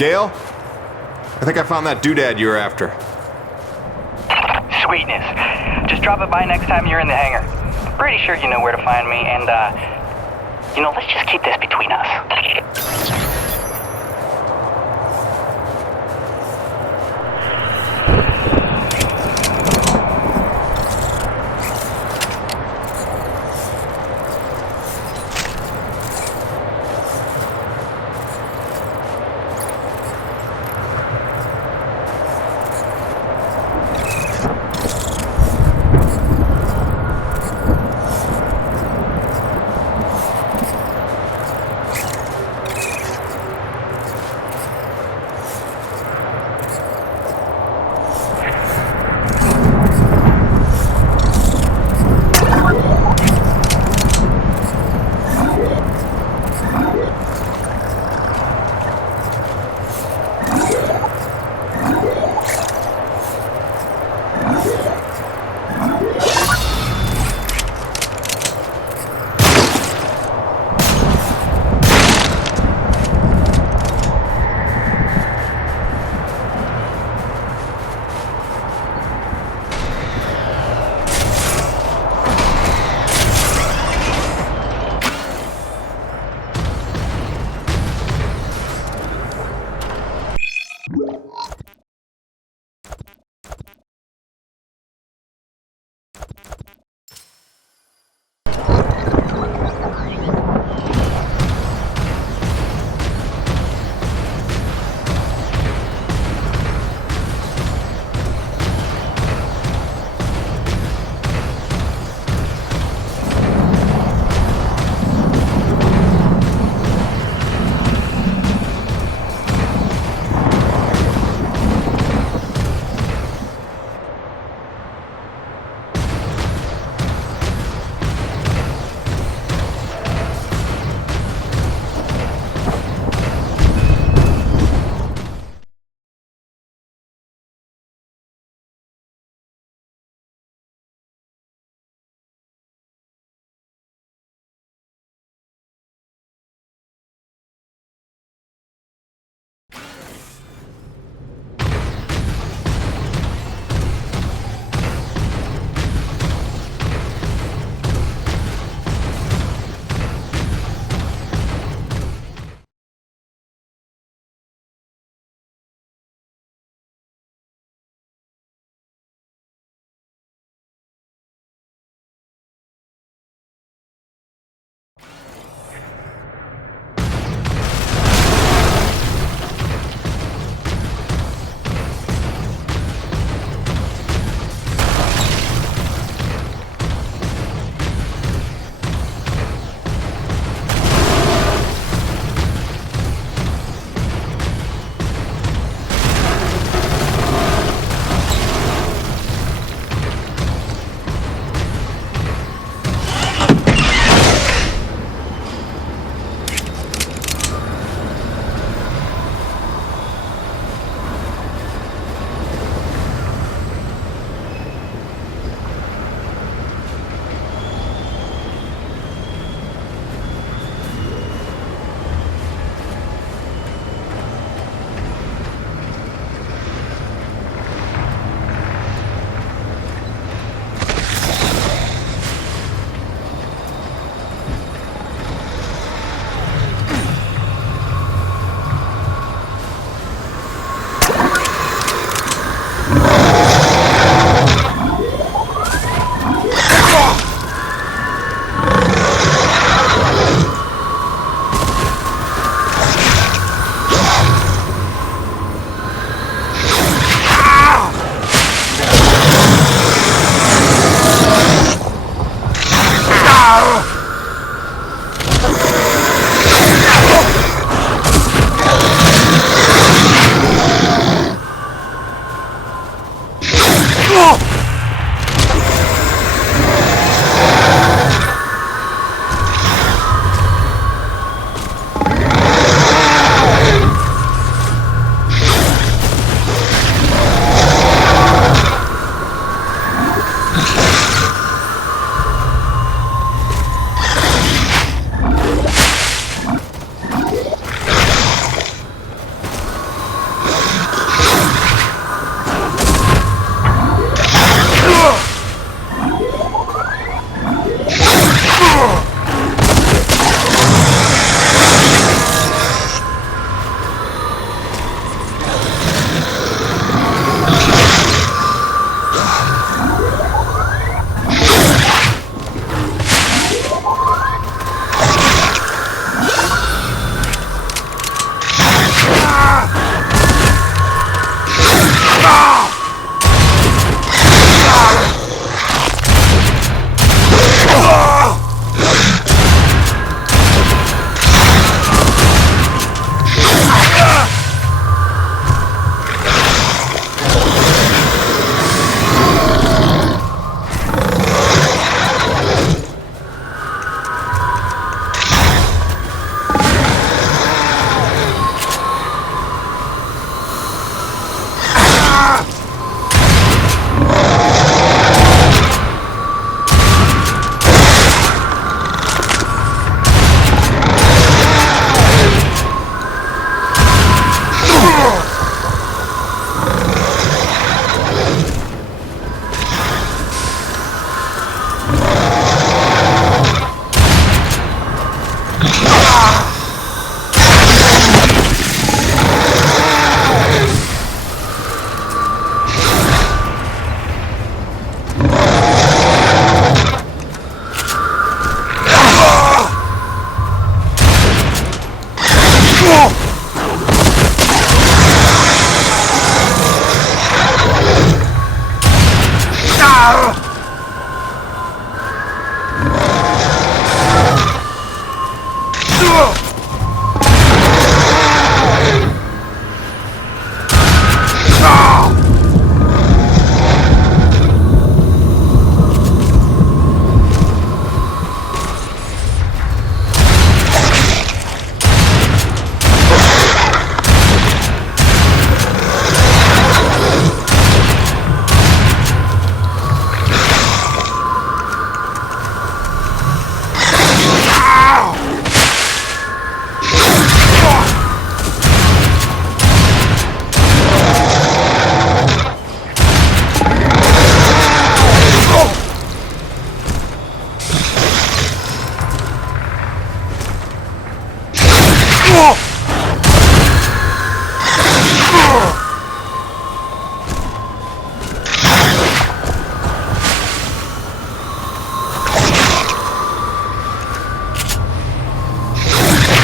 Gale? I think I found that doodad you were after. Sweetness. Just drop it by next time you're in the hangar. Pretty sure you know where to find me, and, let's just keep this between us.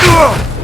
Ugh!